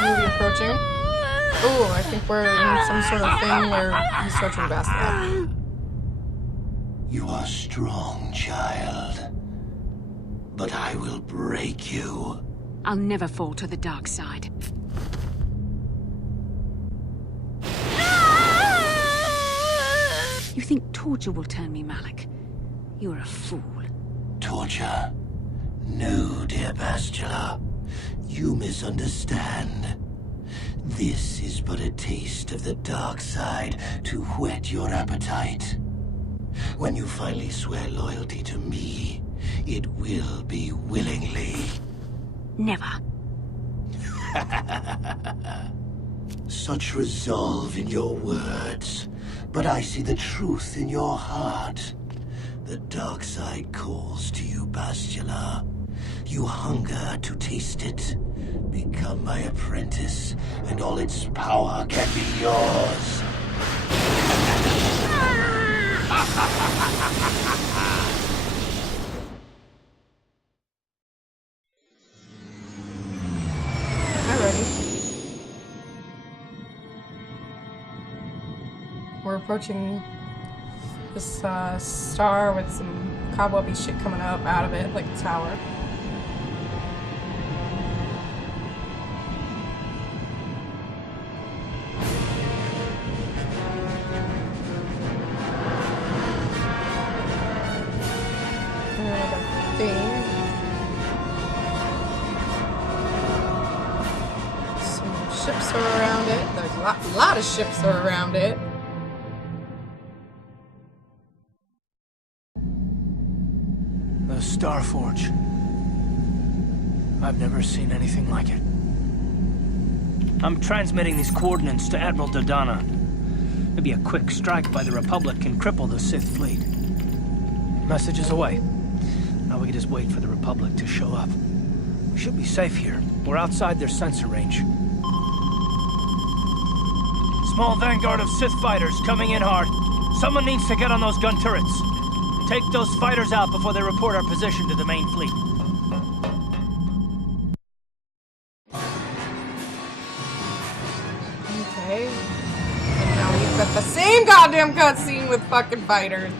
Movie approaching. Oh, I think we're in some sort of thing where he's searching Bastet. You are strong, child. But I will break you. I'll never fall to the dark side. You think torture will turn me, Malak? You're a fool. Torture? No, dear Bastila. You misunderstand. This is but a taste of the dark side to whet your appetite. When you finally swear loyalty to me, it will be willingly. Never. Such resolve in your words, but I see the truth in your heart. The dark side calls to you, Bastila. You hunger to taste it. Become my apprentice, and all its power can be yours. We're approaching this star with some cobwebby shit coming up out of it, like a tower. Some ships are around it. There's a lot of ships are around it. The Starforge. I've never seen anything like it. I'm transmitting these coordinates to Admiral Dodonna. Maybe a quick strike by the Republic can cripple the Sith fleet. Message is away. Now we can just wait for the Republic to show up. We should be safe here. We're outside their sensor range. Small vanguard of Sith fighters coming in hard. Someone needs to get on those gun turrets. Take those fighters out before they report our position to the main fleet. Okay. And now we've got the same goddamn cutscene with fucking fighters.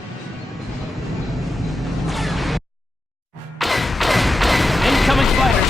Incoming fighters!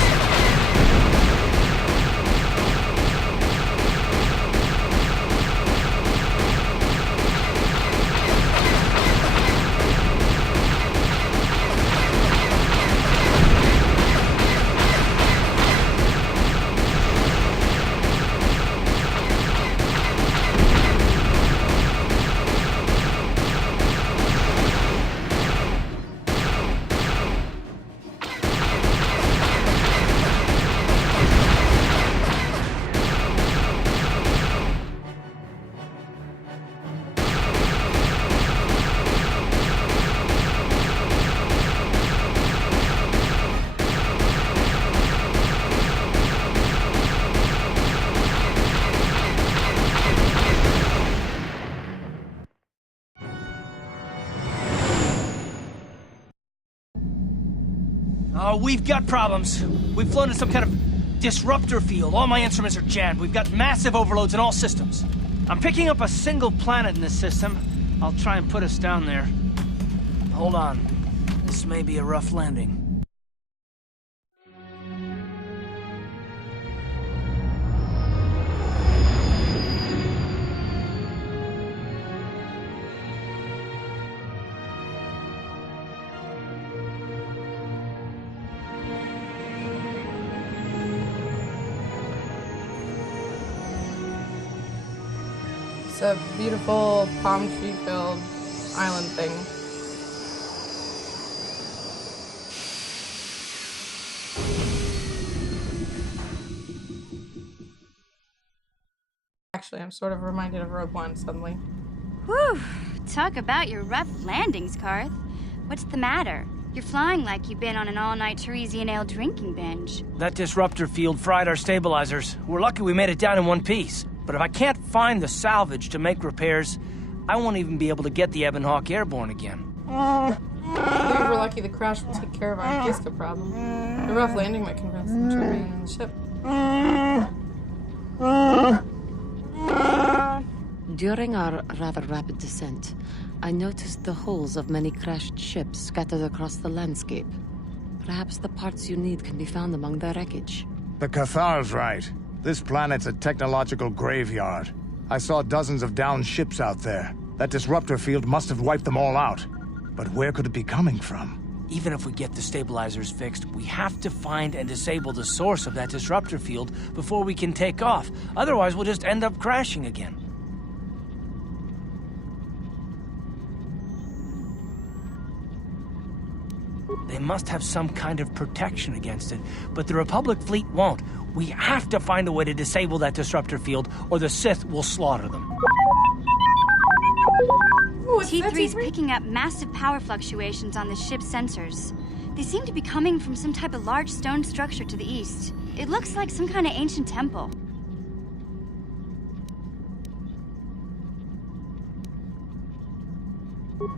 Oh, we've got problems. We've flown in some kind of disruptor field. All my instruments are jammed. We've got massive overloads in all systems. I'm picking up a single planet in this system. I'll try and put us down there. Hold on. This may be a rough landing. It's a beautiful palm tree filled island thing. Actually, I'm sort of reminded of Rogue One suddenly. Whew! Talk about your rough landings, Carth. What's the matter? You're flying like you've been on an all-night Teresian ale drinking binge. That disruptor field fried our stabilizers. We're lucky we made it down in one piece. But if I can't find the salvage to make repairs, I won't even be able to get the Ebon Hawk airborne again. I think we're lucky the crash will take care of our Giska problem. The rough landing might convince them to remain on the ship. During our rather rapid descent, I noticed the hulls of many crashed ships scattered across the landscape. Perhaps the parts you need can be found among the wreckage. The Cathar's right. This planet's a technological graveyard. I saw dozens of downed ships out there. That disruptor field must have wiped them all out. But where could it be coming from? Even if we get the stabilizers fixed, we have to find and disable the source of that disruptor field before we can take off. Otherwise, we'll just end up crashing again. They must have some kind of protection against it, but the Republic fleet won't. We have to find a way to disable that disruptor field, or the Sith will slaughter them. T3's picking up massive power fluctuations on the ship's sensors. They seem to be coming from some type of large stone structure to the east. It looks like some kind of ancient temple.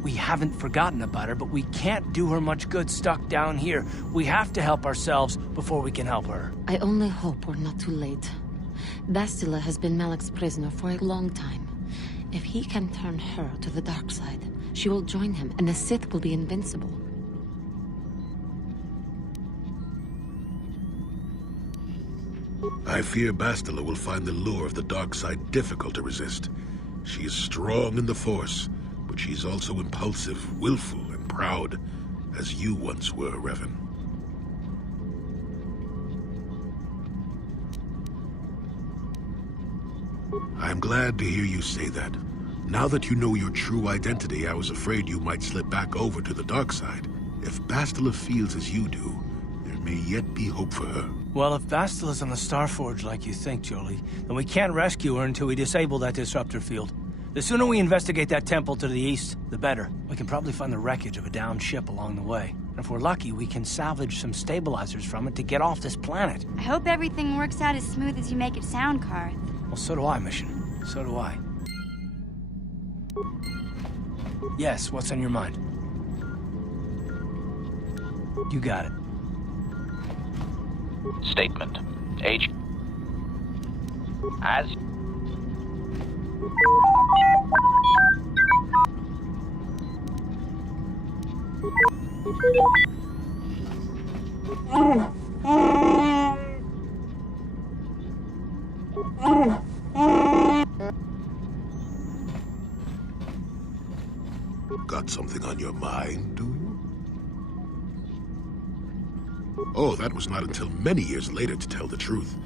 We haven't forgotten about her, but we can't do her much good stuck down here. We have to help ourselves before we can help her. I only hope we're not too late. Bastila has been Malak's prisoner for a long time. If he can turn her to the dark side, she will join him, and the Sith will be invincible. I fear Bastila will find the lure of the dark side difficult to resist. She is strong in the Force, but she's also impulsive, willful, and proud, as you once were, Revan. I'm glad to hear you say that. Now that you know your true identity, I was afraid you might slip back over to the dark side. If Bastila feels as you do, there may yet be hope for her. Well, if Bastila's on the Starforge like you think, Jolee, then we can't rescue her until we disable that disruptor field. The sooner we investigate that temple to the east, the better. We can probably find the wreckage of a downed ship along the way. And if we're lucky, we can salvage some stabilizers from it to get off this planet. I hope everything works out as smooth as you make it sound, Carth. Well, so do I, Mission. So do I. Yes, what's on your mind? You got it. Statement. H. As... Got something on your mind, do you? Oh, that was not until many years later, to tell the truth.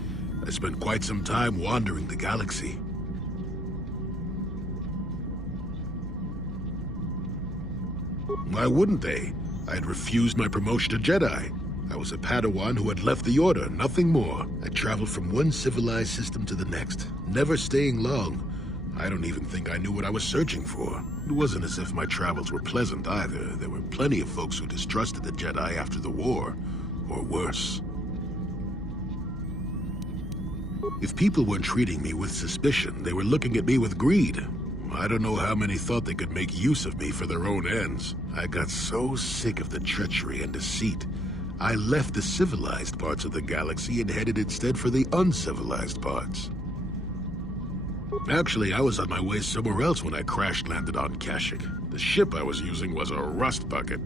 I spent quite some time wandering the galaxy. Why wouldn't they? I had refused my promotion to Jedi. I was a Padawan who had left the Order, nothing more. I traveled from one civilized system to the next, never staying long. I don't even think I knew what I was searching for. It wasn't as if my travels were pleasant either. There were plenty of folks who distrusted the Jedi after the war, or worse. If people weren't treating me with suspicion, they were looking at me with greed. I don't know how many thought they could make use of me for their own ends. I got so sick of the treachery and deceit, I left the civilized parts of the galaxy and headed instead for the uncivilized parts. Actually, I was on my way somewhere else when I crash-landed on Kashyyyk. The ship I was using was a rust bucket.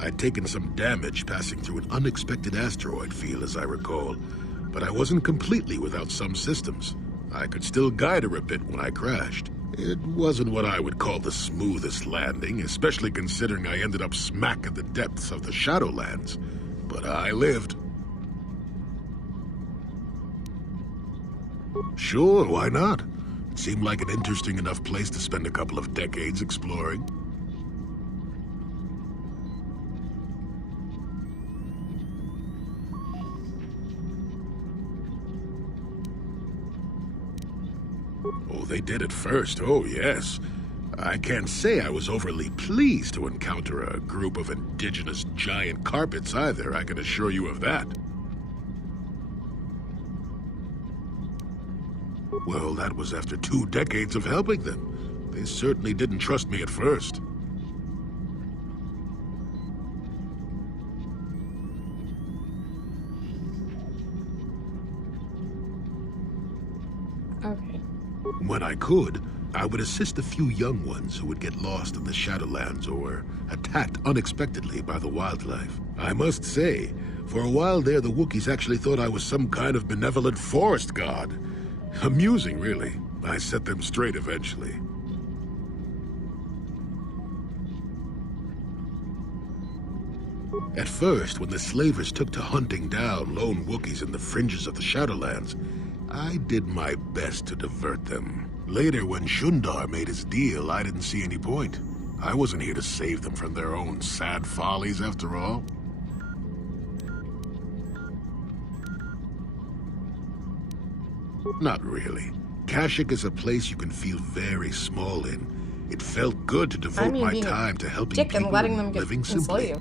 I'd taken some damage passing through an unexpected asteroid field, as I recall, but I wasn't completely without some systems. I could still guide her a bit when I crashed. It wasn't what I would call the smoothest landing, especially considering I ended up smack at the depths of the Shadowlands. But I lived. Sure, why not? It seemed like an interesting enough place to spend a couple of decades exploring. Oh, they did at first, oh yes. I can't say I was overly pleased to encounter a group of indigenous giant carpets either, I can assure you of that. Well, that was after 2 decades of helping them. They certainly didn't trust me at first. When I could, I would assist a few young ones who would get lost in the Shadowlands or attacked unexpectedly by the wildlife. I must say, for a while there, the Wookiees actually thought I was some kind of benevolent forest god. Amusing, really. I set them straight eventually. At first, when the slavers took to hunting down lone Wookiees in the fringes of the Shadowlands, I did my best to divert them. Later, when Shundar made his deal, I didn't see any point. I wasn't here to save them from their own sad follies, after all. Not really. Kashyyyk is a place you can feel very small in. It felt good to devote my time to helping people and letting them living simply.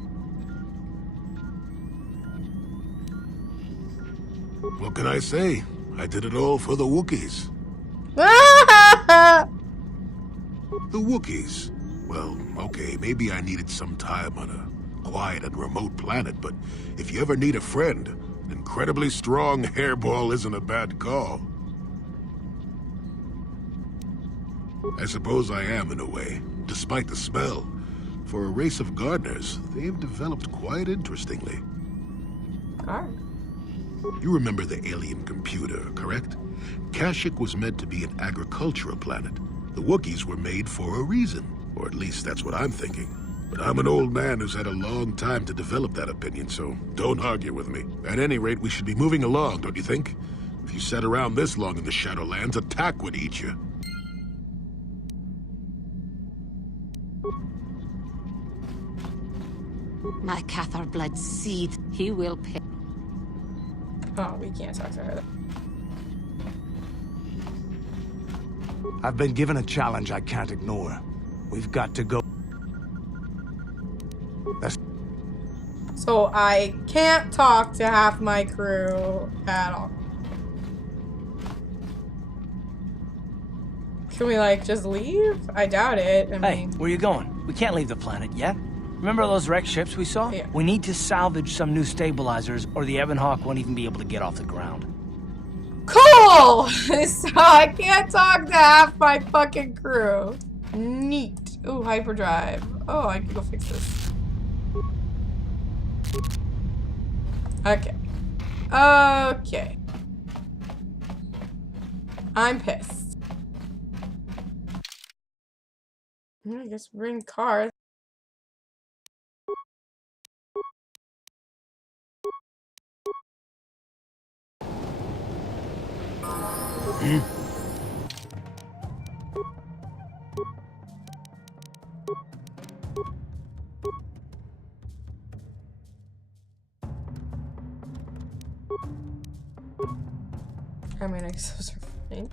What can I say? I did it all for the Wookiees. The Wookiees? Well, okay, maybe I needed some time on a quiet and remote planet, but if you ever need a friend, an incredibly strong hairball isn't a bad call. I suppose I am in a way, despite the smell. For a race of gardeners, they've developed quite interestingly. You remember the alien computer, correct? Kashyyyk was meant to be an agricultural planet. The Wookiees were made for a reason, or at least that's what I'm thinking. But I'm an old man who's had a long time to develop that opinion, so don't argue with me. At any rate, we should be moving along, don't you think? If you sat around this long in the Shadowlands, a tack would eat you. My Cathar blood seed. He will pay. Oh, we can't talk to her. I've been given a challenge I can't ignore. We've got to go. So I can't talk to half my crew at all. Can we, like, just leave? I doubt it. I mean... Hey, where you going? We can't leave the planet yet. Remember those wrecked ships we saw? Yeah. We need to salvage some new stabilizers, or the Ebonhawk won't even be able to get off the ground. Cool! So I can't talk to half my fucking crew. Neat. Ooh, hyperdrive. Oh, I can go fix this. Okay. Okay. I'm pissed. I guess bring cars. I mean, I guess those are fine.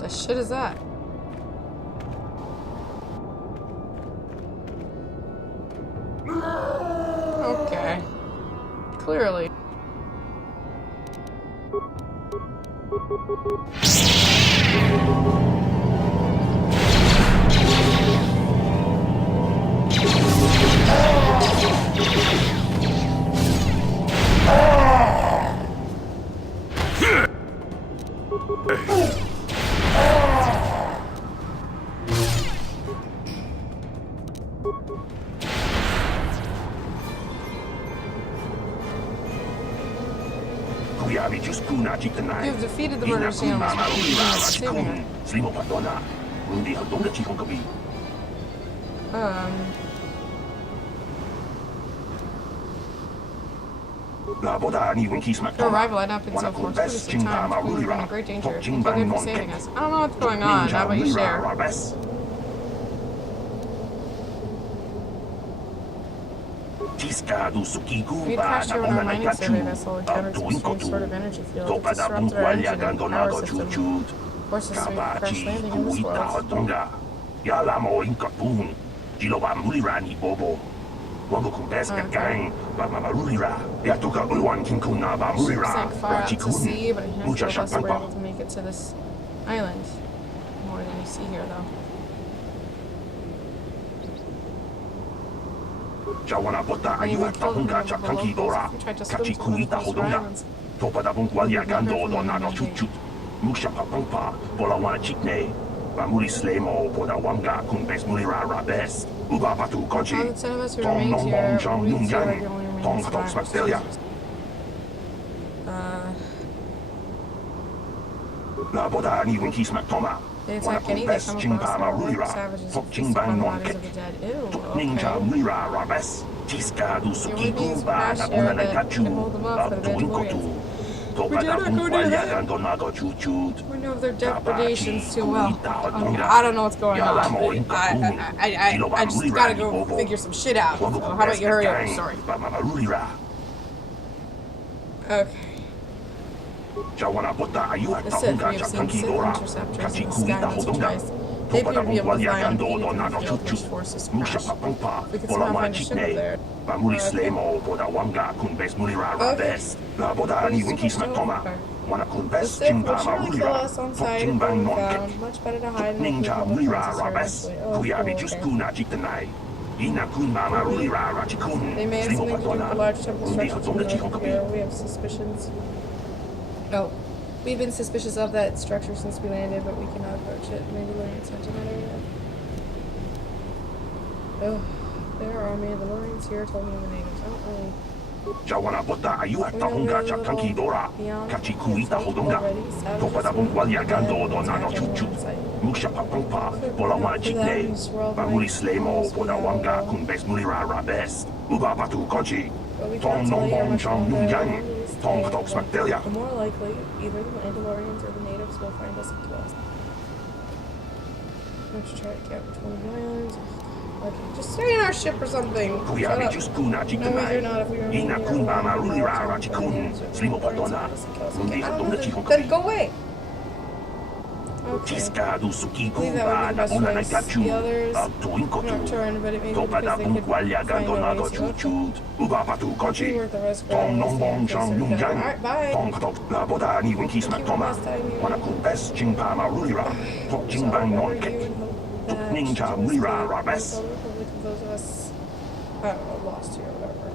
The shit is that? Okay. Clearly. You've defeated the murder saving her. Your arrival had not been so fortuitous in time. We were in great danger. Thank you again for saving us. I don't know what's going on. How about you share? We crashed over our mining survey vessel, encountered some strange sort of energy field. It disrupted our engine and power system, forced us to crash landing in this world. Yalamo Inkapun, Jiloba Mulirani Bobo. Wango Kumbeska Gang, Bamarulira, Yatoka Uwan Kinkuna Bamurira, Sank far out to sea, but a Mucha handful of us were able Shapanpa. to make it to this island. More than you see here, though. Jawana Bota When you Ayuha were killed, Tahunga the Chakanki locals Dora, who tried to swim to one of Kachikuita the closer Hodonga, islands. Topada Bunqualia Gando Donaga Chuchut, Musha Papampa, Bolawana Chikne, Bamuri Slemo, Podawanga, Kumbes Mulira Rabes, Ubabatu All Kochi, the 10 of us who Tom remained Nong here, Bong Jong we feel like the Nungan, only remaining Tom Tox survivors. Bacteria. La Boda Ni Winkis Mactoma, They Wana attack any that Kumbes come Chingpa across their way. Marulira, Savages Tok who feast upon Chingbang the Non bodies Kek, of the dead. Ew, Ninja okay. Mulira Rabes, Tiska du The only beings Suki who pass Ba, here Naguna that can Nagachu, hold them up for the Abduinkotu, Mandalorians. We Topada dare not go near Bunqualia them. Gandonago Chuchut. We know of their depredations too well. I don't know what's going on. I just gotta go figure some shit out. So how about you hurry up? Sorry. Okay. This said we have seen Sith interceptors in the sky once or twice. They appear to be able to fly undefeated from the field which forces smash. We could somehow find a ship up there. Bamuri Slemo, Podawanga, Kumbes Mulira Rabes, La Boda Ni Winkis Mactoma, Wana The Kumbes Sith Chingpa would surely kill Marulira, us on Tok sight if we Chingbang were Non Kek, found. Much better to hide in the Ninja field than Mulira to serve Rabes, eventually. Oh, Kuyabi cool, okay. Juskuna Chitanai, Ina Kunma Marulira Rachikun, They may have Slimo something to do with the Patona, large temple Undi structure to Hatonga the north of here. Chihokapi. We have suspicions. Oh. We've been suspicious of that structure since we landed, but we cannot approach it. Mandalorians sent in that area. Oh, there are Mandalorians here, told me the natives. I don't really... Jawana Bota Ayuha Tahunga Chakanki Dora, Kachikuita Hodonga, Topada Bunqualia Gando Donago Chuchut, Musha Papampa, Bolawana Chikne, Bamuri Slemo, Podawanga, Kumbes Mulira Rabes, Ubabatu Kochi, Tom Nong Bong Jong Nungan, Tom Tox Bacteria. The more likely, either the Mandalorians or the natives will find us and kill us. Let's try to get which one of the islands. Okay, just stay in our ship or something. Shut Kuyabi up. Juskuna No, you're Chitanai, not. If we were Ina here, Kunba we'll be Marulira here. Rachikun, Slimo Patona, Undi Hatonga Then Chihokapi. go away. Okay. Tiska du Suki I believe that Kuba, would be the best Naguna choice. Nagachu, The others Abduinkotu. not turn, but it may be Topada because they could Bunqualia find a Gandonago way to. Chuchut, Ubabatu Kochi, We worth the risk. Tom Nong Bong Jong Nungan, Alright, bye. Tom Katok, La Boda Ni Winkis Mactoma, Wana Kumbes Chingpa Marulira, Tok Chingbang Non Kek, Tok Ninja Mulira Rabes. Those of us, I don't know, lost here or whatever.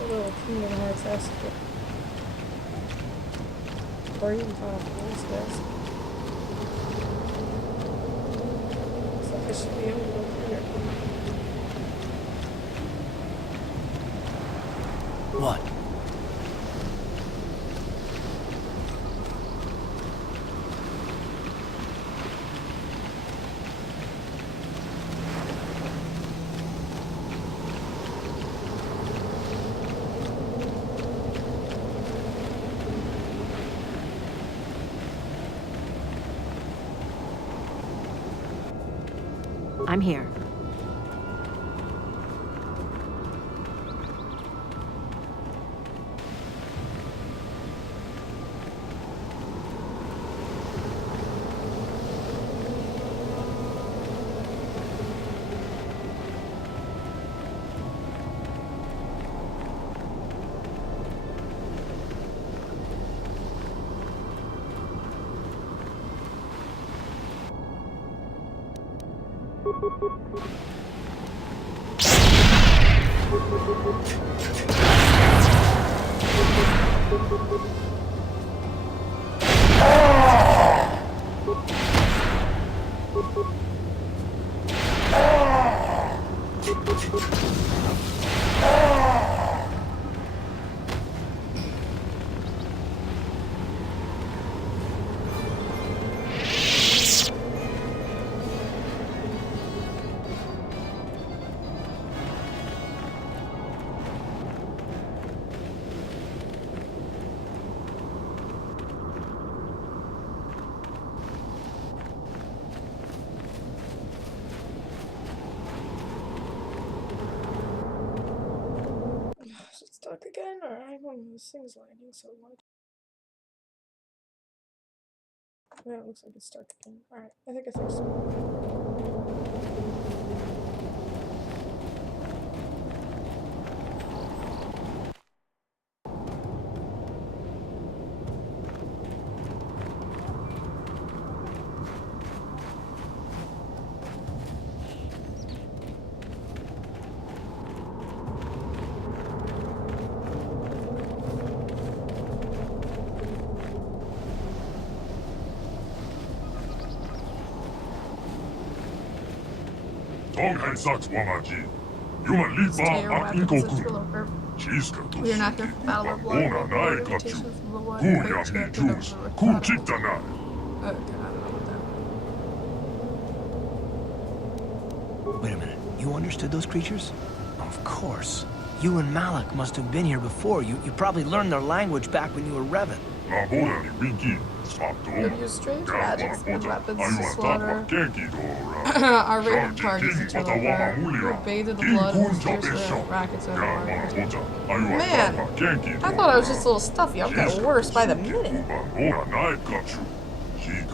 Little Kingdom Hearts esque. Or even Final Fantasy esque. Looks like I should be able to go through here. What? I'm here. stuck again? Or I don't know, this thing's lagging so much. Yeah, it looks like it's stuck again. Alright, I think I fixed it. Tonghan Saks Wamaji. Human Lipa Ak Inkoku. Chiska We are not here for Battle of Blood. Ona Nai Kachu. Kuya Mi Jus. Kuchitana. Wait a minute. You understood those creatures? Of course. You and Malik must have been here before. You probably learned their language back when you were Revan. Could use strange magics and weapons to slaughter our raided parties until they're bathed in the blood of the fierce rackets of our Man, I thought I was just a little stuffy. I'm getting worse by the minute.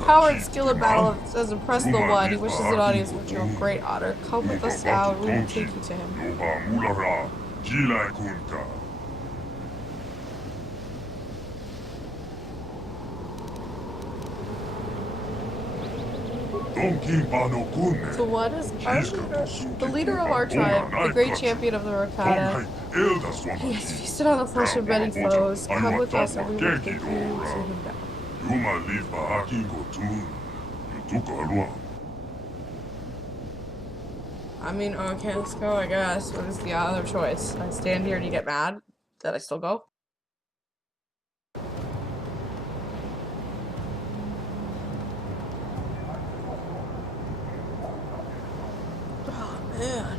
Power and skill in battle has impressed the one. He wishes an audience would show great honor. Come with us now, and we will take you to him. So what is our leader? The leader of our tribe, the great champion of the Rakata. He has feasted on the flesh of many foes. Come with us and we will take you to him now. I mean, okay, let's go, I guess. What is the other choice? I stand here and you get mad that I still go? Oh, man.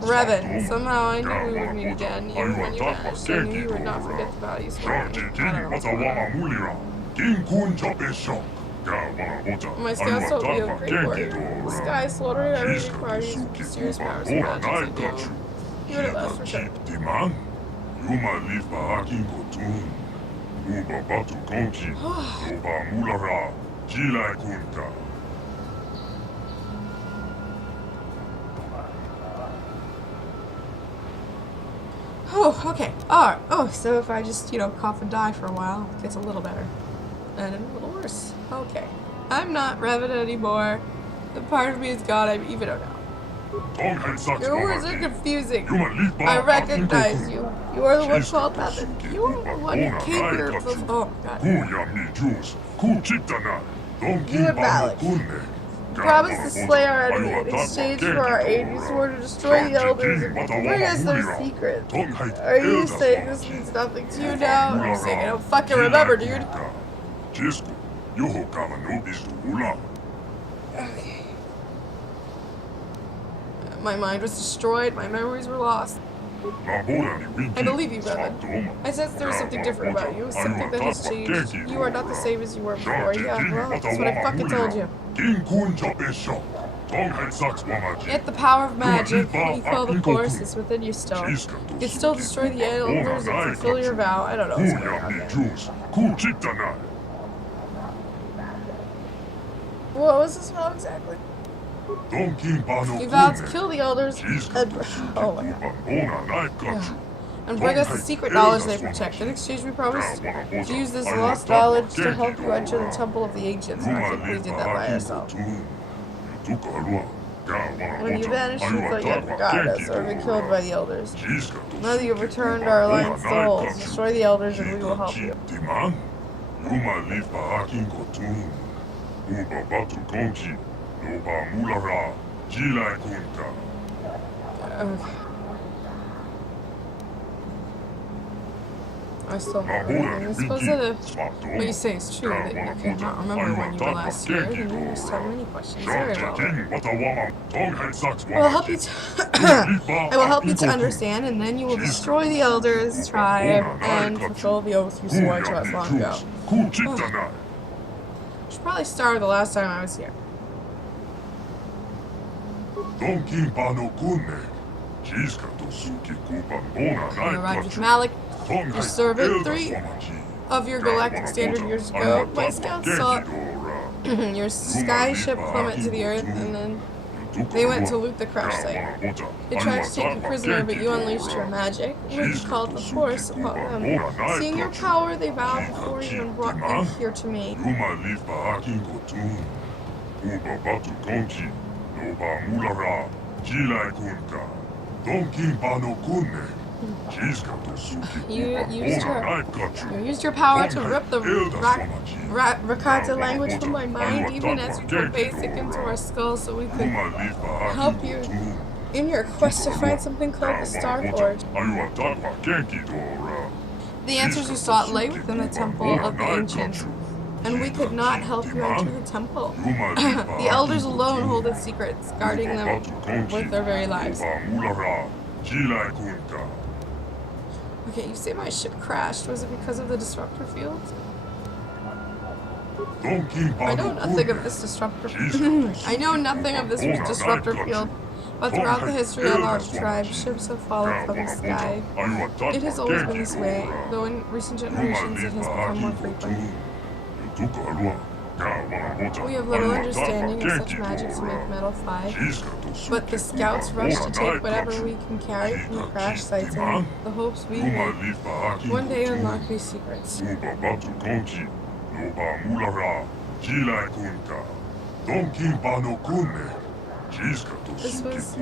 Revan, somehow I knew we would meet again, even when you vanished. I knew you would not forget the values of me. I don't know what's going on. My scouts told me of great work. The sky is slaughtering our raiding parties with mysterious powers and magic to do. You would at last return. Oh, okay. Alright. Oh, so if I just, cough and die for a while, it gets a little better. And a little worse. Okay. I'm not Revan anymore. The part of me is gone. I even don't know. Your words are confusing. I recognize you. You are the one called Revan. You are the one who came here from... Oh, God. You and Malik. Promised to slay our enemy in exchange for our aid. You swore to destroy the elders and bring us their secrets. Are you saying this means nothing to you now? Or are you saying I don't fucking remember, dude? Okay. My mind was destroyed. My memories were lost. I believe you, Revan. I sense there is something different about you. Something that has changed. You are not the same as you were before. Yeah, well, that's what I fucking told you. Yet the power of magic, equal the force, is within you still. You can still destroy the elders and fulfill your vow. I don't know what's going on there. What was this vow exactly? You vowed to kill the elders and... Oh my god. Yeah. And bring us the secret knowledge they protect. In exchange, we promised to use this lost knowledge to help you enter the Temple of the Ancients. I think we did that by ourselves. When you vanished, we thought you had forgotten us or been killed by the elders. Now that you have returned our alliance souls, destroy the elders and we will help you. I still have everything. I suppose that if what you say is true, that you cannot remember when you were last here, then you must have many questions. Very well. I will help you to I will help you to understand, and then you will destroy the elders' tribe and fulfill the oath you swore to us long ago. I should probably start the last time I was here. You arrived with Malik, your servant, 3 of your galactic standard years ago. My scouts saw your sky ship plummet to the earth, and then they went to loot the crash site. They tried to take you prisoner, but you unleashed your magic, which called the Force upon them. Seeing your power, they bowed before you and brought you here to me. You used your power to rip the Rakata language from my mind, even as we put basic into our skulls so we could help you in your quest to find something called the Star Forge. The answers you sought lay within the Temple of the Ancients, and we could not help you enter the temple. The elders alone hold its secrets, guarding them with their very lives. Okay, you say my ship crashed. Was it because of the disruptor field? I know nothing of this disruptor. I know nothing of this disruptor field, but throughout the history of our tribe, ships have fallen from the sky. It has always been this way, though in recent generations it has become more frequent. We have little understanding of such magic to make metal fly, but the scouts rush to take whatever we can carry from the crash sites in the hopes we may one day unlock these secrets. This was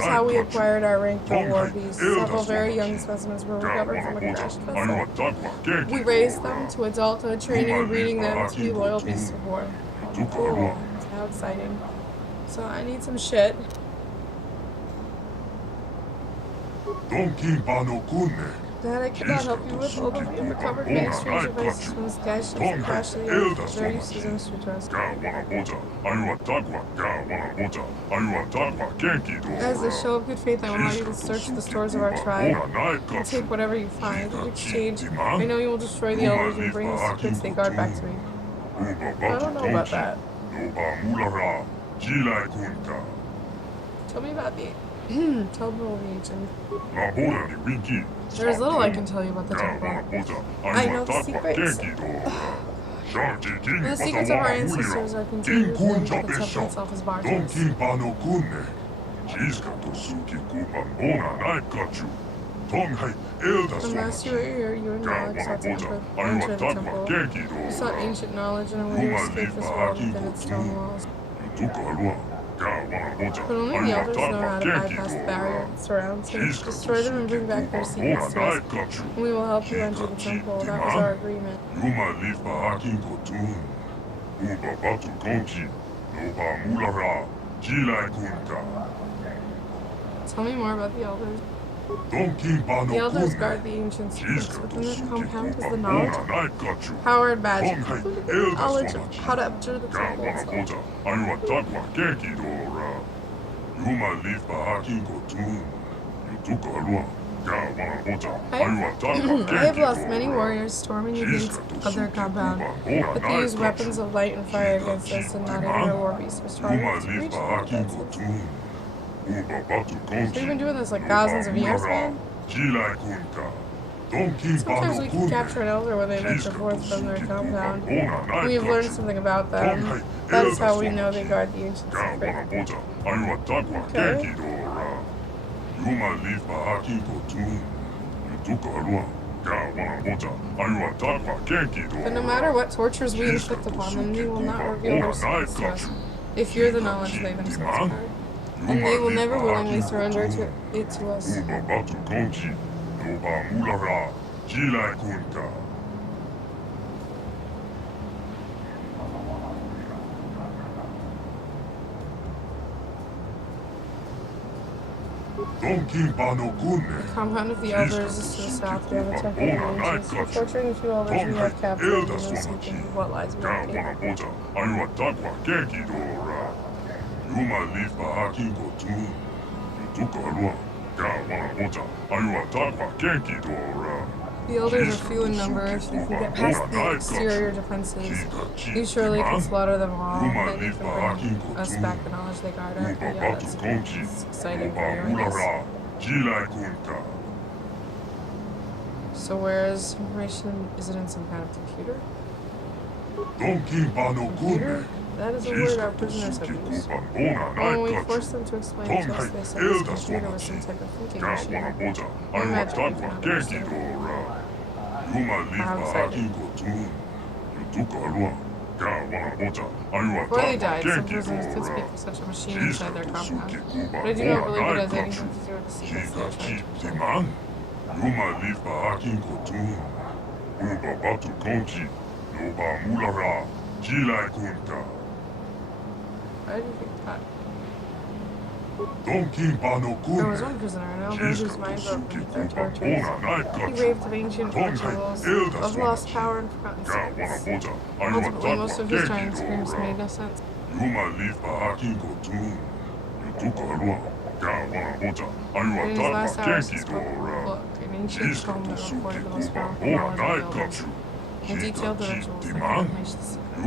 how we acquired our rank in War Beasts. Several very young specimens were recovered from a crash vessel. We raised them to adulthood, training and breeding them to be loyal beasts of war. Cool. How exciting. So I need some shit. Dad, I could not help you with, although we have recovered many strange devices from the sky ships that crashed to the earth. Their use is industry to us. As a show of good faith, I will allow you to search the stores of our tribe and take whatever you find. In exchange, I know you will destroy the elders and bring the secrets they guard back to me. I don't know about that. Tell me about the Temple of the Ancient. There's little I can tell you about the temple. I know the secrets. The secrets of our ancestors are contained within the temple itself as barges. Unless you are here, your knowledge sought to enter the temple. You sought ancient knowledge and a way to escape this world within its stone walls. But only the elders know how to bypass the barrier that surrounds him. Destroy them and bring back their secrets to us. And we will help you enter the temple. That was our agreement. Tell me more about the elders. The elders guard the ancient secrets. Within this compound is the knowledge of power and magic, including the knowledge of how to enter the temple itself. I have lost many warriors storming the gates of their compound, but they use weapons of light and fire against us, and not even our war beasts were strong enough to reach them. So we've been doing this like thousands of years, man? Sometimes we can capture an elder when they venture forth from their compound. We have learned something about them. That is how we know they guard the ancient secret. Okay. But no matter what tortures we inflict upon them, they will not reveal their secrets to us. They fear the knowledge they themselves guard. And they will never willingly surrender it to us. The compound of the elders is to the south. We have a temple of the ancients. Torturing a few elders we have captured, you know something of what lies beyond the The elders are few in number. If you can get past the exterior defenses, you surely can slaughter them all. Then you can bring us back the knowledge they guard at. Yeah, that's exciting for you, I guess. So where is information? Is it in some kind of computer? Computer? That is a word our prisoners have used. When we forced them to explain it to us, they said this computer was some type of thinking machine. I imagine we found it. How exciting. Before they died, some prisoners did speak of such a machine inside their compound. But I do not believe it has anything to do with the secrets they are trying to protect. Why do you think that? There was one prisoner, an elder whose mind broke beneath their tortures. He raved of ancient rituals, of lost power and forgotten secrets. Ultimately, most of his giant screams made no sense. In his last hours, he spoke of a book, an ancient tome that recorded the most powerful knowledge of buildings, and detailed the rituals that could unleash the secrets.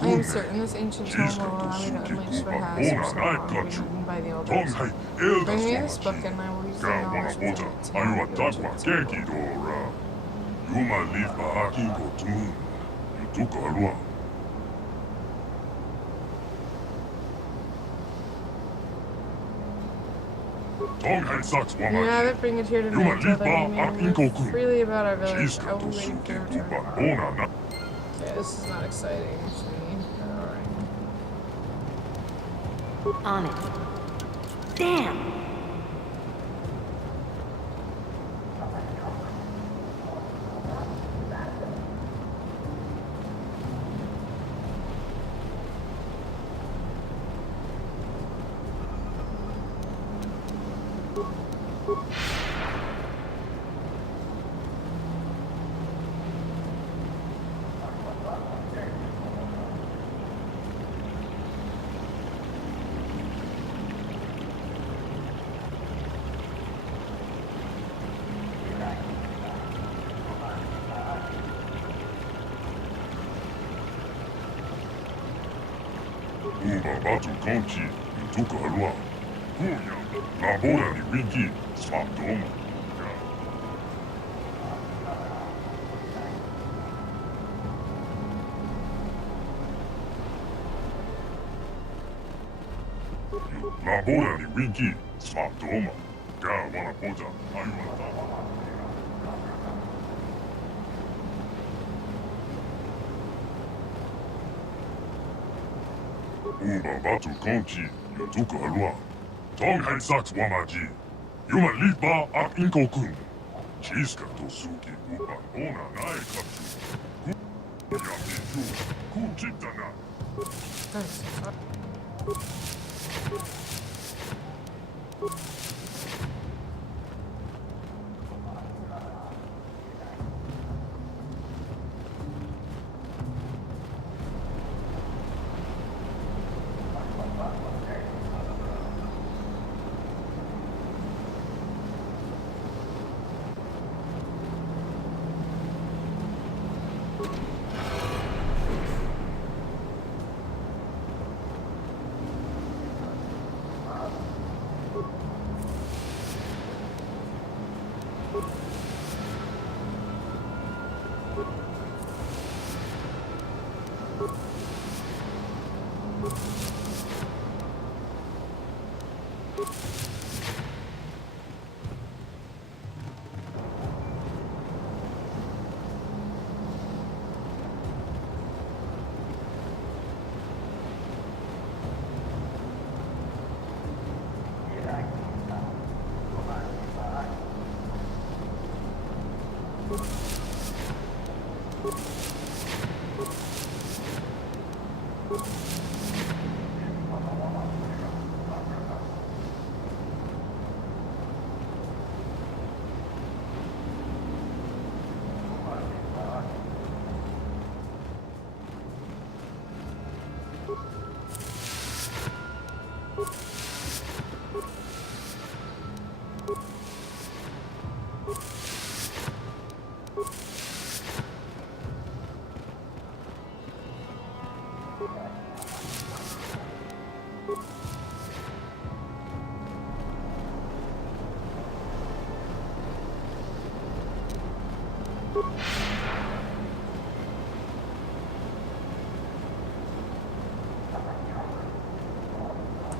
I am certain this ancient tome will allow me to unleash what has or so been hidden by the elders. Bring me this book and I will use the knowledge within it to help you You have it, bring it here tonight so that we may live freely about our village. I will be waiting for your return. Okay, this is not exciting to me. Alright. On it. Damn!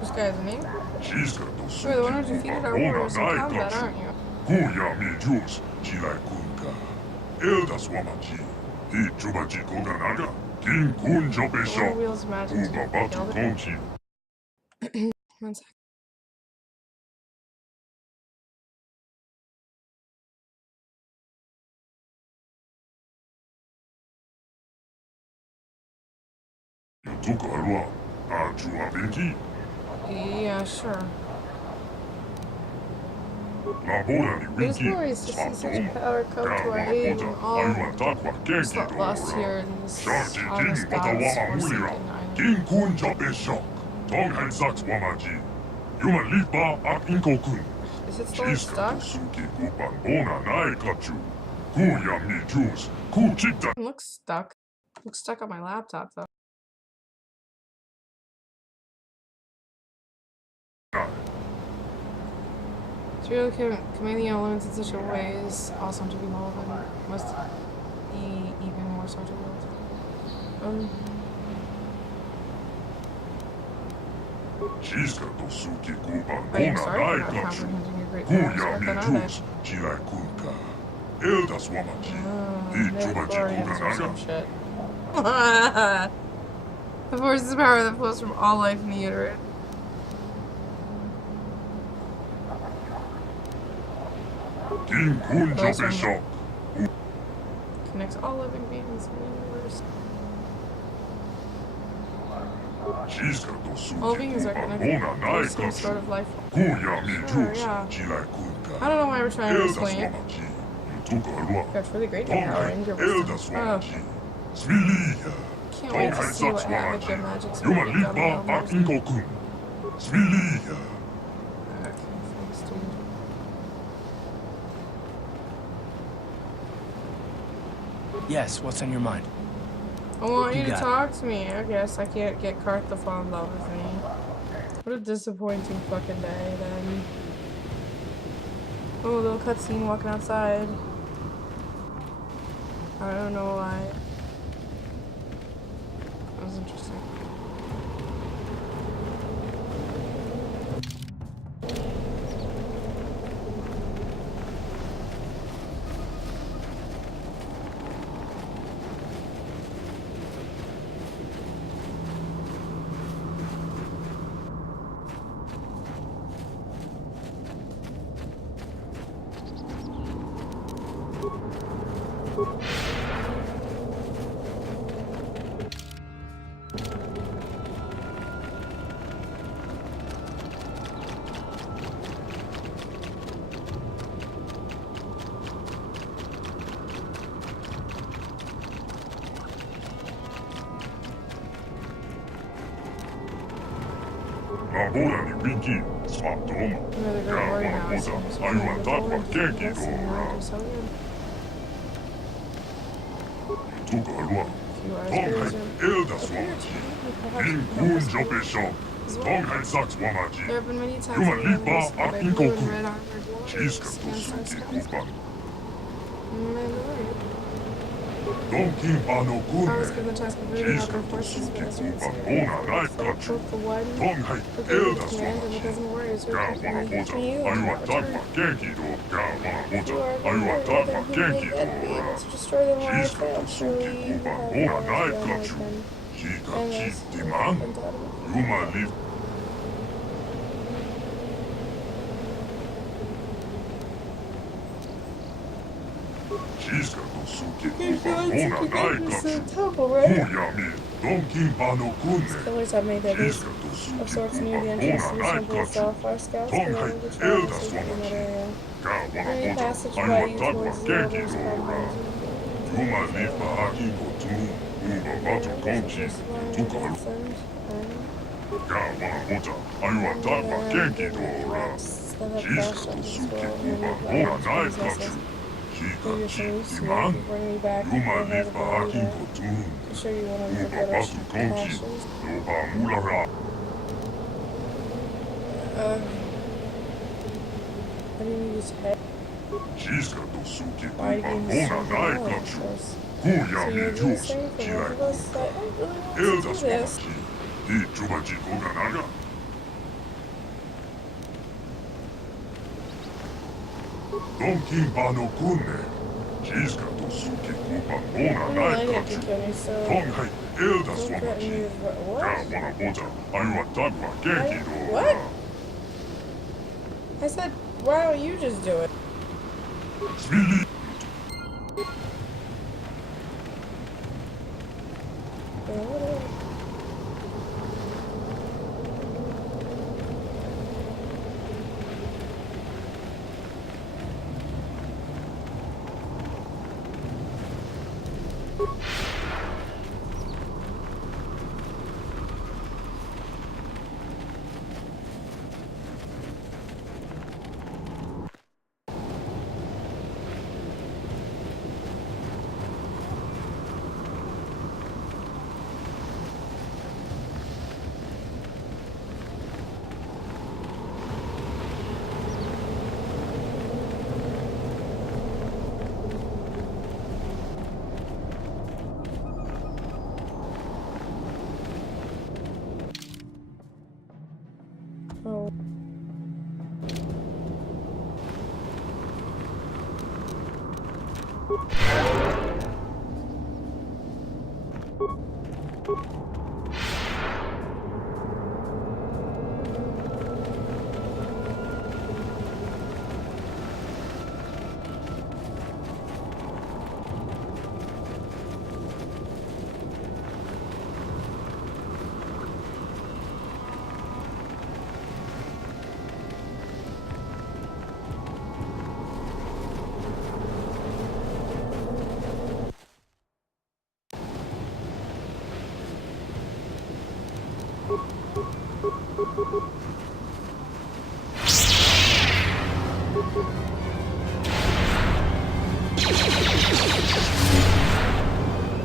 This guy's name? You're the one who defeated our warriors in combat, aren't you? One wheels magic to One sec. Yeah, sure. It is glorious to see such power come to our aid and all lost here in this honest God's forsaken island. Is it still stuck? It looks stuck. It looks stuck on my laptop though. To really commanding elements in such a way is awesome to behold and must be even more so to wield. I am sorry for not comprehending your great powers, but then are some shit. The force is power that flows from all life in the uterus. Connects all living beings in the universe. All beings are connected to some sort of life. Sure, yeah. I don't know why we're trying to explain it. That's really great to power in your wisdom. Oh. Can't wait to see what havoc your magic's going to make on the Yes, what's on your mind? I want you to talk to me. I guess I can't get Karth to fall in love with me. What a disappointing fucking day, then. Oh, a little cutscene walking outside. I don't know why. That was interesting. There have been many times when I was red armored warriors against our scouts. I was given the task of rooting out their forces for this reason. Both the one who gave me command and the dozen warriors who accompanied me and returned. You are the warrior that who made Ed be able to destroy them while I failed. Surely you have the temple, right? Killers have made their base of sorts near the entrance to the temple itself. Our scouts can only patrol the safety in that area. Any passage by you towards the elders' compound. Bring me back to the head of the order. To show you one of the British passions. How do you use head? Why are you being so obnoxious? So you're just saying for both of us that I really want to do this. What? I said, why don't you just do it? Oh.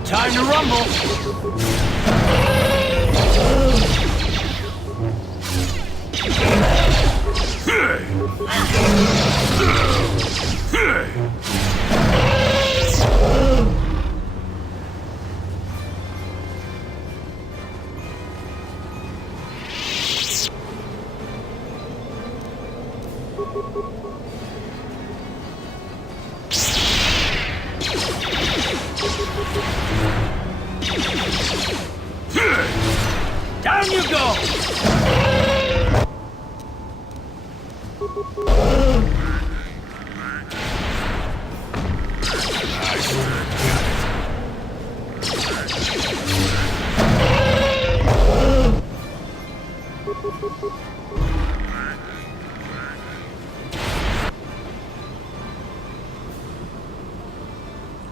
Time to rumble! Down you go!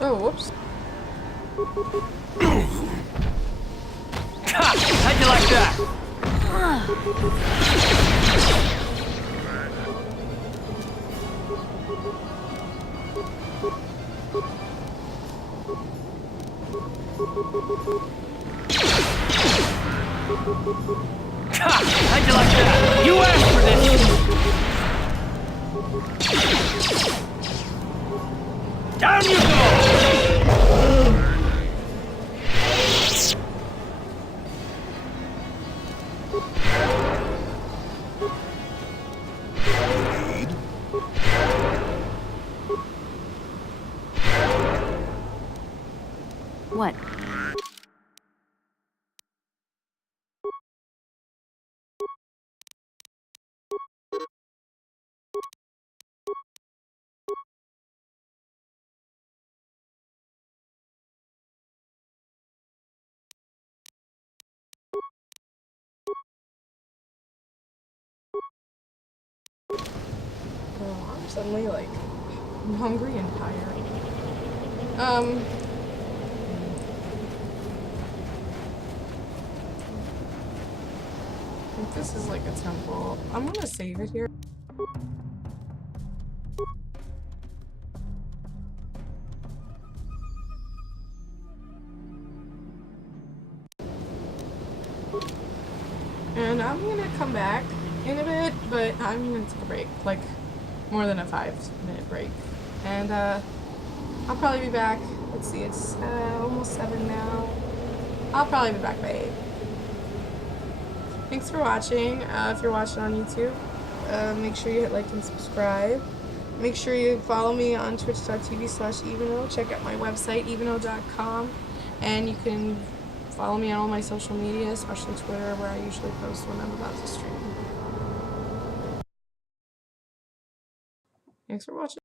Oh, whoops. How'd you like that? How'd you like that? You asked for this! Down you go! What? Oh, I'm suddenly like I'm hungry and tired. If this is like a temple, I'm gonna save it here. And I'm gonna come back in a bit, but I'm gonna take a break. Like, more than a 5-minute break. And I'll probably be back. Let's see, it's almost 7 now. I'll probably be back by 8. Thanks for watching. If you're watching on YouTube, make sure you hit like and subscribe. Make sure you follow me on twitch.tv/Eveno. Check out my website, eveno.com. And you can follow me on all my social media, especially Twitter, where I usually post when I'm about to stream. Thanks for watching.